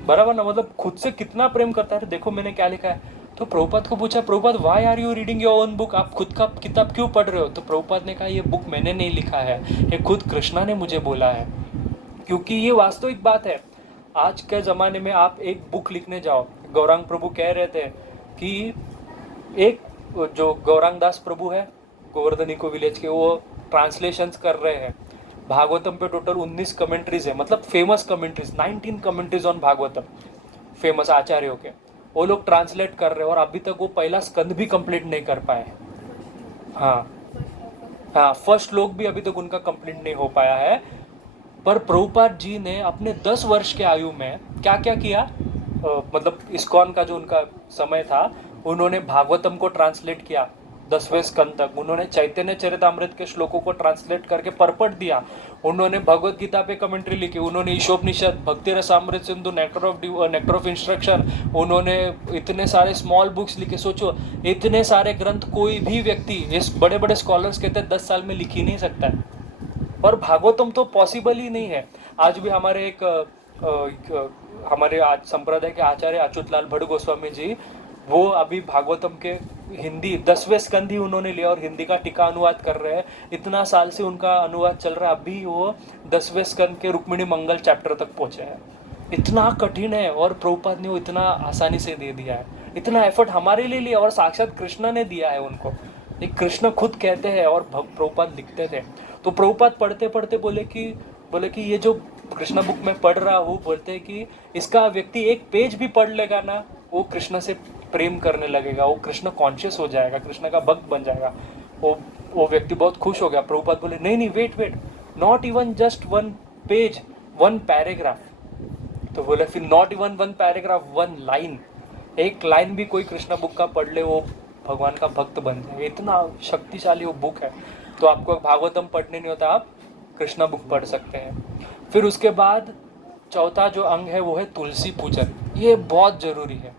बराबर ना, मतलब खुद से कितना प्रेम करता है। देखो मैंने क्या लिखा है। तो प्रभुपाद को पूछा, Prabhupada why are you reading your own book, आप खुद का किताब क्यों पढ़ रहे हो? तो प्रभुपाद ने कहा ये बुक मैंने नहीं लिखा है, ये खुद कृष्णा ने मुझे बोला है, क्योंकि ये वास्तविक बात है। आज के ज़माने में आप एक बुक लिखने जाओ, गौरांग प्रभु कह रहे थे कि एक जो गौरांग दास प्रभु है गोवर्धनी को विलेज के, वो ट्रांसलेशंस कर रहे हैं भागवतम पे। टोटल 19 कमेंट्रीज है, मतलब famous commentaries, 19 commentaries on Bhagavatam, famous आचार्यों के, वो लोग ट्रांसलेट कर रहे हैं, और अभी तक वो पहला स्कंद भी कंप्लीट नहीं कर पाए। हाँ, फर्स्ट श्लोक भी अभी तक उनका कंप्लीट नहीं हो पाया है। पर प्रभुपाद जी ने अपने 10 वर्ष के आयु में क्या क्या किया, मतलब इस्कॉन का जो उनका समय था, उन्होंने भागवतम को ट्रांसलेट किया 10वें स्कंद तक, उन्होंने चैतन्य चरितामृत के श्लोकों को ट्रांसलेट करके परपट दिया, उन्होंने भगवत गीता पे कमेंट्री लिखी, उन्होंने ईशोपनिषद, भक्ति Rasamrita Sindhu, nectar of instruction, उन्होंने इतने सारे स्मॉल बुक्स लिखे। सोचो इतने सारे ग्रंथ कोई भी व्यक्ति, इस बड़े बड़े स्कॉलर्स कहते हैं 10 साल में लिख ही नहीं सकता है, और भागवतम तो पॉसिबल ही नहीं है। आज भी हमारे हमारे आज संप्रदाय के आचार्य अच्युतलाल भट्ट गोस्वामी जी, वो अभी भागवतम के हिंदी 10वें स्कंद ही उन्होंने लिया और हिंदी का टीका अनुवाद कर रहे हैं। इतना साल से उनका अनुवाद चल रहा है, अभी वो 10वें स्कंद के रुक्मिणी मंगल चैप्टर तक पहुंचे हैं। इतना कठिन है, और प्रभुपाद ने वो इतना आसानी से दे दिया है, इतना एफर्ट हमारे लिए लिया, और साक्षात कृष्ण ने दिया है उनको। एक कृष्ण खुद कहते हैं और प्रभुपाद लिखते थे। तो प्रभुपाद पढ़ते पढ़ते बोले कि ये जो कृष्ण बुक में पढ़ रहा हूँ, बोलते हैं कि इसका व्यक्ति एक पेज भी पढ़ लेगा ना, वो कृष्ण से प्रेम करने लगेगा, वो कृष्ण कॉन्शियस हो जाएगा, कृष्ण का भक्त बन जाएगा। वो व्यक्ति बहुत खुश हो गया। प्रभुपाद बोले नहीं, wait, not even just 1 page, 1 paragraph. तो बोले फिर नॉट इवन 1 पैराग्राफ, 1 लाइन, एक लाइन भी कोई कृष्ण बुक का पढ़ ले, वो भगवान का भक्त बन जाए। इतना शक्तिशाली वो बुक है। तो आपको भागवतम पढ़ने नहीं होता, आप कृष्ण बुक पढ़ सकते हैं। फिर उसके बाद चौथा जो अंग है वो है तुलसी पूजन। ये बहुत जरूरी है।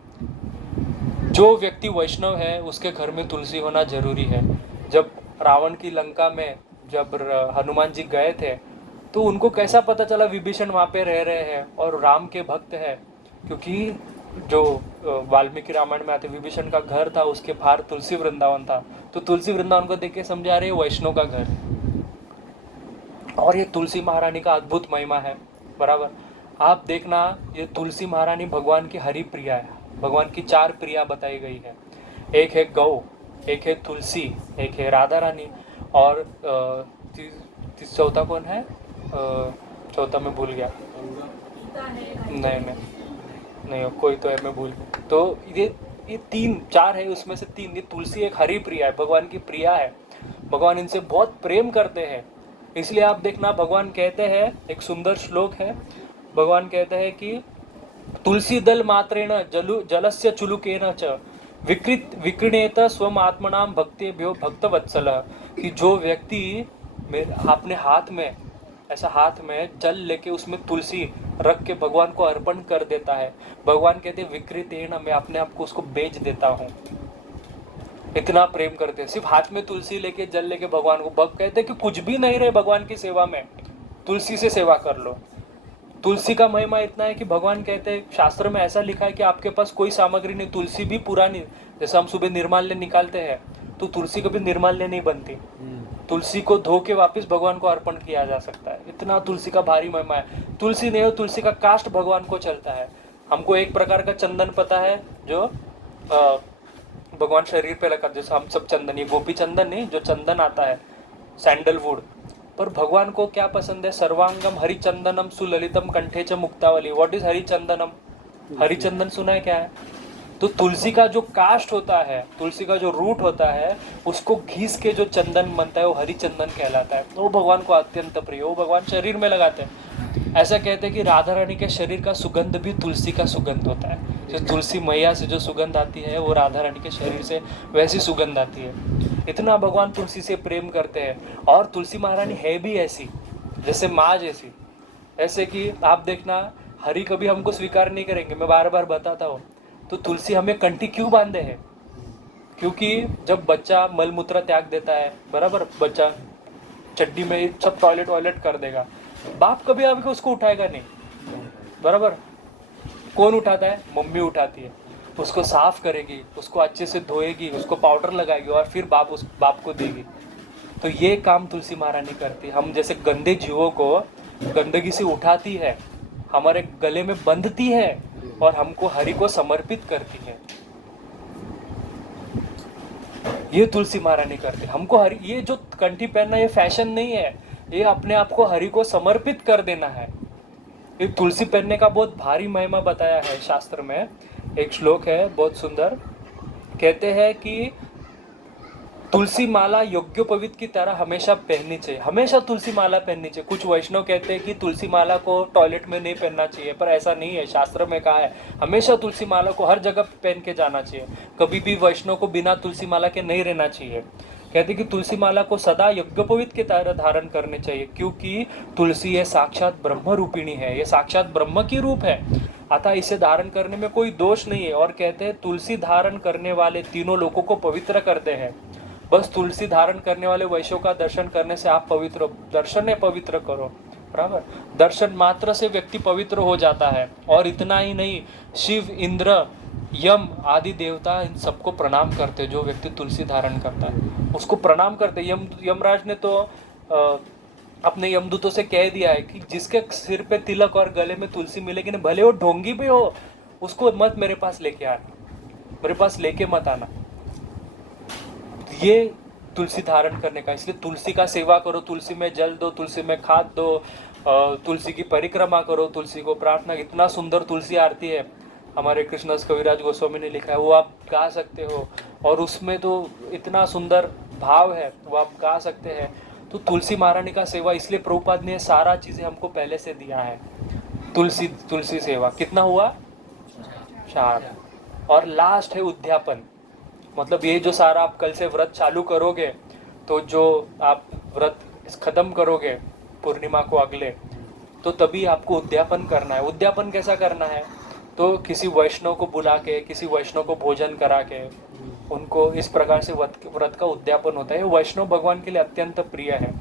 जो व्यक्ति वैष्णव है उसके घर में तुलसी होना जरूरी है। जब रावण की लंका में जब हनुमान जी गए थे, तो उनको कैसा पता चला विभीषण वहाँ पे रह रहे हैं और राम के भक्त है? क्योंकि जो वाल्मीकि रामायण में आते, विभीषण का घर था, उसके बाहर तुलसी वृंदावन था। तो तुलसी वृंदावन को देख के समझा रहे वैष्णव का घर है। और ये तुलसी महारानी का अद्भुत महिमा है, बराबर। आप देखना, ये तुलसी महारानी भगवान की हरि प्रिया है। भगवान की 4 प्रिया बताई गई है। एक है गौ, एक है तुलसी, एक है राधा रानी, और चौथा कौन है? चौथा मैं भूल गया। नहीं, कोई तो है, मैं भूल गया। तो ये 3-4 है, उसमें से 3, ये तुलसी एक हरि प्रिया है, भगवान की प्रिया है। भगवान इनसे बहुत प्रेम करते हैं। इसलिए आप देखना, भगवान कहते हैं, एक सुंदर श्लोक है, भगवान कहते हैं कि तुलसी दल मात्रेण जलस्य चुलुकेन च विकृणेत स्वम आत्मनाम भक्तेभ्यो भक्तवत्सल। कि जो व्यक्ति अपने हाथ में ऐसा हाथ में जल लेके उसमें तुलसी रख के भगवान को अर्पण कर देता है। भगवान कहते हैं विकृतेन, मैं अपने आप को उसको बेच देता हूँ। इतना प्रेम करते हैं, सिर्फ हाथ में तुलसी लेके जल लेके भगवान को। भक्त कहते हैं कि कुछ भी नहीं रहे भगवान की सेवा में, तुलसी से सेवा कर लो। तुलसी का महिमा इतना है कि भगवान कहते हैं, शास्त्र में ऐसा लिखा है कि आपके पास कोई सामग्री नहीं, तुलसी भी पुरानी, जैसे हम सुबह निर्माल्य निकालते हैं तो तुलसी कभी निर्माल्य नहीं बनती, तुलसी को धो के वापस भगवान को अर्पण किया जा सकता है। इतना तुलसी का भारी महिमा है। तुलसी नहीं हो, तुलसी का काष्ठ भगवान को चलता है। हमको एक प्रकार का चंदन पता है जो भगवान शरीर पे लगा, जैसे हम सब चंदन, ये गोपी चंदन नहीं, जो चंदन आता है सैंडलवुड, पर भगवान को क्या पसंद है? सर्वांगम हरिचंदनम सुललितम कंठे च मुक्तावली। व्हाट इज हरिचंदनम? हरिचंदन सुना है क्या है? तो तुलसी का जो काष्ठ होता है, तुलसी का जो रूट होता है, उसको घिस के जो चंदन बनता है वो हरिचंदन कहलाता है। वो भगवान को अत्यंत प्रिय, वो भगवान शरीर में लगाते हैं। ऐसा कहते हैं कि राधा रानी के शरीर का सुगंध भी तुलसी का सुगंध होता है। जो तुलसी मैया से जो सुगंध आती है वो राधा रानी के शरीर से वैसी सुगंध आती है। इतना भगवान तुलसी से प्रेम करते हैं। और तुलसी महारानी है भी ऐसी, जैसे माँ जैसी, ऐसे कि आप देखना हरि कभी हमको स्वीकार नहीं करेंगे, मैं बार बार बताता हूँ। तो तुलसी हमें कंठी क्यों बांधे हैं? क्योंकि जब बच्चा मलमूत्र त्याग देता है, बराबर, बच्चा चड्डी में सब टॉयलेट वॉयलेट कर देगा, बाप कभी आके उसको उठाएगा नहीं, बराबर। कौन उठाता है? मम्मी उठाती है, उसको साफ करेगी, उसको अच्छे से धोएगी, उसको पाउडर लगाएगी और फिर उस बाप को देगी। तो ये काम तुलसी महारानी करती है। हम जैसे गंदे जीवों को गंदगी से उठाती है, हमारे गले में बंधती है और हमको हरि को समर्पित करती है। ये तुलसी महारानी करती है। हमको हरि, ये जो कंठी पहनना ये फैशन नहीं है, ये अपने आप को हरि को समर्पित कर देना है। ये तुलसी पहनने का बहुत भारी महिमा बताया है शास्त्र में। एक श्लोक है बहुत सुंदर, कहते हैं कि तुलसी माला योग्योपवीत की तरह हमेशा पहननी चाहिए। हमेशा तुलसी माला पहननी चाहिए। कुछ वैष्णव कहते हैं कि तुलसी माला को टॉयलेट में नहीं पहनना चाहिए, पर ऐसा नहीं है। शास्त्र में कहा है हमेशा तुलसी माला को हर जगह पहन के जाना चाहिए। कभी भी वैष्णव को बिना तुलसी माला के नहीं रहना चाहिए। कहते कि तुलसी माला को सदा यज्ञोपवीत की तरह धारण करने चाहिए, क्योंकि तुलसी ये साक्षात ब्रह्म रूपिणी है, ये साक्षात ब्रह्म की रूप है। अतः इसे धारण करने में कोई दोष नहीं है। और कहते हैं तुलसी धारण करने वाले तीनों लोगों को पवित्र करते हैं। बस तुलसी धारण करने वाले वैश्यों का दर्शन करने से आप पवित्र, दर्शन पवित्र करो, बराबर। दर्शन मात्र से व्यक्ति पवित्र हो जाता है। और इतना ही नहीं, शिव, इंद्र, यम आदि देवता इन सबको प्रणाम करते। जो व्यक्ति तुलसी धारण करता है उसको प्रणाम करते। यमराज ने तो अपने यमदूतों से कह दिया है कि जिसके सिर पे तिलक और गले में तुलसी मिलेगी ना, भले वो ढोंगी भी हो, उसको मत मेरे पास लेके आना, मेरे पास लेके मत आना। ये तुलसी धारण करने का। इसलिए तुलसी का सेवा करो, तुलसी में जल दो, तुलसी में खाद दो, तुलसी की परिक्रमा करो, तुलसी को प्रार्थना। इतना सुंदर तुलसी आरती है, हमारे कृष्णदास कविराज गोस्वामी ने लिखा है, वो आप गा सकते हो। और उसमें तो इतना सुंदर भाव है, वो आप गा सकते हैं। तो तुलसी महारानी का सेवा, इसलिए प्रभुपाद ने सारा चीज़ें हमको पहले से दिया है। तुलसी सेवा कितना हुआ? 4। और लास्ट है उद्यापन। मतलब ये जो सारा आप कल से व्रत चालू करोगे, तो जो आप व्रत खत्म करोगे पूर्णिमा को अगले, तो तभी आपको उद्यापन करना है। उद्यापन कैसा करना है? तो किसी वैष्णव को बुला के, किसी वैष्णव को भोजन करा के, उनको इस प्रकार से व्रत का उद्यापन होता है। वैष्णव भगवान के लिए अत्यंत प्रिय है,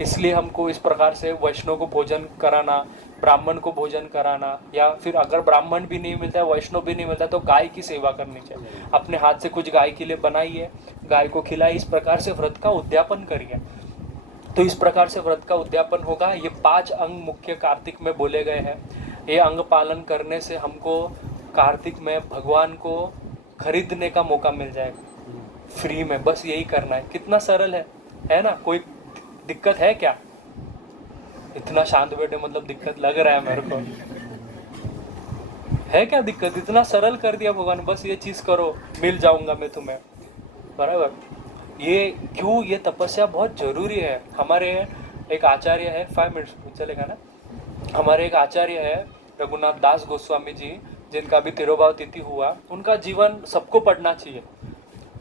इसलिए हमको इस प्रकार से वैष्णव को भोजन कराना, ब्राह्मण को भोजन कराना, या फिर अगर ब्राह्मण भी नहीं मिलता है, वैष्णव भी नहीं मिलता है, तो गाय की सेवा करनी चाहिए। अपने हाथ से कुछ गाय के लिए बनाइए, गाय को खिलाइए, इस प्रकार से व्रत का उद्यापन करिए। तो इस प्रकार से व्रत का उद्यापन होगा। ये 5 अंग मुख्य कार्तिक में बोले गए हैं। ये अंग पालन करने से हमको कार्तिक में भगवान को खरीदने का मौका मिल जाएगा फ्री में। बस यही करना है। कितना सरल है ना? कोई दिक्कत है क्या? इतना शांत बैठे, मतलब दिक्कत लग रहा है मेरे को, है क्या दिक्कत? इतना सरल कर दिया भगवान, बस ये चीज करो, मिल जाऊंगा मैं तुम्हें, बराबर। ये क्यों? ये तपस्या बहुत जरूरी है। हमारे एक आचार्य है, 5 मिनट्स चलेगा ना? हमारे एक आचार्य है रघुनाथ दास गोस्वामी जी, जिनका भी तिरुभाव तिथि हुआ। उनका जीवन सबको पढ़ना चाहिए।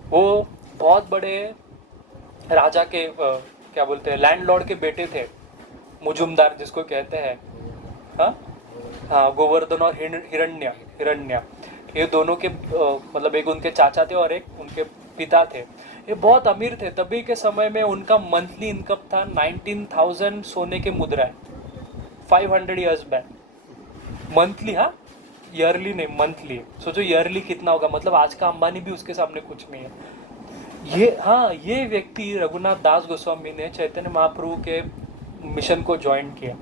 वो बहुत बड़े राजा के क्या बोलते हैं, लैंडलॉर्ड के बेटे थे। मुजुमदार जिसको कहते हैं, हाँ हाँ, गोवर्धन और हिरण्य हिरण्य, ये दोनों के मतलब एक उनके चाचा थे और एक उनके पिता थे। ये बहुत अमीर थे। तभी के समय में उनका मंथली इनकम था 19,000 सोने के मुद्राएं, 500 ईयर्स बैक। मंथली, हाँ, ईयरली नहीं, मंथली। सोचो ईयरली कितना होगा, मतलब आज का अंबानी भी उसके सामने कुछ नहीं है। ये, हाँ, ये व्यक्ति रघुनाथ दास गोस्वामी ने चैतन्य महाप्रभु के मिशन को ज्वाइन किया।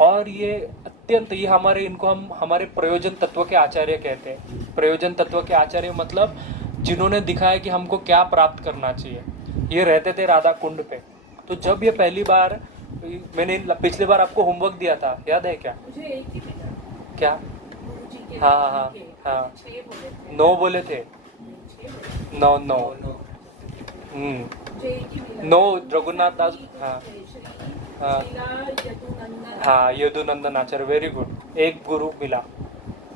और ये अत्यंत, ये इनको हम हमारे प्रयोजन तत्व के आचार्य कहते हैं। प्रयोजन तत्व के आचार्य मतलब जिन्होंने दिखाया कि हमको क्या प्राप्त करना चाहिए। ये रहते थे राधा कुंड पे। तो जब ये पहली बार, मैंने पिछली बार आपको होमवर्क दिया था, याद है क्या? मुझे एक ही मिला। क्या? गुरुजी के हाँ हाँ के हाँ, 6 बोले थे। 9 बोले थे। 9 9 मुझे एक ही मिला। 9 रघुनाथ दास, हाँ हाँ यदुनंदन। हाँ, यदुनंदन आचार्य, वेरी गुड। एक गुरु मिला,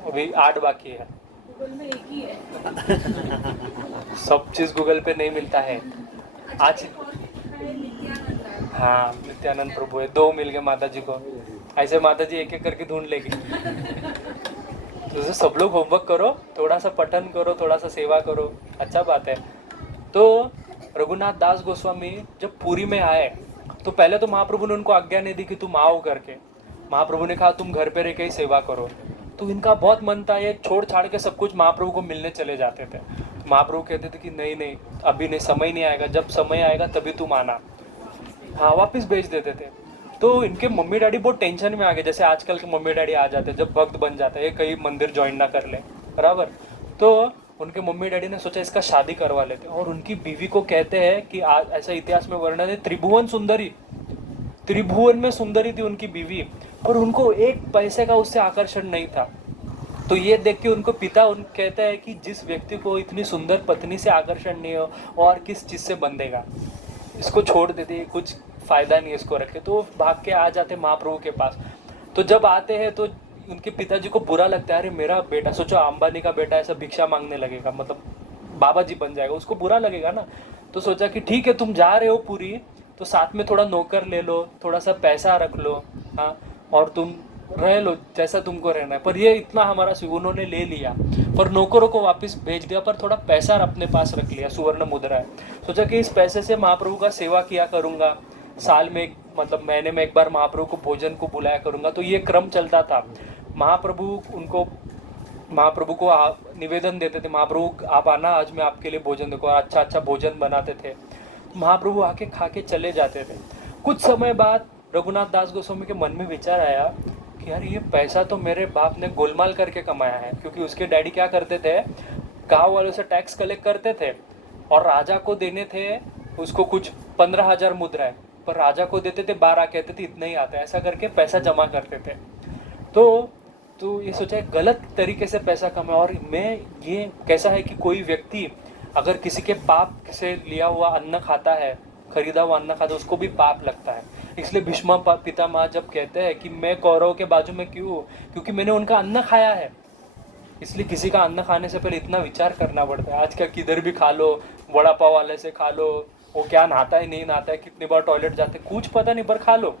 अभी 8 बाकी है। गूगल में एक ही है। सब चीज गूगल पे नहीं मिलता है। आज, एक और है नित्यानंद। हाँ, नित्यानंद प्रभु है। 2 मिल गए माता जी को। ऐसे माता जी एक एक करके ढूंढ लेगी। तो सब लोग होमवर्क करो, थोड़ा सा पठन करो, थोड़ा सा सेवा करो, अच्छा बात है। तो रघुनाथ दास गोस्वामी जब पुरी में आए तो पहले तो महाप्रभु ने उनको आज्ञा नहीं दी कि तुम आओ करके। महाप्रभु ने कहा तुम घर पे रह के ही सेवा करो। तो इनका बहुत मन था, ये छोड़ छाड़ के सब कुछ महाप्रभु को मिलने चले जाते थे। महाप्रभु कहते थे कि नहीं नहीं, अभी नहीं, समय नहीं आएगा, जब समय आएगा तभी तुम आना। हाँ, वापस भेज देते थे। तो इनके मम्मी डैडी बहुत टेंशन में आ गए, जैसे आजकल के मम्मी डैडी आ जाते हैं जब भक्त बन जाता है, ये कहीं मंदिर ज्वाइन ना कर ले, बराबर। तो उनके मम्मी डैडी ने सोचा इसका शादी करवा लेते, और उनकी बीवी को कहते हैं कि आज ऐसा इतिहास में वर्णन है, त्रिभुवन सुंदरी, त्रिभुवन में सुंदरी थी उनकी बीवी, और उनको एक पैसे का उससे आकर्षण नहीं था। तो ये देख के उनको पिता कहता है कि जिस व्यक्ति को इतनी सुंदर पत्नी से आकर्षण नहीं हो और किस चीज़ से बंधेगा, इसको छोड़ देते, कुछ फायदा नहीं इसको रखे। तो भाग के आ जाते महाप्रभु के पास। तो जब आते हैं तो उनके पिताजी को बुरा लगता है, अरे मेरा बेटा, सोचो अंबानी का बेटा ऐसा भिक्षा मांगने लगेगा, मतलब बाबा जी बन जाएगा, उसको बुरा लगेगा ना। तो सोचा कि ठीक है, तुम जा रहे हो पूरी, तो साथ में थोड़ा नौकर ले लो, थोड़ा सा पैसा रख लो, हाँ, और तुम रह लो जैसा तुमको रहना है। पर ये इतना हमारा, उन्होंने ले लिया, पर नौकरों को वापस भेज दिया, पर थोड़ा पैसा अपने पास रख लिया, सुवर्ण मुद्रा है। सोचा कि इस पैसे से महाप्रभु का सेवा किया करूँगा, साल में मतलब महीने में एक बार महाप्रभु को भोजन को बुलाया करूँगा। तो ये क्रम चलता था। महाप्रभु को निवेदन देते थे, महाप्रभु आप आना, आज मैं आपके लिए भोजन देखो, अच्छा अच्छा भोजन बनाते थे। महाप्रभु आके खा के चले जाते थे। कुछ समय बाद रघुनाथ दास गोस्वामी के मन में विचार आया कि यार ये पैसा तो मेरे बाप ने गोलमाल करके कमाया है, क्योंकि उसके डैडी क्या करते थे, गाँव वालों से टैक्स कलेक्ट करते थे और राजा को देने थे उसको कुछ 15,000 मुद्राएं, पर राजा को देते थे 12, कहते थे इतना ही आता है, ऐसा करके पैसा जमा करते थे। तो ये सोचा गलत तरीके से पैसा कमाया। और मैं, ये कैसा है कि कोई व्यक्ति अगर किसी के पाप से लिया हुआ अन्न खाता है, खरीदा हुआ अन्न खाता है, उसको भी पाप लगता है। इसलिए भीष्म पितामह जब कहते हैं कि मैं कौरव के बाजू में क्यों, क्योंकि मैंने उनका अन्न खाया है, इसलिए किसी का अन्न खाने से पहले इतना विचार करना पड़ता है। आज क्या किधर भी खा लो, वड़ा पाव वाले से खा लो, वो क्या नहाता है नहीं नहाता है, कितनी बार टॉयलेट जाते, कुछ पता नहीं, पर खा लो,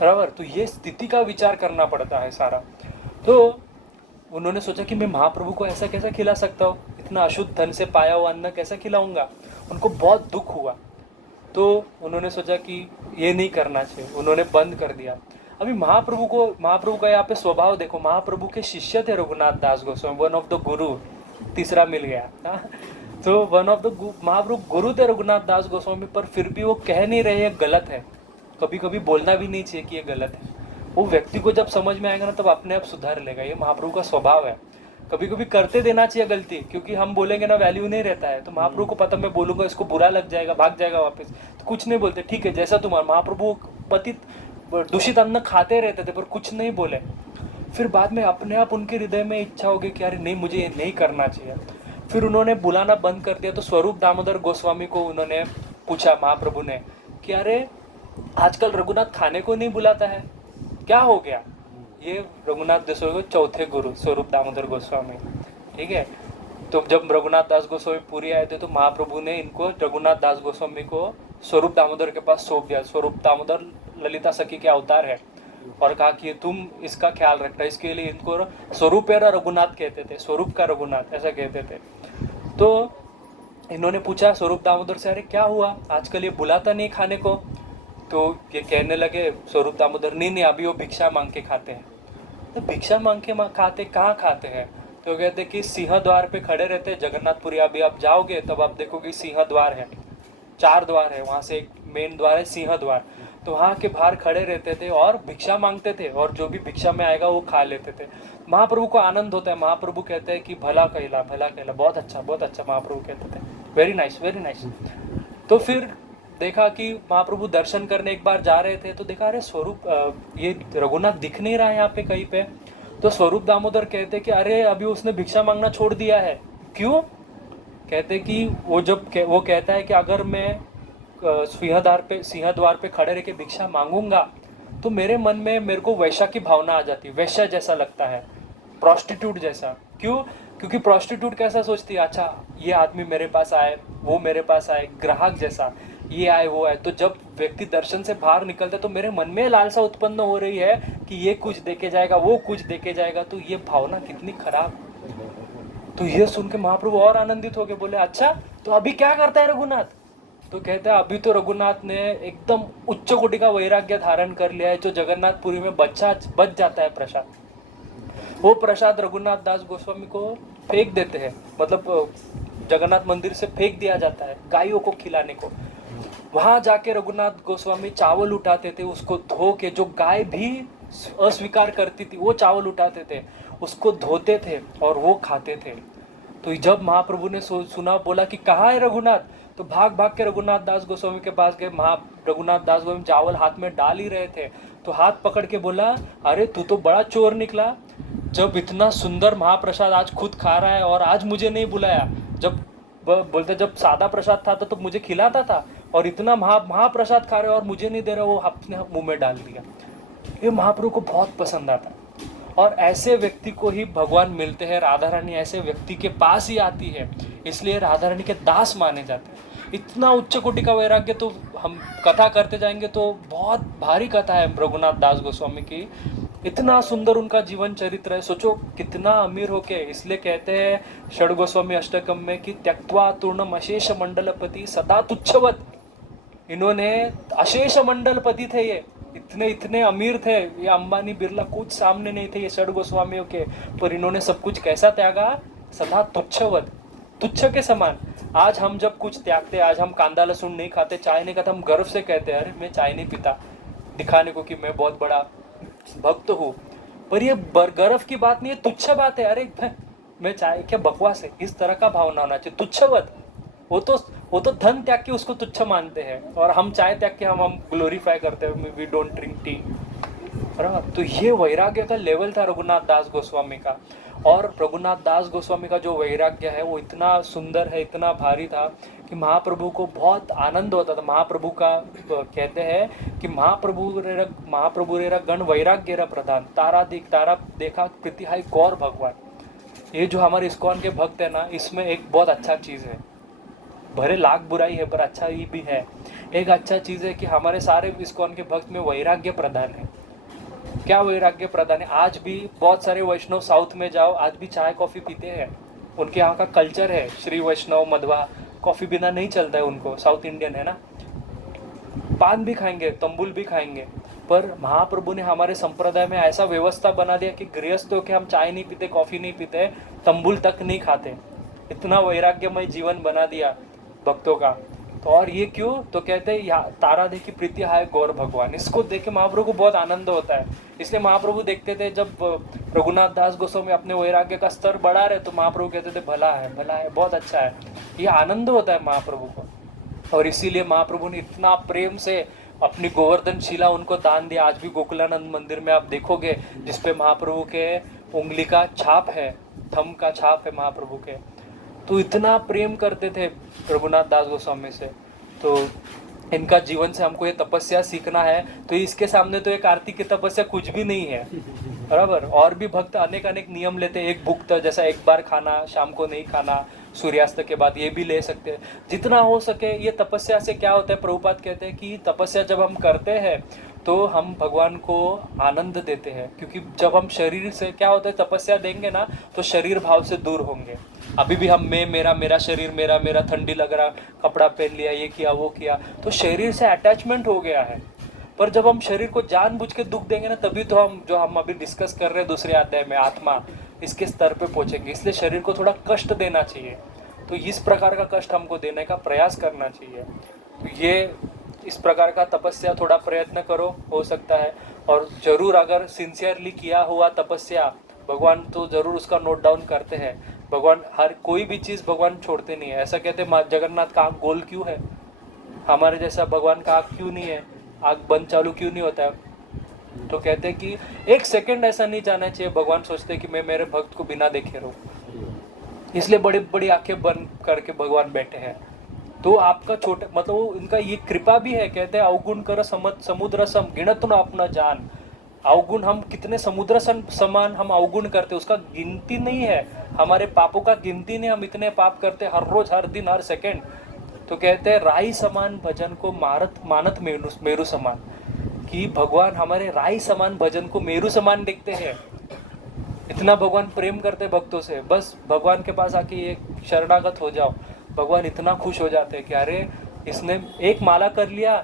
बराबर। तो ये स्थिति का विचार करना पड़ता है सारा। तो उन्होंने सोचा कि मैं महाप्रभु को ऐसा कैसा खिला सकता हूँ, इतना अशुद्ध धन से पाया हुआ अन्न कैसा खिलाऊंगा। उनको बहुत दुख हुआ। तो उन्होंने सोचा कि ये नहीं करना चाहिए, उन्होंने बंद कर दिया। अभी महाप्रभु का यहाँ पे स्वभाव देखो, महाप्रभु के शिष्य थे रघुनाथ दास गोस्वामी, वन ऑफ द गुरु, तीसरा मिल गया, हाँ? तो वन ऑफ द महाप्रभु गुरु थे रघुनाथ दास गोस्वामी, पर फिर भी वो कह नहीं रहे गलत है। कभी कभी बोलना भी नहीं चाहिए कि ये गलत है। वो व्यक्ति को जब समझ में आएगा ना, तब अपने आप सुधार लेगा। ये महाप्रभु का स्वभाव है। कभी कभी करते देना चाहिए गलती, क्योंकि हम बोलेंगे ना वैल्यू नहीं रहता है। तो महाप्रभु को पता, मैं बोलूंगा इसको बुरा लग जाएगा, भाग जाएगा वापस, तो कुछ नहीं बोलते, ठीक है जैसा तुम्हारा। महाप्रभु पतित दूषित अन्न खाते रहते थे पर कुछ नहीं बोले। फिर बाद में अपने आप उनके हृदय में इच्छा हो गई कि अरे नहीं, मुझे ये नहीं करना चाहिए। फिर उन्होंने बुलाना बंद कर दिया। तो स्वरूप दामोदर गोस्वामी को उन्होंने पूछा महाप्रभु ने कि अरे आजकल रघुनाथ खाने को नहीं बुलाता है, क्या हो गया। ये रघुनाथ दास के चौथे गुरु स्वरूप दामोदर गोस्वामी, ठीक है। तो जब रघुनाथ दास गोस्वामी पुरी आए थे, तो महाप्रभु ने इनको रघुनाथ दास गोस्वामी को स्वरूप दामोदर के पास सौंप दिया। स्वरूप दामोदर ललिता सखी के अवतार है, और कहा कि तुम इसका ख्याल रखना, इसके लिए इनको स्वरूपेरा रघुनाथ कहते थे, स्वरूप का रघुनाथ ऐसा कहते थे। तो इन्होंने पूछा स्वरूप दामोदर से, अरे क्या हुआ आजकल ये बुलाता नहीं खाने को? तो ये कहने लगे स्वरूप दामोदर, नहीं अभी वो भिक्षा मांग के खाते हैं। तो भिक्षा मांग के खाते, कहाँ खाते हैं? तो कहते कि सिंह द्वार पे खड़े रहते हैं जगन्नाथपुरी, अभी आप जाओगे तब आप देखोगे सिंह द्वार है, 4 द्वार है, वहाँ से एक मेन द्वार है सिंह द्वार, तो वहाँ के बाहर खड़े रहते थे और भिक्षा मांगते थे, और जो भी भिक्षा में आएगा वो खा लेते थे। महाप्रभु को आनंद होता है, महाप्रभु कहते हैं कि भला कहला, बहुत अच्छा महाप्रभु कहते थे, वेरी नाइस वेरी नाइस। तो फिर देखा कि महाप्रभु दर्शन करने एक बार जा रहे थे, तो देखा अरे स्वरूप ये रघुनाथ दिख नहीं रहा है यहाँ पे कहीं पे। तो स्वरूप दामोदर कहते कि अरे अभी उसने भिक्षा मांगना छोड़ दिया है। क्यों? कहते कि वो कहता है कि अगर मैं सिंह द्वार पे खड़े रह के भिक्षा मांगूंगा तो मेरे मन में मेरे को वैश्या की भावना आ जाती है, वैश्या जैसा लगता है, प्रोस्टिट्यूट जैसा। क्यों? क्योंकि प्रोस्टिट्यूट कैसा सोचती है, अच्छा ये आदमी मेरे पास आए, वो मेरे पास आए, ग्राहक जैसा, ये आए वो आए। तो जब व्यक्ति दर्शन से बाहर निकलते तो मेरे मन में लालसा उत्पन्न हो रही है कि ये कुछ देके जाएगा, वो कुछ देके जाएगा, तो ये भावना कितनी खराब। तो ये सुन के महाप्रभु और आनंदित हो गए, बोले अच्छा तो अभी क्या करता है रघुनाथ? तो कहता है अभी तो रघुनाथ ने एकदम उच्च कोटि का वैराग्य धारण कर लिया है, जो जगन्नाथपुरी में बच जाता है प्रसाद, वो प्रसाद रघुनाथ दास गोस्वामी को फेंक देते हैं, मतलब जगन्नाथ मंदिर से फेंक दिया जाता है गायों को खिलाने को। वहां जाके रघुनाथ गोस्वामी चावल उठाते थे, उसको धो के, जो गाय भी अस्वीकार करती थी वो चावल उठाते थे, उसको धोते थे और वो खाते थे। तो जब महाप्रभु ने सुना, बोला कि कहाँ है रघुनाथ, तो भाग भाग के रघुनाथ दास गोस्वामी के पास गए। रघुनाथ दास गोस्वामी चावल हाथ में डाल ही रहे थे, तो हाथ पकड़ के बोला, अरे तू तो बड़ा चोर निकला, जब इतना सुंदर महाप्रसाद आज खुद खा रहा है और आज मुझे नहीं बुलाया। जब बोलते जब सादा प्रसाद था तो मुझे खिलाता था, और इतना महाप्रसाद खा रहे और मुझे नहीं दे रहे, वो अपने मुंह में डाल दिया। ये महाप्रभु को बहुत पसंद आता, और ऐसे व्यक्ति को ही भगवान मिलते हैं। राधा रानी ऐसे व्यक्ति के पास ही आती है, इसलिए राधा रानी के दास माने जाते हैं। इतना उच्च कोटि का वैराग्य, तो हम कथा करते जाएंगे तो बहुत भारी कथा है रघुनाथ दास गोस्वामी की। इतना सुंदर उनका जीवन चरित्र है, सोचो कितना अमीर होके। इसलिए कहते हैं षड गोस्वामी अष्टकम में कि त्यक्त्वा तूर्णम अशेष मंडलपति सदा तुच्छवत। इन्होंने अशेष मंडलपति थे, ये इतने अमीर थे, ये अंबानी बिरला कुछ सामने नहीं थे ये षड गोस्वामियों के, पर इन्होंने सब कुछ कैसा त्यागा? सदा तुच्छवत, तुच्छ के समान। आज हम जब कुछ त्यागते, आज हम कांदा लहसुन नहीं खाते, चाय नहीं खाते, हम गर्व से कहते हैं अरे मैं चाय नहीं पीता, दिखाने को कि मैं बहुत बड़ा भक्त हूँ। पर ये गर्व की बात नहीं है, तुच्छ बात है। अरे मैं चाय, क्या बकवास है, इस तरह का भावना होना चाहिए। तुच्छवत, वो तो धन त्याग के उसको तुच्छ मानते हैं, और हम चाय त्याग के हम ग्लोरीफाई करते हैं, वी डोंट ड्रिंक टी, बराबर। तो ये वैराग्य का लेवल था रघुनाथ दास गोस्वामी का। और रघुनाथ दास गोस्वामी का जो वैराग्य है वो इतना सुंदर है, इतना भारी था कि महाप्रभु को बहुत आनंद होता था। महाप्रभु का कहते हैं कि महाप्रभु रेरा गण वैराग्य प्रधान, तारा देखा कृतिहाई गौर भगवान। ये जो हमारे इस्कॉन के भक्त है ना, इसमें एक बहुत अच्छा चीज़ है, भरे लाख बुराई है पर अच्छा ही भी है। एक अच्छा चीज़ है कि हमारे सारे इस्कॉन के भक्त में वैराग्य प्रधान है। क्या वैराग्य प्रधान है? आज भी बहुत सारे वैष्णव साउथ में जाओ, आज भी चाय कॉफ़ी पीते हैं, उनके यहाँ का कल्चर है। श्री वैष्णव मध्वा कॉफ़ी बिना नहीं चलता है उनको, साउथ इंडियन है ना। पान भी खाएंगे, तंबुल भी खाएंगे, पर महाप्रभु ने हमारे संप्रदाय में ऐसा व्यवस्था बना दिया कि गृहस्थों के हम चाय नहीं पीते, कॉफ़ी नहीं पीते, तंबुल तक नहीं खाते। इतना वैराग्यमय जीवन बना दिया भक्तों का। तो और ये क्यों? तो कहते हैं तारा देखी प्रीति हाय गौर भगवान। इसको देख के महाप्रभु को बहुत आनंद होता है। इसलिए महाप्रभु देखते थे जब रघुनाथ दास गोस्वामी अपने वैराग्य का स्तर बढ़ा रहे तो महाप्रभु कहते थे भला है, बहुत अच्छा है। ये आनंद होता है महाप्रभु को, और इसीलिए महाप्रभु ने इतना प्रेम से अपनी गोवर्धन शिला उनको दान दिया। आज भी गोकुलानंद मंदिर में आप देखोगे जिसपे महाप्रभु के उंगली का छाप है, थंब का छाप है महाप्रभु के। तो इतना प्रेम करते थे रघुनाथ दास गोस्वामी से। तो इनका जीवन से हमको ये तपस्या सीखना है। तो इसके सामने तो ये कार्तिक की तपस्या कुछ भी नहीं है, बराबर। और भी भक्त अनेक नियम लेते हैं। एक भुक्त जैसा एक बार खाना, शाम को नहीं खाना, सूर्यास्त के बाद, ये भी ले सकते हैं जितना हो सके। ये तपस्या से क्या होता है, प्रभुपाद कहते हैं कि तपस्या जब हम करते हैं तो हम भगवान को आनंद देते हैं, क्योंकि जब हम शरीर से क्या होता है तपस्या देंगे ना तो शरीर भाव से दूर होंगे। अभी भी हम मेरा मेरा शरीर मेरा मेरा ठंडी लग रहा, कपड़ा पहन लिया, ये किया वो किया, तो शरीर से अटैचमेंट हो गया है। पर जब हम शरीर को जानबूझ के दुख देंगे ना, तभी तो हम जो हम अभी डिस्कस कर रहे हैं दूसरे अध्याय में आत्मा, इसके स्तर पे पहुंचेंगे। इसलिए शरीर को थोड़ा कष्ट देना चाहिए, तो इस प्रकार का कष्ट हमको देने का प्रयास करना चाहिए। तो ये इस प्रकार का तपस्या थोड़ा प्रयत्न करो, हो सकता है। और जरूर अगर सिंसियरली किया हुआ तपस्या, भगवान तो जरूर उसका नोट डाउन करते हैं। भगवान हर कोई भी चीज़ भगवान छोड़ते नहीं है। ऐसा कहते हैं जगन्नाथ का आँख गोल क्यों है, हमारे जैसा भगवान का आँख क्यों नहीं है, आँख बंद चालू क्यों नहीं होता है? तो कहते हैं कि एक सेकंड ऐसा नहीं जाना चाहिए भगवान सोचते हैं कि मैं मेरे भक्त को बिना देखे रहूं, इसलिए बड़ी बड़ी आंखें बंद करके भगवान बैठे हैं। तो आपका छोटे मतलब इनका ये कृपा भी है। कहते हैं अवगुण कर समुद्र सम गिनत न अपना जान। अवगुण हम कितने समुद्र समान हम अवगुण करते, उसका गिनती नहीं है। हमारे पापों का गिनती नहीं, हम इतने पाप करते हर रोज हर दिन हर सेकंड। तो कहते हैं राई समान भजन को मानत मेरु समान, कि भगवान हमारे राई समान भजन को मेरु समान देखते हैं। इतना भगवान प्रेम करते भक्तों से। बस भगवान के पास आके ये शरणागत हो जाओ, भगवान इतना खुश हो जाते हैं कि अरे इसने एक माला कर लिया,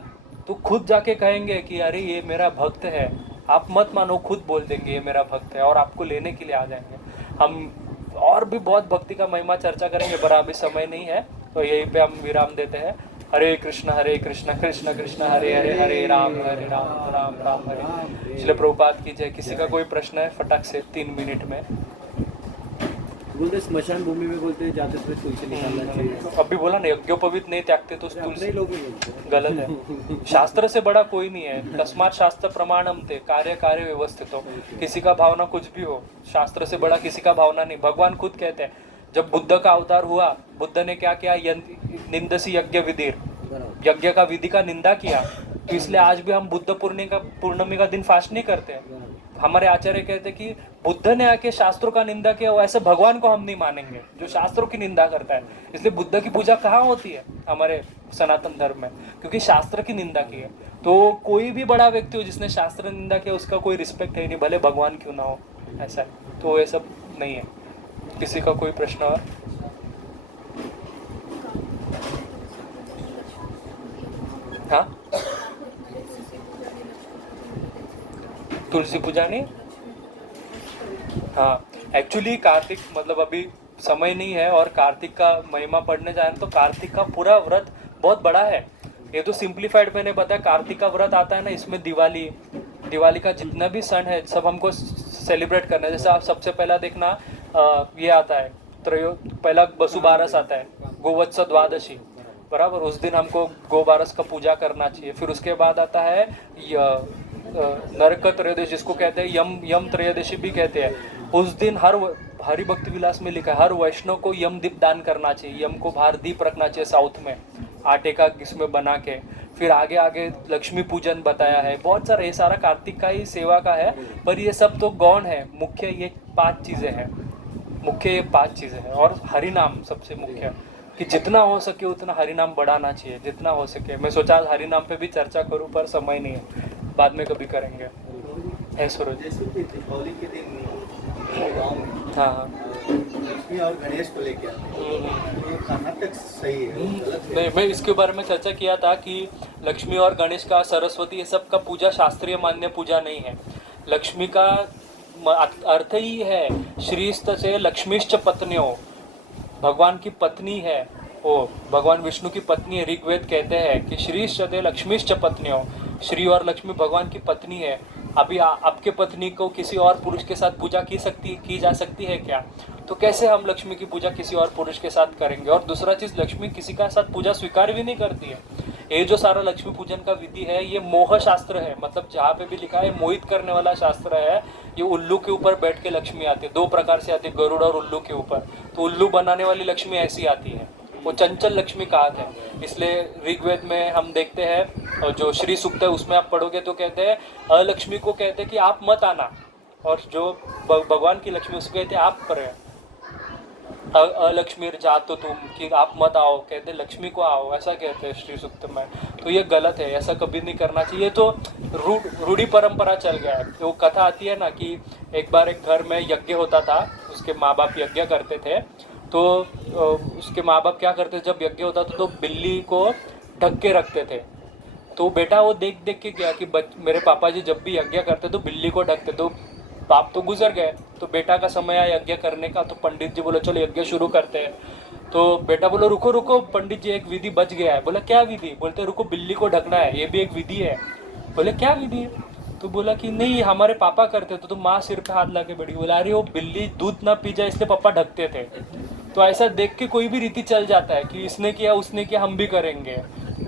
तो खुद जाके कहेंगे कि अरे ये मेरा भक्त है। आप मत मानो, खुद बोल देंगे ये मेरा भक्त है और आपको लेने के लिए आ जाएंगे। हम और भी बहुत भक्ति का महिमा चर्चा करेंगे, पर अभी समय नहीं है, तो यहीं पे हम विराम देते हैं। हरे कृष्ण कृष्ण कृष्ण हरे हरे, हरे राम राम राम हरे। इसलिए प्रभुपाद की जय। किसी का कोई प्रश्न है फटाक से 3 मिनट में? बोलते स्मशान भूमि में बोलते हैं जाते समय तुलसी निकालना चाहिए। अभी बोला ना, यज्ञोपवीत नहीं त्यागते तो अपने तुलसी, लोग ही बोलते हैं। गलत है। शास्त्र से बड़ा कोई नहीं है। तस्मात् शास्त्र प्रमाणम ते कार्य कार्य व्यवस्थित हो। किसी का भावना कुछ भी हो, शास्त्र से बड़ा किसी का भावना नहीं। भगवान खुद कहते हैं, जब बुद्ध का अवतार हुआ, बुद्ध ने क्या किया? निंदसी यज्ञ विधिर, यज्ञ का विधि का निंदा किया। तो इसलिए आज भी हम बुद्ध पूर्णिमा का दिन फास्ट नहीं करते हैं। हमारे आचार्य कहते हैं कि बुद्ध ने आके शास्त्रों का निंदा किया, वैसे भगवान को हम नहीं मानेंगे जो शास्त्रों की निंदा करता है। इसलिए बुद्ध की पूजा कहाँ होती है हमारे सनातन धर्म में? क्योंकि शास्त्र की निंदा की है। तो कोई भी बड़ा व्यक्ति हो जिसने शास्त्र निंदा किया, उसका कोई रिस्पेक्ट है नहीं, भले भगवान क्यों ना हो। ऐसा है, तो ये सब नहीं है। किसी का कोई प्रश्न और? हाँ, तुलसी पूजा नहीं। हाँ, एक्चुअली कार्तिक मतलब अभी समय नहीं है, और कार्तिक का महिमा पढ़ने जाए तो कार्तिक का पूरा व्रत बहुत बड़ा है। ये तो सिंप्लीफाइड मैंने बताया। कार्तिक का व्रत आता है ना, इसमें दिवाली का जितना भी सन है सब हमको सेलिब्रेट करना है। जैसे आप सबसे पहला देखना ये आता है पहला वसुबारस आता है, गोवत्स द्वादशी, बराबर। उस दिन हमको गोबारस का पूजा करना चाहिए। फिर उसके बाद आता है नरक त्रयोदशी, जिसको कहते हैं यम त्रयोदशी भी कहते हैं। उस दिन हरि भक्ति विलास में लिखा है हर वैष्णव को यम दीप दान करना चाहिए। यम को बाहर दीप रखना चाहिए साउथ में, आटे का इसमें बना के। फिर आगे लक्ष्मी पूजन बताया है। बहुत सारा, ये सारा कार्तिक का ही सेवा का है, पर ये सब तो गौण है। मुख्य ये 5 चीज़ें हैं, मुख्य ये 5 चीज़ें हैं। और हरि नाम सबसे मुख्य, कि जितना हो सके उतना हरि नाम बढ़ाना चाहिए, जितना हो सके। मैं सोचा हरि नाम पे भी चर्चा करूं, पर समय नहीं है, बाद में कभी करेंगे। है सूरज? जैसे कि दीपावली के दिन गाँव में हाँ लक्ष्मी और गणेश को लेके आते हैं, तो ये कहाँ तक सही है, गलत है? नहीं, मैं इसके बारे में चर्चा किया था कि लक्ष्मी और गणेश का, सरस्वती, ये सब का पूजा शास्त्रीय मान्य पूजा नहीं है। लक्ष्मी का अर्थ ही है श्रीस्त से लक्ष्मीश्च पत्न्यो, भगवान की पत्नी है वो, भगवान विष्णु की पत्नी है। ऋग्वेद कहते हैं कि श्रीश्च लक्ष्मीश्च पत्न्यो, श्री और लक्ष्मी भगवान की पत्नी है। अभी आपके पत्नी को किसी और पुरुष के साथ पूजा की जा सकती है क्या? तो कैसे हम लक्ष्मी की पूजा किसी और पुरुष के साथ करेंगे? और दूसरा चीज़, लक्ष्मी किसी का साथ पूजा स्वीकार भी नहीं करती है। ये जो सारा लक्ष्मी पूजन का विधि है, ये मोह शास्त्र है। मतलब जहाँ पे भी लिखा है मोहित करने वाला शास्त्र है। ये उल्लू के ऊपर बैठ के लक्ष्मी आती है, 2 प्रकार से आती है, गरुड़ और उल्लू के ऊपर। तो उल्लू बनाने वाली लक्ष्मी ऐसी आती है, वो चंचल लक्ष्मी कहते हैं। इसलिए ऋग्वेद में हम देखते हैं, और जो श्री सूक्त है उसमें आप पढ़ोगे तो कहते हैं अलक्ष्मी को कहते हैं कि आप मत आना, और जो भगवान की लक्ष्मी उसको कहते हैं आप पर अलक्ष्मी जात तो तुम, कि आप मत आओ, कहते लक्ष्मी को आओ, ऐसा कहते हैं श्री सूक्त में। तो ये गलत है, ऐसा कभी नहीं करना चाहिए। तो रूढ़ी परंपरा चल गया है। तो वो कथा आती है ना कि एक बार एक घर में यज्ञ होता था, उसके माँ बाप यज्ञ करते थे, तो उसके माँ बाप क्या करते थे, जब यज्ञ होता था तो बिल्ली को ढक के रखते थे। तो बेटा वो देख देख के गया कि मेरे पापा जी जब भी यज्ञ करते तो बिल्ली को ढकते, तो बाप तो गुजर गए, तो बेटा का समय आया यज्ञ करने का, तो पंडित जी बोले चलो यज्ञ शुरू करते हैं। तो बेटा बोलो रुको रुको पंडित जी, एक विधि बच गया है। बोला क्या विधि? बोलते रुको बिल्ली को ढकना है, ये भी एक विधि है। बोले क्या विधि है? तो बोला कि नहीं हमारे पापा करते थे। तो माँ सिर पे हाथ ला के बैठी, बोला अरे वो बिल्ली दूध ना पी जाए इसलिए पापा ढकते थे। तो ऐसा देख के कोई भी रीति चल जाता है कि इसने किया उसने किया हम भी करेंगे,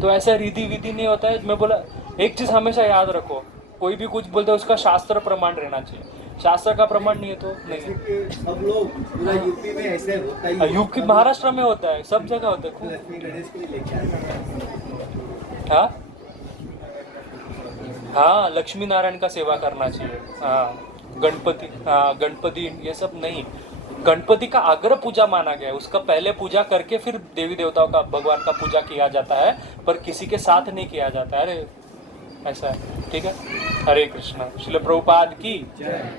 तो ऐसा रीति विधि नहीं होता है। मैं बोला एक चीज़ हमेशा याद रखो, कोई भी कुछ बोलते है उसका शास्त्र प्रमाण रहना चाहिए, शास्त्र का प्रमाण नहीं है तो जैसे नहीं। कि सब लोग पूरा यूपी में ऐसे होता ही है। यूपी महाराष्ट्र में होता है, सब जगह होता है। लक्ष्मी गणेश के लिए लेके आते हैं। हाँ हाँ, लक्ष्मी नारायण का सेवा करना चाहिए। हाँ गणपति, हाँ गणपति ये सब नहीं, गणपति का अग्र पूजा माना गया है, उसका पहले पूजा करके फिर देवी देवताओं का भगवान का पूजा किया जाता है, पर किसी के साथ नहीं किया जाता है। अरे ऐसा है, ठीक है। हरे कृष्णा। श्रील प्रभुपाद की जय।